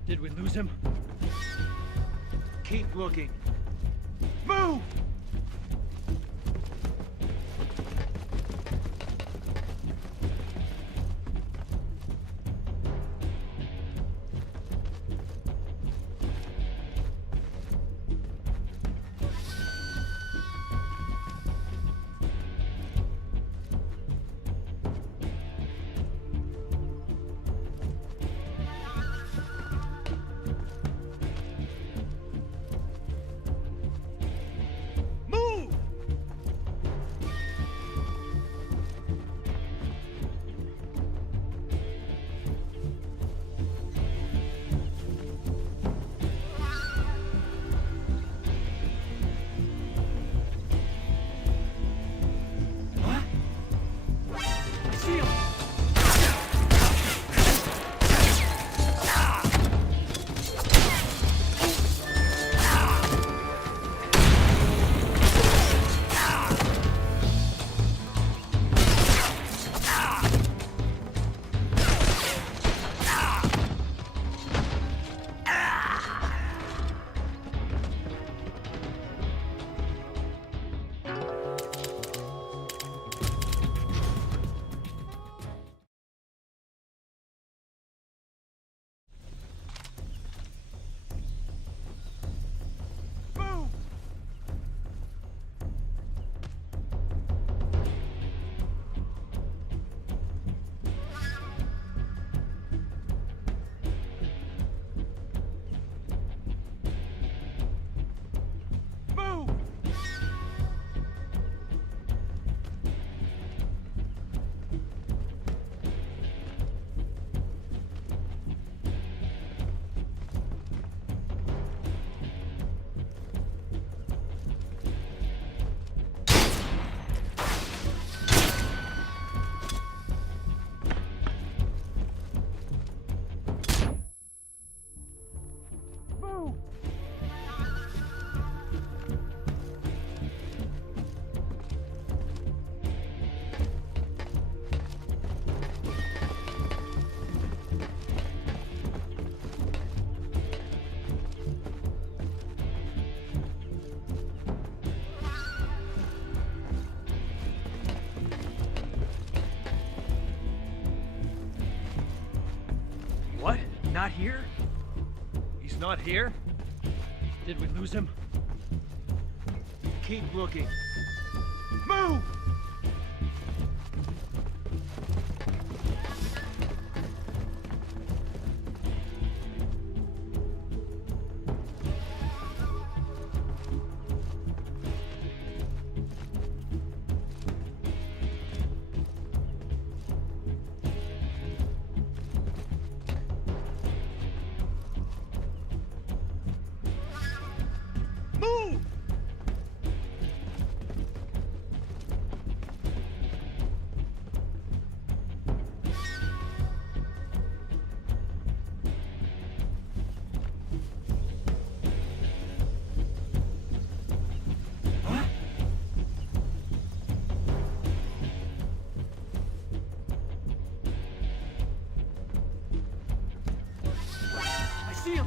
Did we lose him? Keep looking. Move! not here? He's not here? Did we lose him? Keep looking. Move! Move! I see him!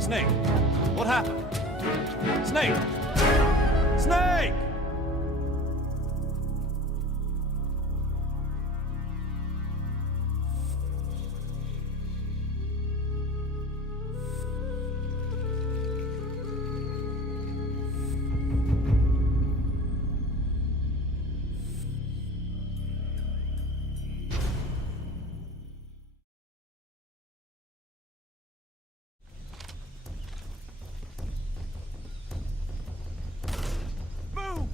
Snake, what happened? Snake! Snake! Move!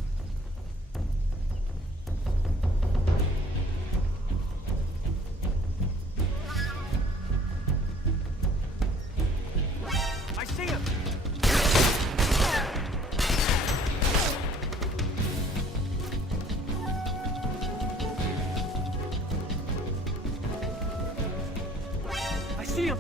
I see him! I see him!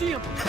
see him!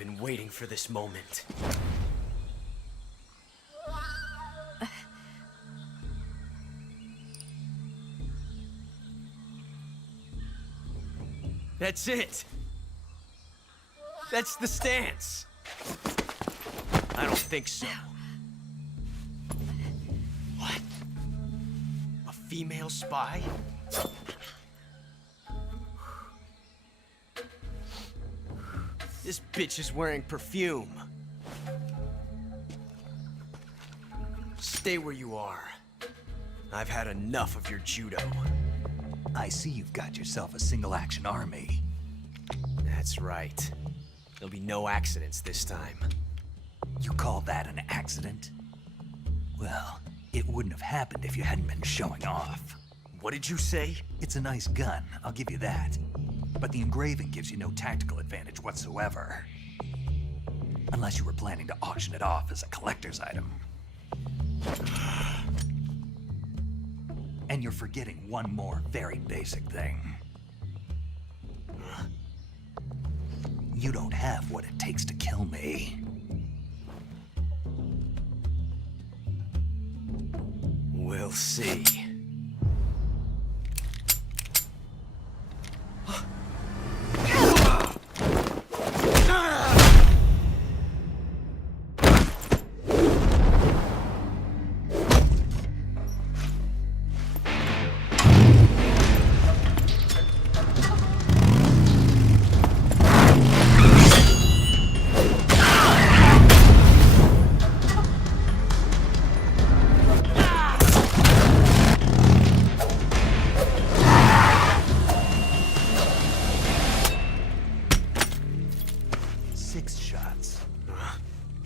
been waiting for this moment. That's it! That's the stance! I don't think so. What? A female spy? This bitch is wearing perfume. Stay where you are. I've had enough of your judo. I see you've got yourself a single-action army. That's right. There'll be no accidents this time. You call that an accident? Well, it wouldn't have happened if you hadn't been showing off. What did you say? It's a nice gun, I'll give you that. But the engraving gives you no tactical advantage whatsoever. Unless you were planning to auction it off as a collector's item. And you're forgetting one more very basic thing. You don't have what it takes to kill me. We'll see.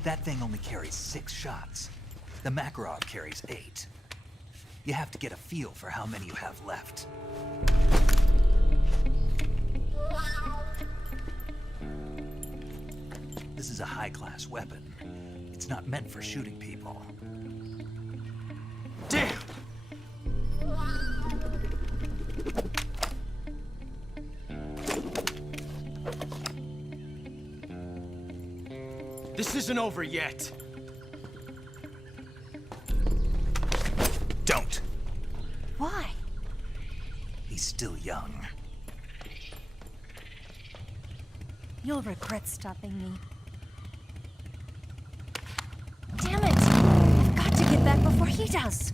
That thing only carries 6 shots. The Makarov carries 8. You have to get a feel for how many you have left. This is a high-class weapon. It's not meant for shooting people. Damn! This isn't over yet. Don't. Why? He's still young. You'll regret stopping me. Damn it! I've got to get back before he does.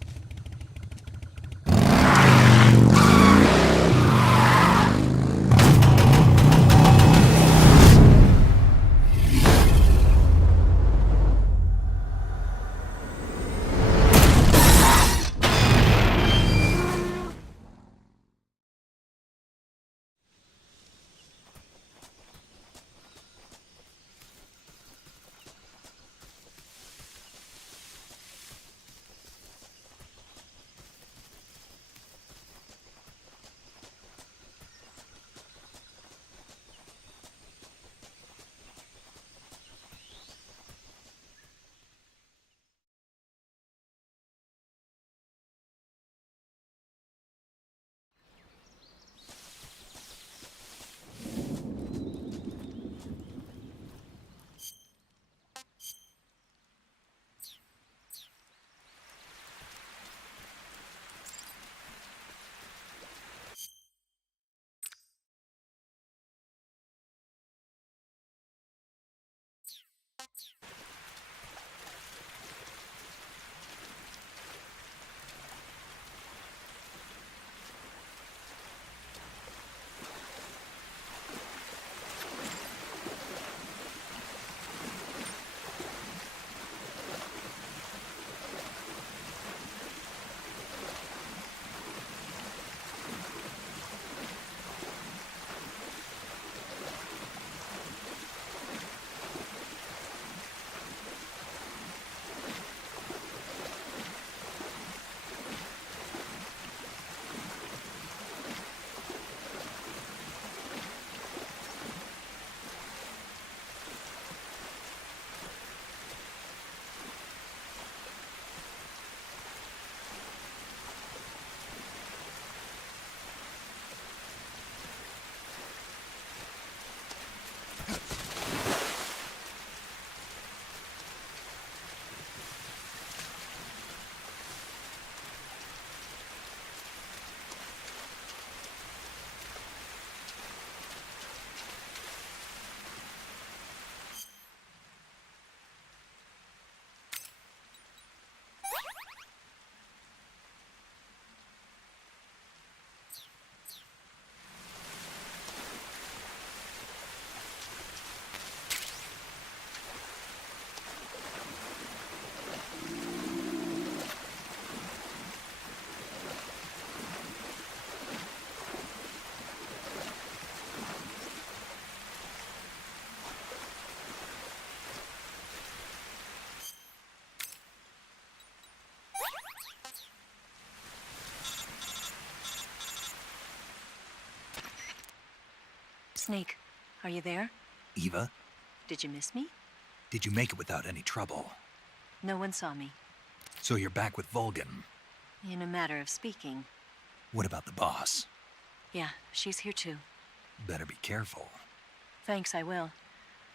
Snake, are you there? Eva, Did you miss me? did you make it without any trouble? No one saw me. So you're back with Vulcan. In a matter of speaking. What about the boss? Yeah, she's here too. Better be careful. Thanks, I will.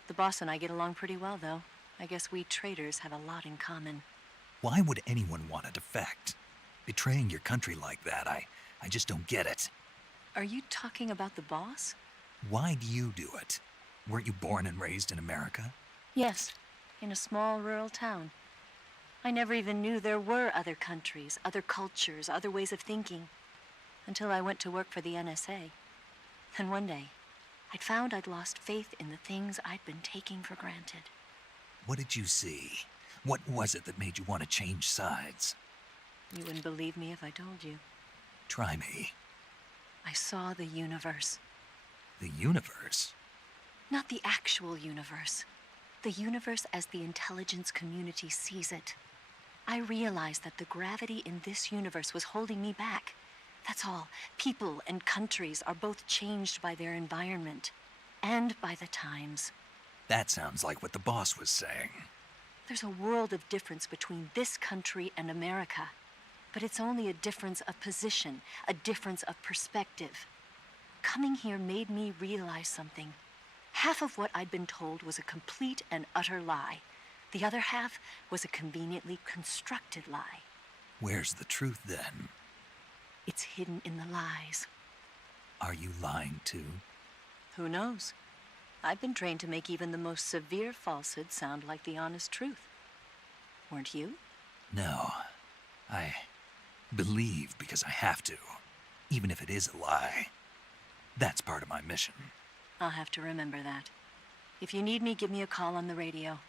The boss and I get along pretty well, though. I guess we traitors have a lot in common. Why would anyone want to defect? Betraying your country like that, I just don't get it. Are you talking about the boss? Why do you do it? Weren't you born and raised in America? Yes, in a small rural town. I never even knew there were other countries, other cultures, other ways of thinking, until I went to work for the NSA. And one day, I'd found I'd lost faith in the things I'd been taking for granted. What did you see? What was it that made you want to change sides? You wouldn't believe me if I told you. Try me. I saw the universe. The universe? Not the actual universe. The universe as the intelligence community sees it. I realized that the gravity in this universe was holding me back. That's all. People and countries are both changed by their environment and by the times. That sounds like what the boss was saying. There's a world of difference between this country and America. But it's only a difference of position, a difference of perspective. Coming here made me realize something. Half of what I'd been told was a complete and utter lie. The other half was a conveniently constructed lie. Where's the truth then? It's hidden in the lies. Are you lying too? Who knows? I've been trained to make even the most severe falsehood sound like the honest truth. Weren't you? No. I believe because I have to, even if it is a lie. That's part of my mission. I'll have to remember that. If you need me, give me a call on the radio.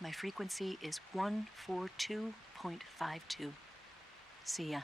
My frequency is 142.52. See ya.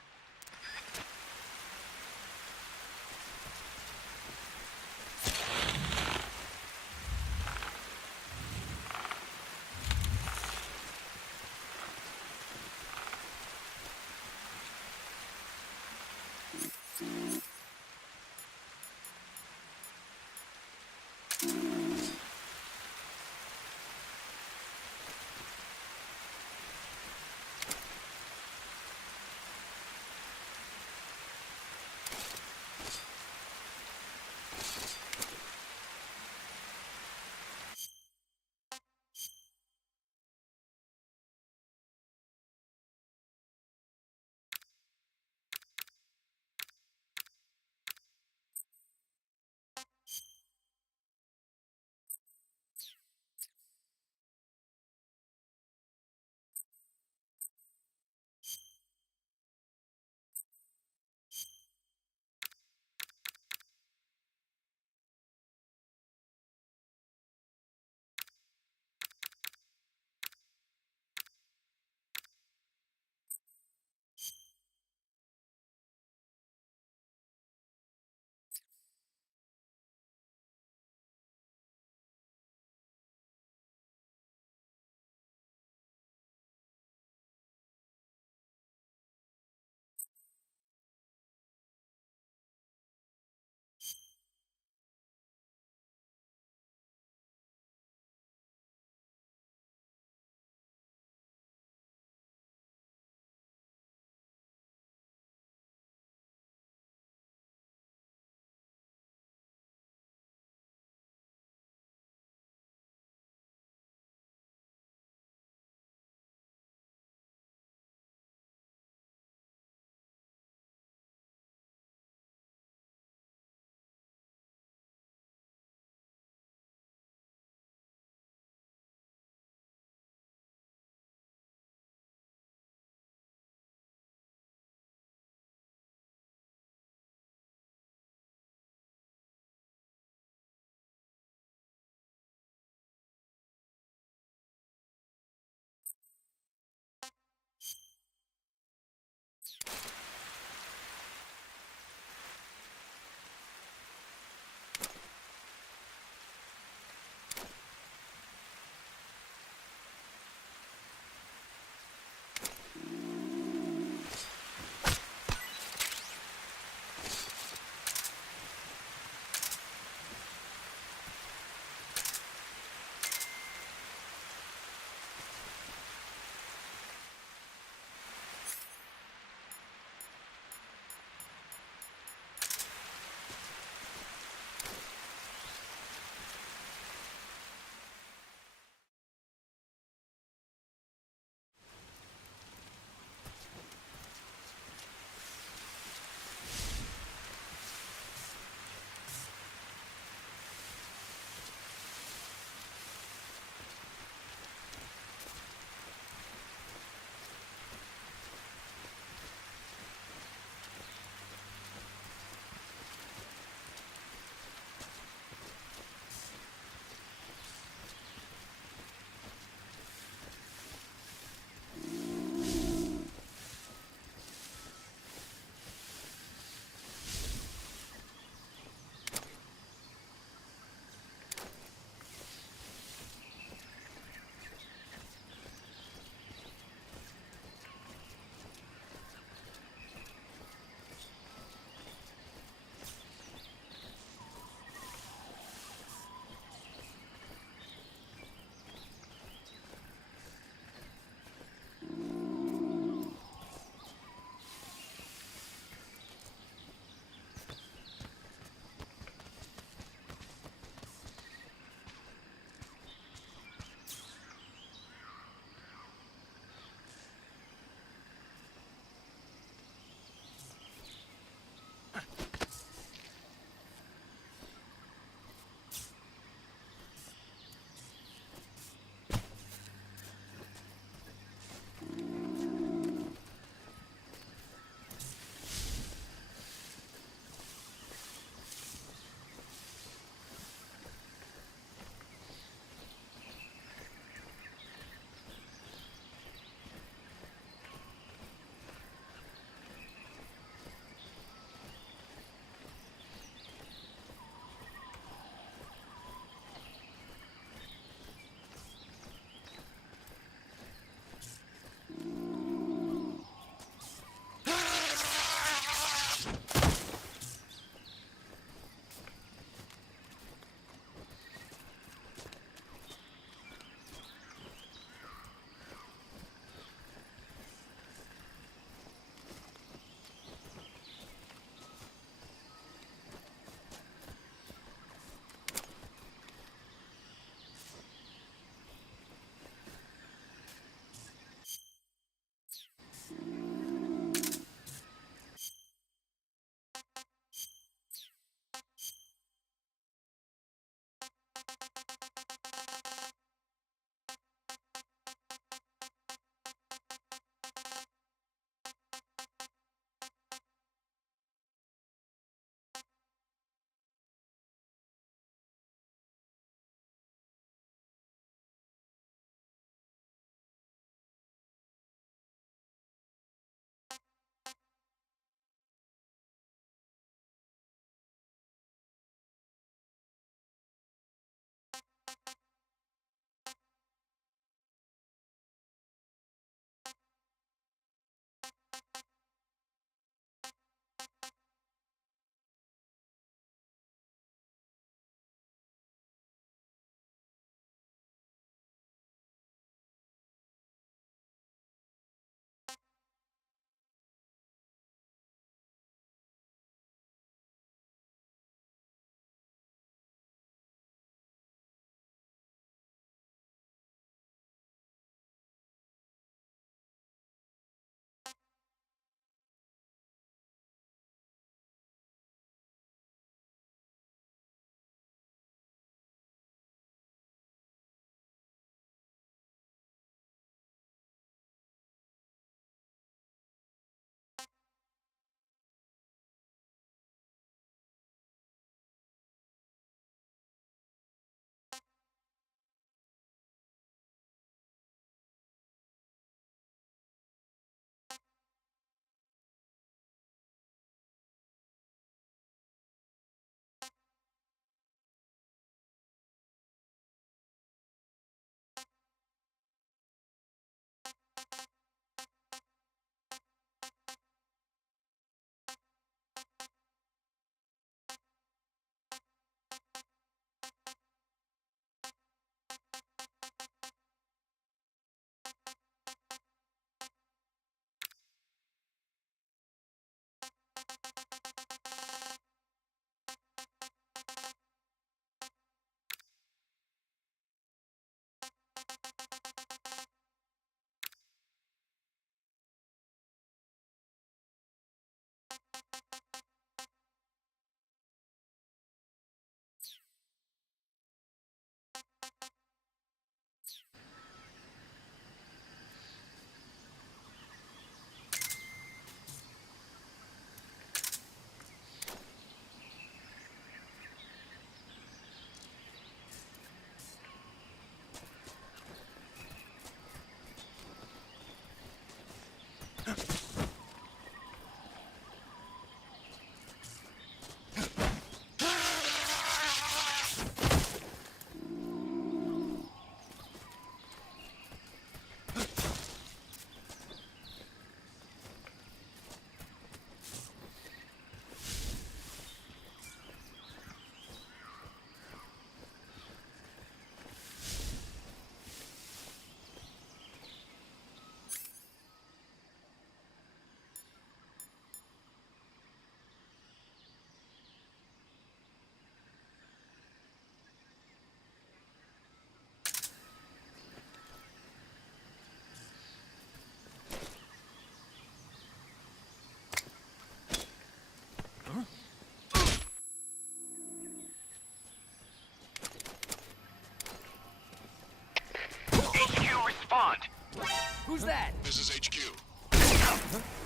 Who's that? This is HQ.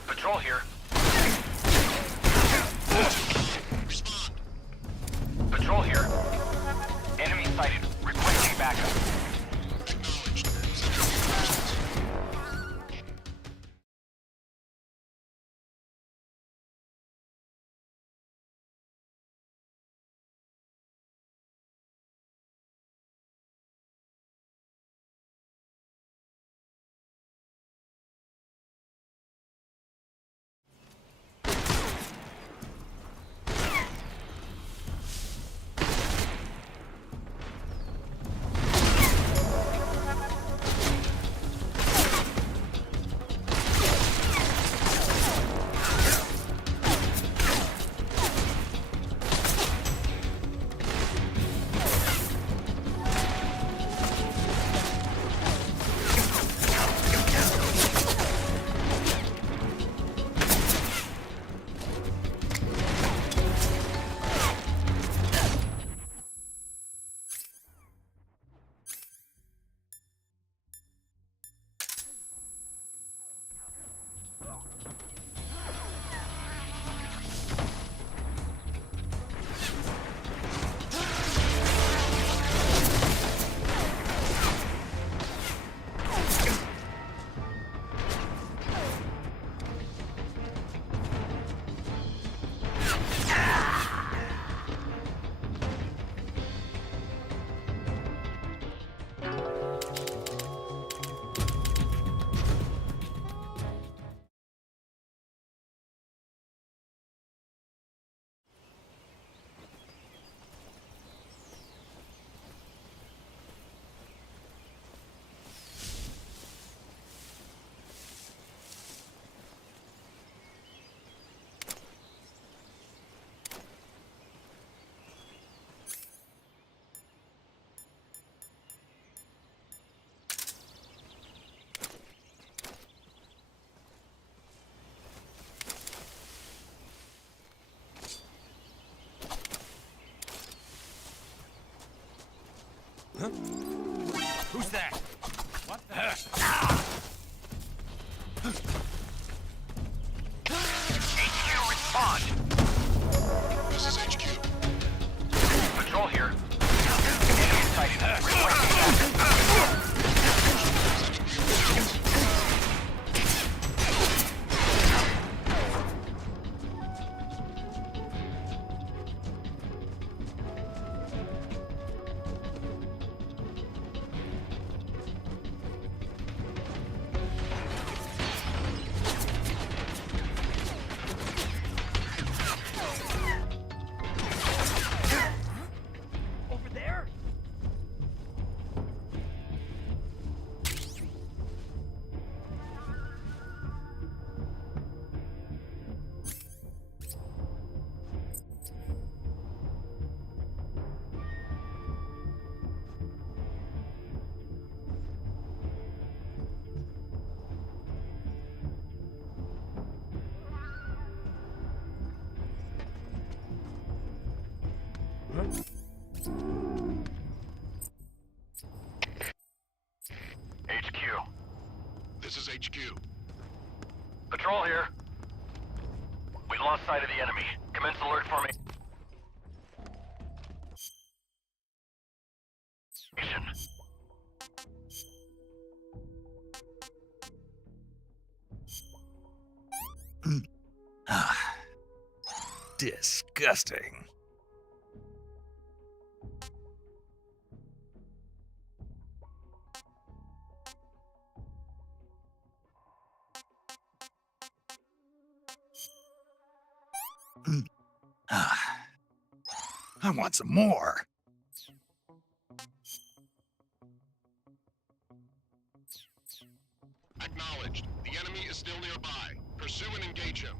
Patrol here. Respond. Patrol here. Enemy sighted. Requesting backup. Acknowledged. Huh? Who's that? What the? HQ, respond! This is HQ. Patrol here. Enemy sighted. Requesting backup. Over there? HQ. This is HQ. Patrol here. We lost sight of the enemy. Commence alert formation. Disgusting. I want some more. Acknowledged. The enemy is still nearby. Pursue and engage him.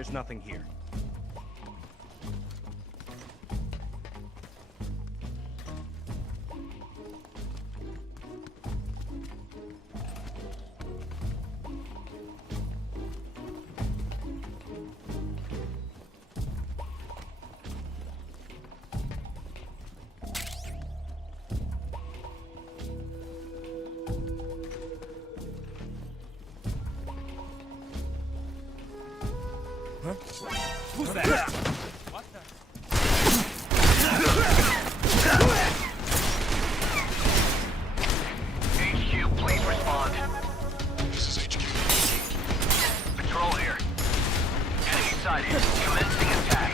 There's nothing here. Huh? Who's that? What the? HQ, please respond. This is HQ. Patrol here. Enemy sighted. Commencing attack.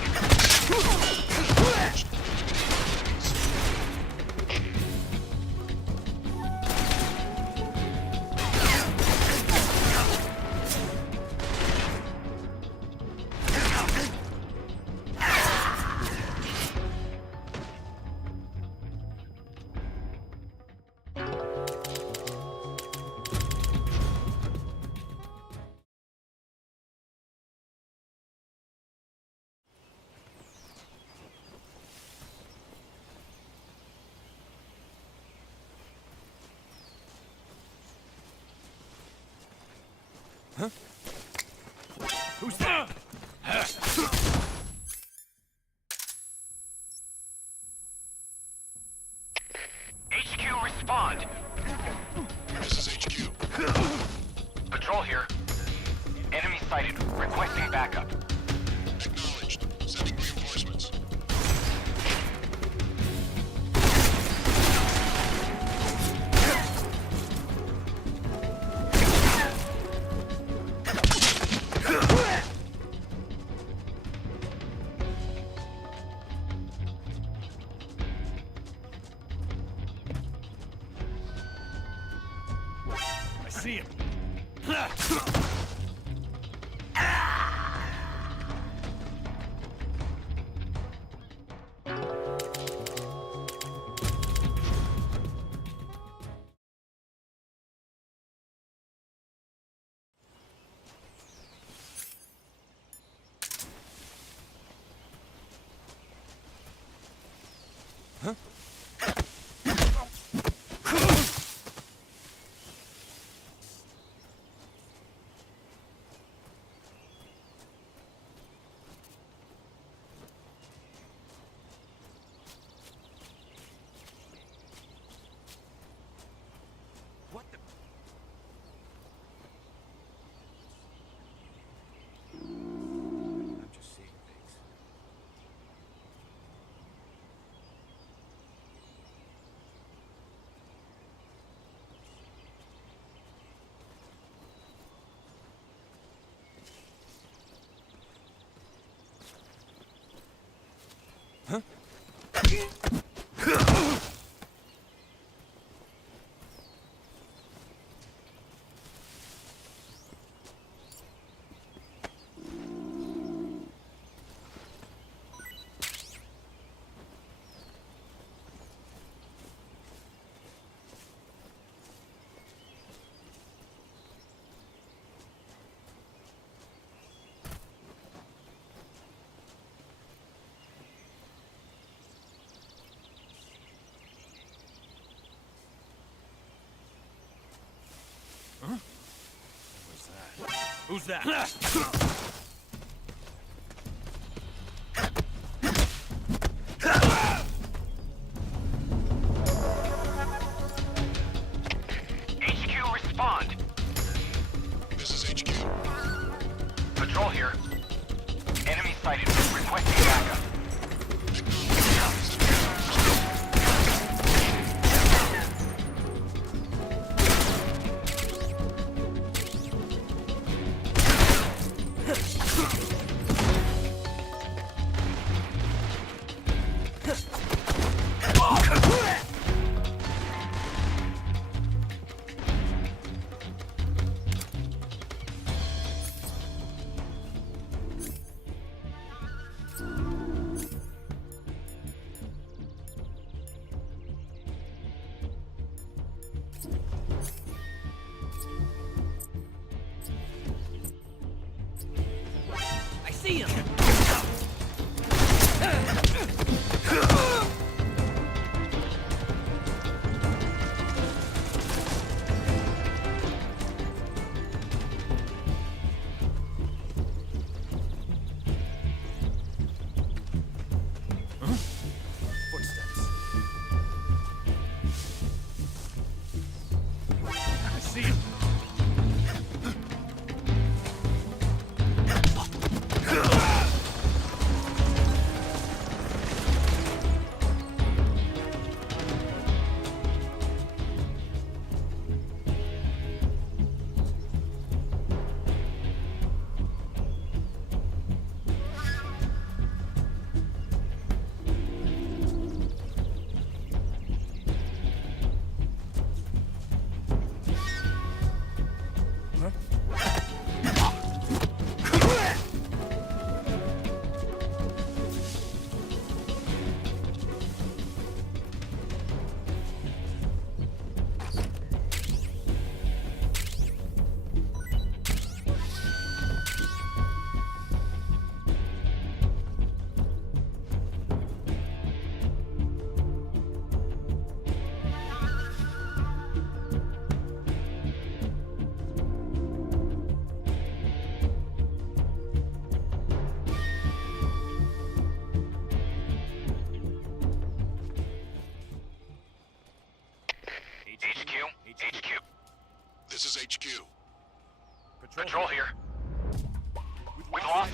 Huh? Who's that? HQ, respond. This is HQ. Patrol here. Enemy sighted. Requesting backup. Acknowledged. Sending reinforcements. I see him. Huh? What the? I'm just seeing things. Huh? Huh? Who's that? HQ, respond. This is HQ. Patrol here. Enemy sighted. Requesting backup.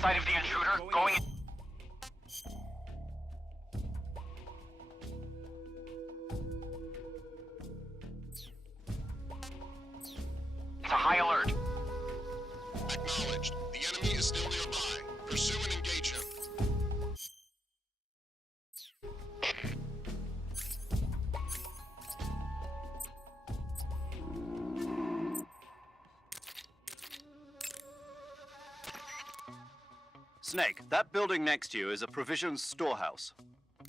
sight of the intruder, going... It's a high alert. Acknowledged. The enemy is still nearby. Pursue and engage him. Snake, that building next to you is a provisions storehouse.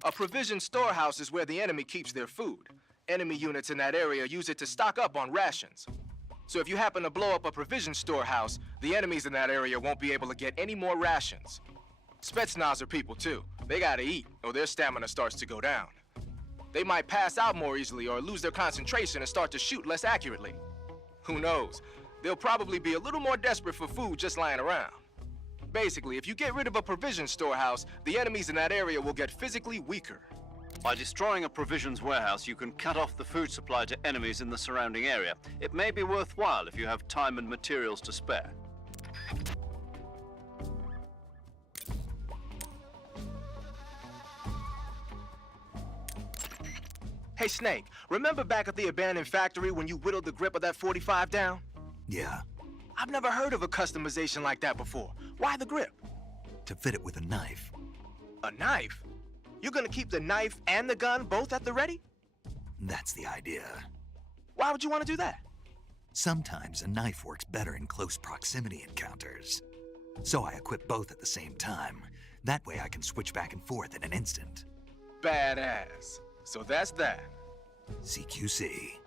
A provision storehouse is where the enemy keeps their food. Enemy units in that area use it to stock up on rations. So if you happen to blow up a provision storehouse, the enemies in that area won't be able to get any more rations. Spetsnaz are people too. They gotta eat, or their stamina starts to go down. They might pass out more easily or lose their concentration and start to shoot less accurately. Who knows? They'll probably be a little more desperate for food just lying around. Basically, if you get rid of a provision storehouse, the enemies in that area will get physically weaker. By destroying a provisions warehouse, you can cut off the food supply to enemies in the surrounding area. It may be worthwhile if you have time and materials to spare. Hey Snake, remember back at the abandoned factory when you whittled the grip of that 45 down? Yeah, I've never heard of a customization like that before. Why the grip? to fit it with a knife. A knife? You're gonna keep the knife and the gun both at the ready? That's the idea. Why would you want to do that? Sometimes a knife works better in close proximity encounters. So I equip both at the same time. That way I can switch back and forth in an instant. Badass. So that's that. CQC.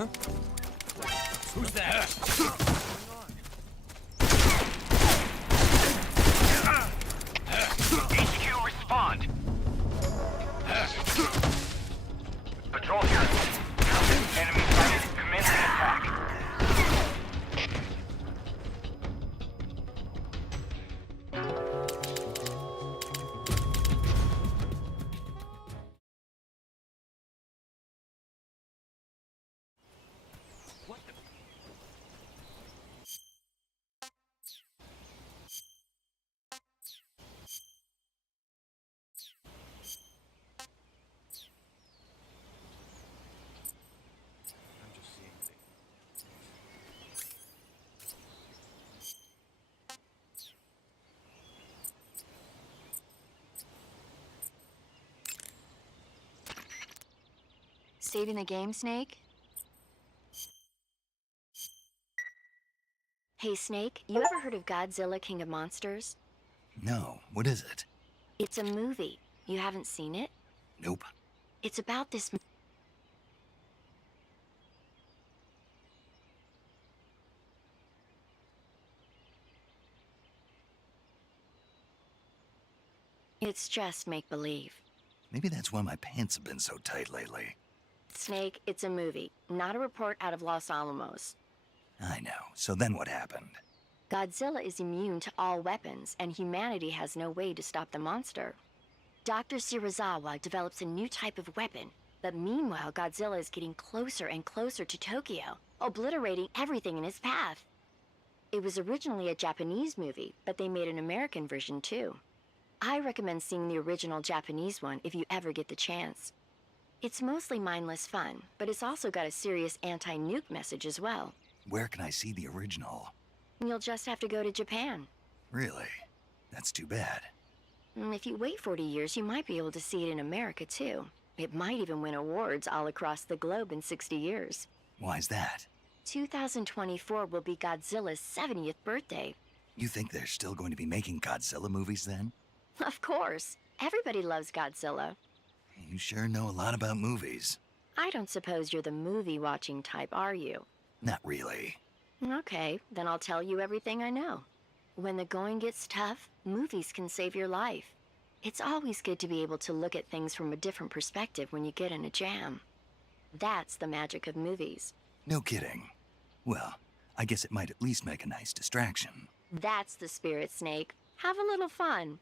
Huh? Who's that? HQ, respond. Patrol here. Enemy sighted. Commencing attack. Saving the game, Snake? Hey, Snake, you ever heard of Godzilla, King of Monsters? No, what is it? It's a movie. You haven't seen it? Nope. It's about this... It's just make-believe. Maybe that's why my pants have been so tight lately. Snake, it's a movie, not a report out of Los Alamos. I know. So then what happened? Godzilla is immune to all weapons, and humanity has no way to stop the monster. Dr. Shirazawa develops a new type of weapon, but meanwhile Godzilla is getting closer and closer to Tokyo, obliterating everything in his path. It was originally a Japanese movie, but they made an American version too. I recommend seeing the original Japanese one if you ever get the chance. It's mostly mindless fun, but it's also got a serious anti-nuke message as well. Where can I see the original? You'll just have to go to Japan. Really? That's too bad. If you wait 40 years, you might be able to see it in America too. It might even win awards all across the globe in 60 years. Why's that? 2024 will be Godzilla's 70th birthday. You think they're still going to be making Godzilla movies then? Of course. Everybody loves Godzilla. You sure know a lot about movies. I don't suppose you're the movie-watching type, are you? Not really. Okay, then I'll tell you everything I know. When the going gets tough, movies can save your life. It's always good to be able to look at things from a different perspective when you get in a jam. That's the magic of movies. No kidding. Well, I guess it might at least make a nice distraction. That's the spirit, Snake. Have a little fun.